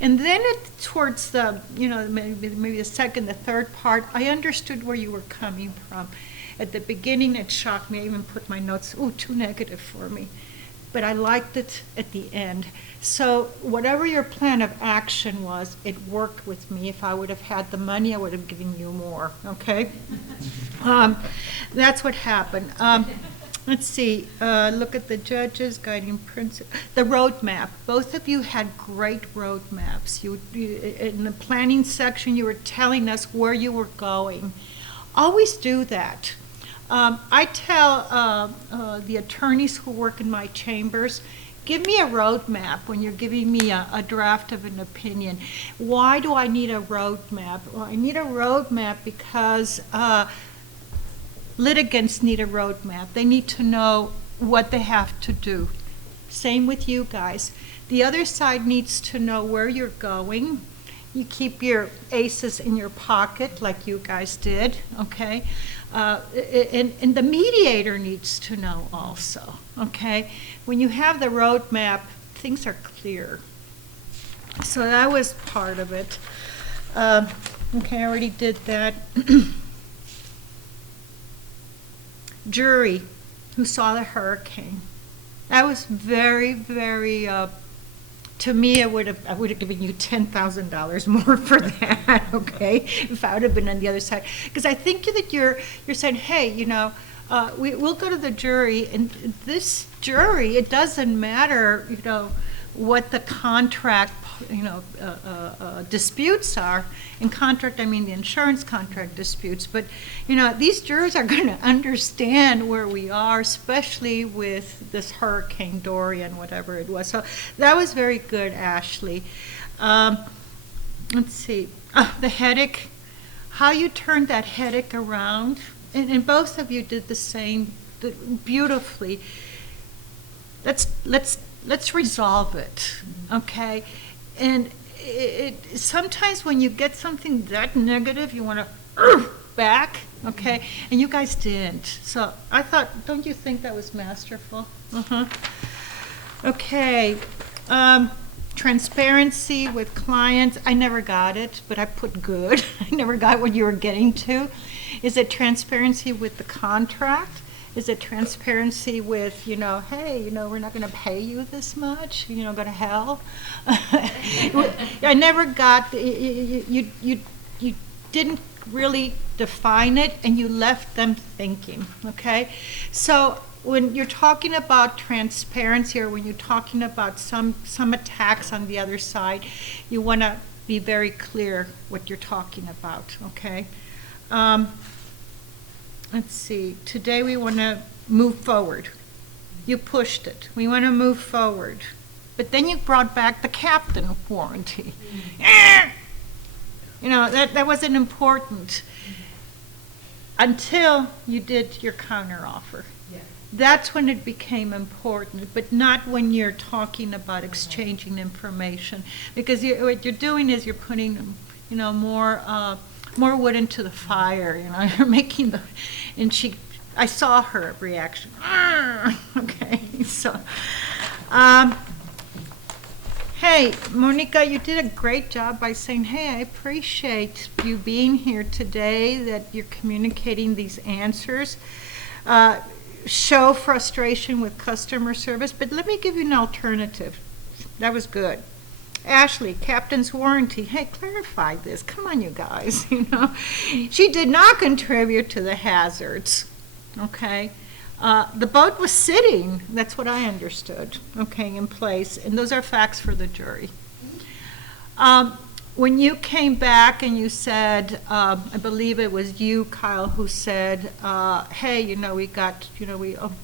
And then towards the, maybe the second, the third part, I understood where you were coming from. At the beginning, it shocked me. I even put my notes, too negative for me. But I liked it at the end. So whatever your plan of action was, it worked with me. If I would have had the money, I would have given you more, okay? That's what happened. Let's see, look at the judges, guiding principle, the roadmap. Both of you had great roadmaps. You, in the planning section, you were telling us where you were going. Always do that. I tell the attorneys who work in my chambers, give me a roadmap when you're giving me a draft of an opinion. Why do I need a roadmap? Well, I need a roadmap because litigants need a roadmap. They need to know what they have to do. Same with you guys. The other side needs to know where you're going. You keep your aces in your pocket like you guys did, okay? And the mediator needs to know also, okay? When you have the roadmap, things are clear. So that was part of it. Okay, I already did that. Jury who saw the hurricane. That was very, very, to me, I would have given you $10,000 more for that, okay, if I would have been on the other side. Because I think that you're saying, hey, we'll go to the jury, and this jury, it doesn't matter, what the contract disputes are. In contract, I mean the insurance contract disputes. But, these jurors are going to understand where we are, especially with this Hurricane Dorian, whatever it was. So that was very good, Ashley. Let's see. The headache. How you turned that headache around. And both of you did the same beautifully. Let's resolve it, okay? And sometimes when you get something that negative, you want to back, okay? And you guys didn't. So I thought, don't you think that was masterful? Okay. Transparency with clients. I never got it, but I put good. I never got what you were getting to. Is it transparency with the contract? Is it transparency with, hey, we're not going to pay you this much, go to hell? I never got, you didn't really define it, and you left them thinking, okay? So when you're talking about transparency, or when you're talking about some attacks on the other side, you want to be very clear what you're talking about, okay? Let's see. Today we want to move forward. You pushed it. We want to move forward. But then you brought back the captain warranty. That wasn't important until you did your counteroffer. Yeah. That's when it became important, but not when you're talking about exchanging information. Because what you're doing is you're putting, more wood into the fire, you're making I saw her reaction. Okay, so, hey, Monica, you did a great job by saying, hey, I appreciate you being here today, that you're communicating these answers. Show frustration with customer service, but let me give you an alternative. That was good. Ashley, captain's warranty. Hey, clarify this. Come on, you guys. She did not contribute to the hazards. Okay, the boat was sitting. That's what I understood. Okay, in place, and those are facts for the jury. When you came back and you said, I believe it was you, Kyle, who said, hey, we got,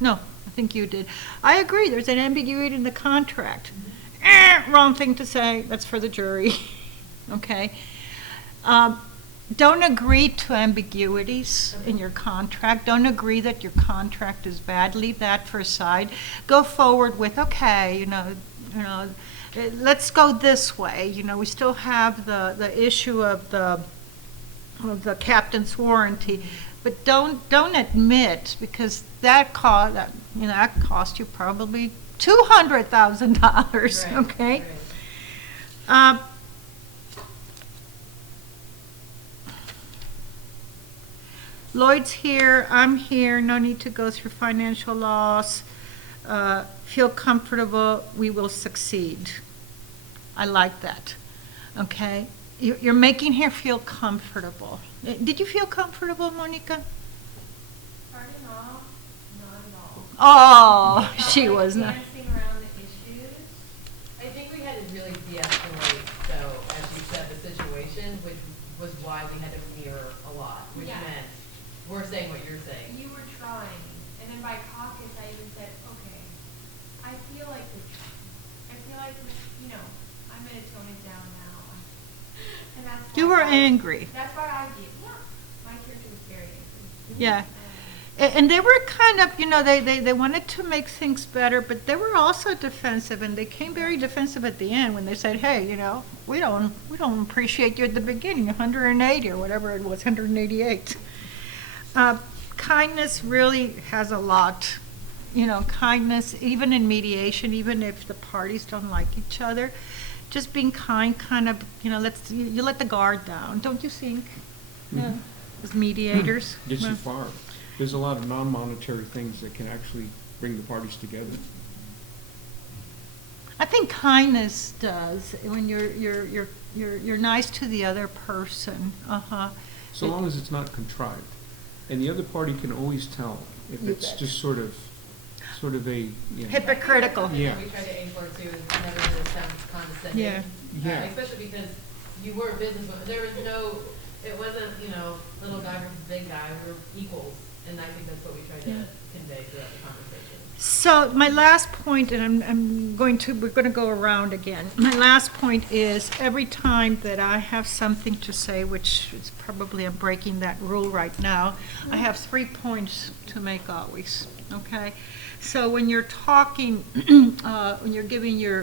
no, I think you did. I agree. There's an ambiguity in the contract. Wrong thing to say. That's for the jury. Okay. Don't agree to ambiguities in your contract. Don't agree that your contract is bad. Leave that for aside. Go forward with, okay, let's go this way. We still have the issue of the captain's warranty, but don't admit, because that cost you probably $200,000. Right, okay. Right. Lloyd's here. I'm here. No need to go through financial loss. Feel comfortable. We will succeed. I like that. Okay. You're making her feel comfortable. Did you feel comfortable, Monica? Starting off, not at all. Oh, she was not. Dancing around the issues. I think we had to really de-escalate, though, as you said, the situation, which was why we had to mirror a lot, which Yeah. meant we're saying what you're saying. You were trying, and then by caucus, I even said, okay, I feel like I'm gonna tone it down now. And that's You why were angry. That's why I did. Yeah, my character was very angry. Yeah. And they were kind of, they wanted to make things better, but they were also defensive, and they came very defensive at the end when they said, hey, we don't appreciate you at the beginning, 180 or whatever it was, 188. Kindness really has a lot. Kindness, even in mediation, even if the parties don't like each other, just being kind, kind of, you let the guard down, don't you think? Yeah. As mediators. Gets you far. There's a lot of non-monetary things that can actually bring the parties together. I think kindness does when you're nice to the other person. So long as it's not contrived. And the other party can always tell if You it's bet. just sort of sort of a, yeah. Hypocritical. Yeah. We try to aim for too, is never to sound condescending. Yeah. Yeah. Especially because you were a businesswoman. There was no, it wasn't, little guy versus big guy. We were equals. And I think that's what we tried to convey throughout the conversation. So my last point, and we're going to go around again. My last point is every time that I have something to say, which is probably I'm breaking that rule right now, I have 3 points to make always, okay? So when you're talking, when you're giving your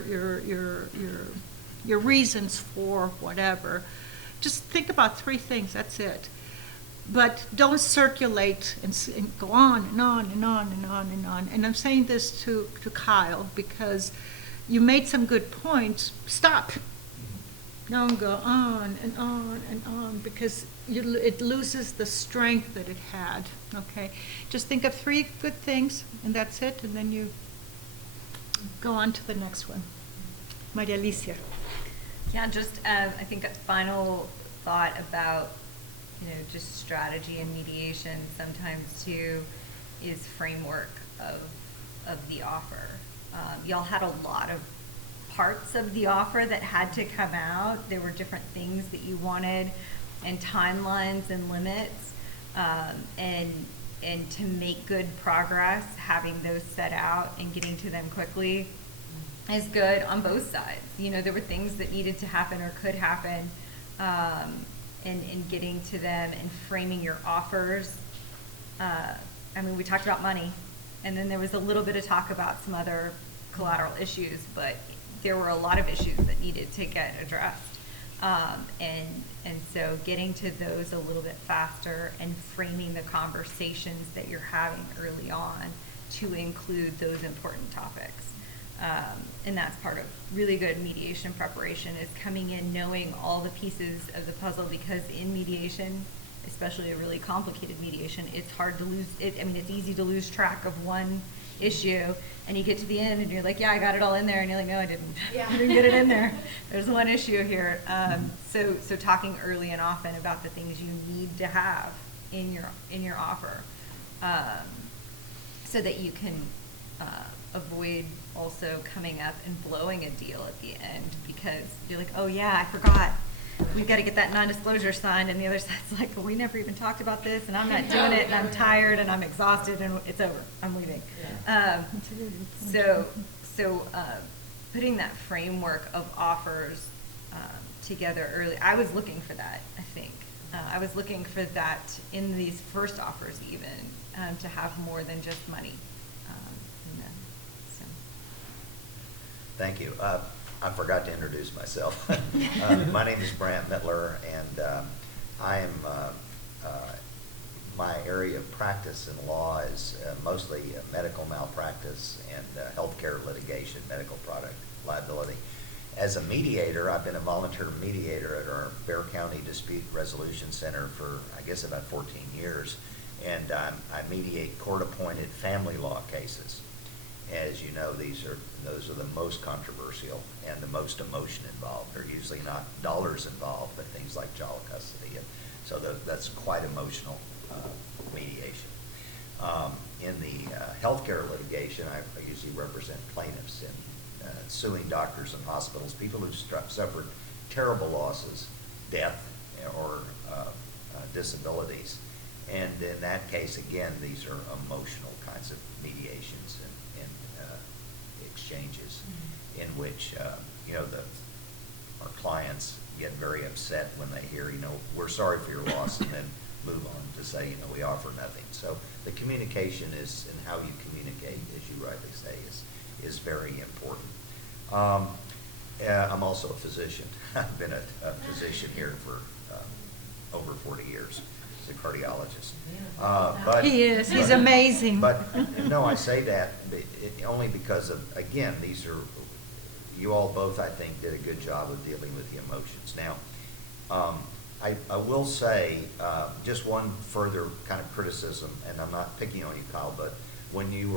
reasons for whatever, just think about 3 things, that's it. But don't circulate and go on and on and on and on and on. And I'm saying this to Kyle because you made some good points. Stop. Don't go on and on and on because it loses the strength that it had. Okay? Just think of 3 good things and that's it. And then you go on to the next one. Maria Alicia. Yeah, just I think a final thought about just strategy and mediation sometimes too is framework of the offer. Y'all had a lot of parts of the offer that had to come out. There were different things that you wanted and timelines and limits. And to make good progress, having those set out and getting to them quickly is good on both sides. There were things that needed to happen or could happen. And getting to them and framing your offers. We talked about money, and then there was a little bit of talk about some other collateral issues, but there were a lot of issues that needed to get addressed. And so getting to those a little bit faster and framing the conversations that you're having early on to include those important topics. And that's part of really good mediation preparation is coming in knowing all the pieces of the puzzle because in mediation, especially a really complicated mediation, it's hard to lose it. It's easy to lose track of one issue and you get to the end and you're like, yeah, I got it all in there. And you're like, no, I didn't. Yeah. I didn't get it in there. There's one issue here. So talking early and often about the things you need to have in your offer so that you can avoid also coming up and blowing a deal at the end because you're like, oh yeah, I forgot. We've got to get that non-disclosure signed, and the other side's like, well, we never even talked about this, and I'm not doing it, and I'm tired, and I'm exhausted, and it's over. I'm leaving. Yeah. So putting that framework of offers together early, I was looking for that, I think. I was looking for that in these first offers even, to have more than just money. Thank you. I forgot to introduce myself. My name is Brant Mittler, and I am, my area of practice in law is mostly medical malpractice and healthcare litigation, medical product liability. As a mediator, I've been a volunteer mediator at our Bexar County Dispute Resolution Center for, I guess, about 14 years. And I mediate court-appointed family law cases. As you know, those are the most controversial and the most emotion involved. They're usually not dollars involved, but things like child custody. And so that's quite emotional mediation. In the healthcare litigation, I usually represent plaintiffs in suing doctors and hospitals, people who've suffered terrible losses, death, or disabilities. And in that case, again, these are emotional kinds of mediations and exchanges in which, our clients get very upset when they hear, we're sorry for your loss, and then move on to say, we offer nothing. So the communication is, and how you communicate, as you rightly say, is very important. I'm also a physician. I've been a physician here for over 40 years as a cardiologist. But He is. He's amazing. But no, I say that only because of, again, you all both, I think, did a good job of dealing with the emotions. Now, I will say just one further kind of criticism, and I'm not picking on you, Kyle, but when you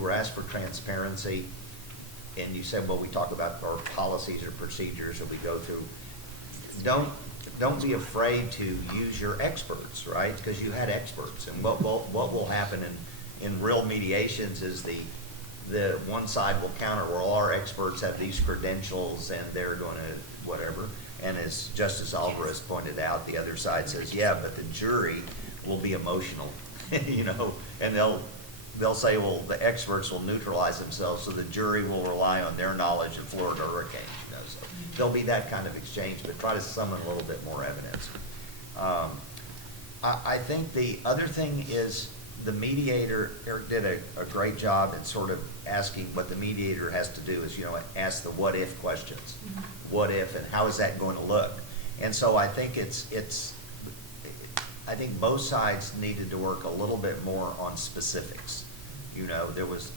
were asked for transparency, and you said, well, we talk about our policies or procedures that we go through. Don't be afraid to use your experts, right? Because you had experts, and what will happen in real mediations is the the one side will counter, well, all our experts have these credentials and they're going to whatever. And as Justice Alvarez pointed out, the other side says, yeah, but the jury will be emotional, you know, and they'll say, well, the experts will neutralize themselves, so the jury will rely on their knowledge of Florida hurricanes, you know. So there'll be that kind of exchange, but try to summon a little bit more evidence. I think the other thing is the mediator, Eric did a great job at sort of asking what the mediator has to do is, you know, ask the what if questions. What if, and how is that going to look? And so I think I think both sides needed to work a little bit more on specifics. You know, there was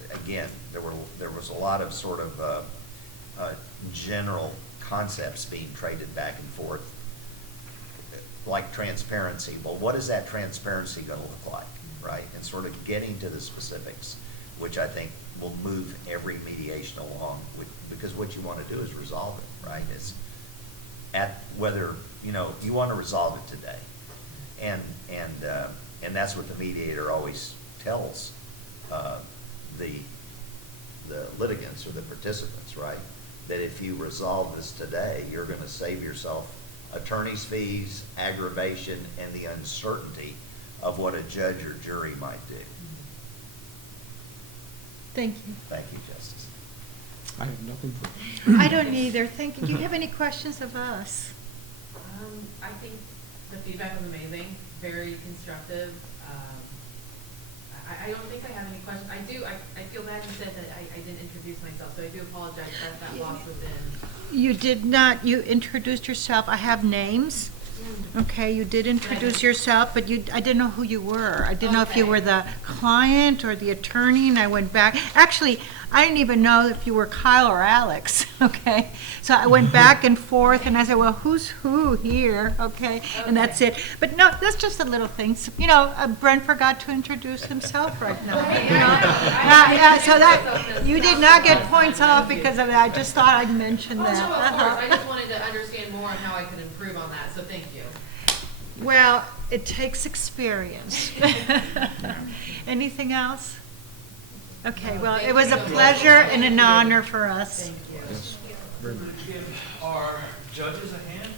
a lot of sort of general concepts being traded back and forth, like transparency. Well, what is that transparency going to look like, right? And sort of getting to the specifics, which I think will move every mediation along, because what you want to do is resolve it, right? It's at whether, you know, you want to resolve it today. And that's what the mediator always tells the litigants or the participants, right? That if you resolve this today, you're going to save yourself attorney's fees, aggravation, and the uncertainty of what a judge or jury might do. Thank you. Thank you, Justice. I have nothing further. I don't either. Thank you. Do you have any questions of us? I think the feedback was amazing, very constructive. I don't think I have any questions. I feel bad you said that I didn't introduce myself, so I do apologize that loss was in. You did not. You introduced yourself. I have names. Okay, you did introduce yourself, but I didn't know who you were. I didn't know if you were the client or the attorney, and I went back. Actually, I didn't even know if you were Kyle or Alex, okay? So I went back and forth, and I said, well, who's who here, okay? And that's it. But no, that's just a little thing. So, you know, Brent forgot to introduce himself right now. You know? So that, you did not get points off because of that. I just thought I'd mention that. No, of course. I just wanted to understand more of how I could improve on that, so thank you. Well, it takes experience. Anything else? Okay, well, it was a pleasure and an honor for us. Thank you. Yes, very much. Give our judges a hand.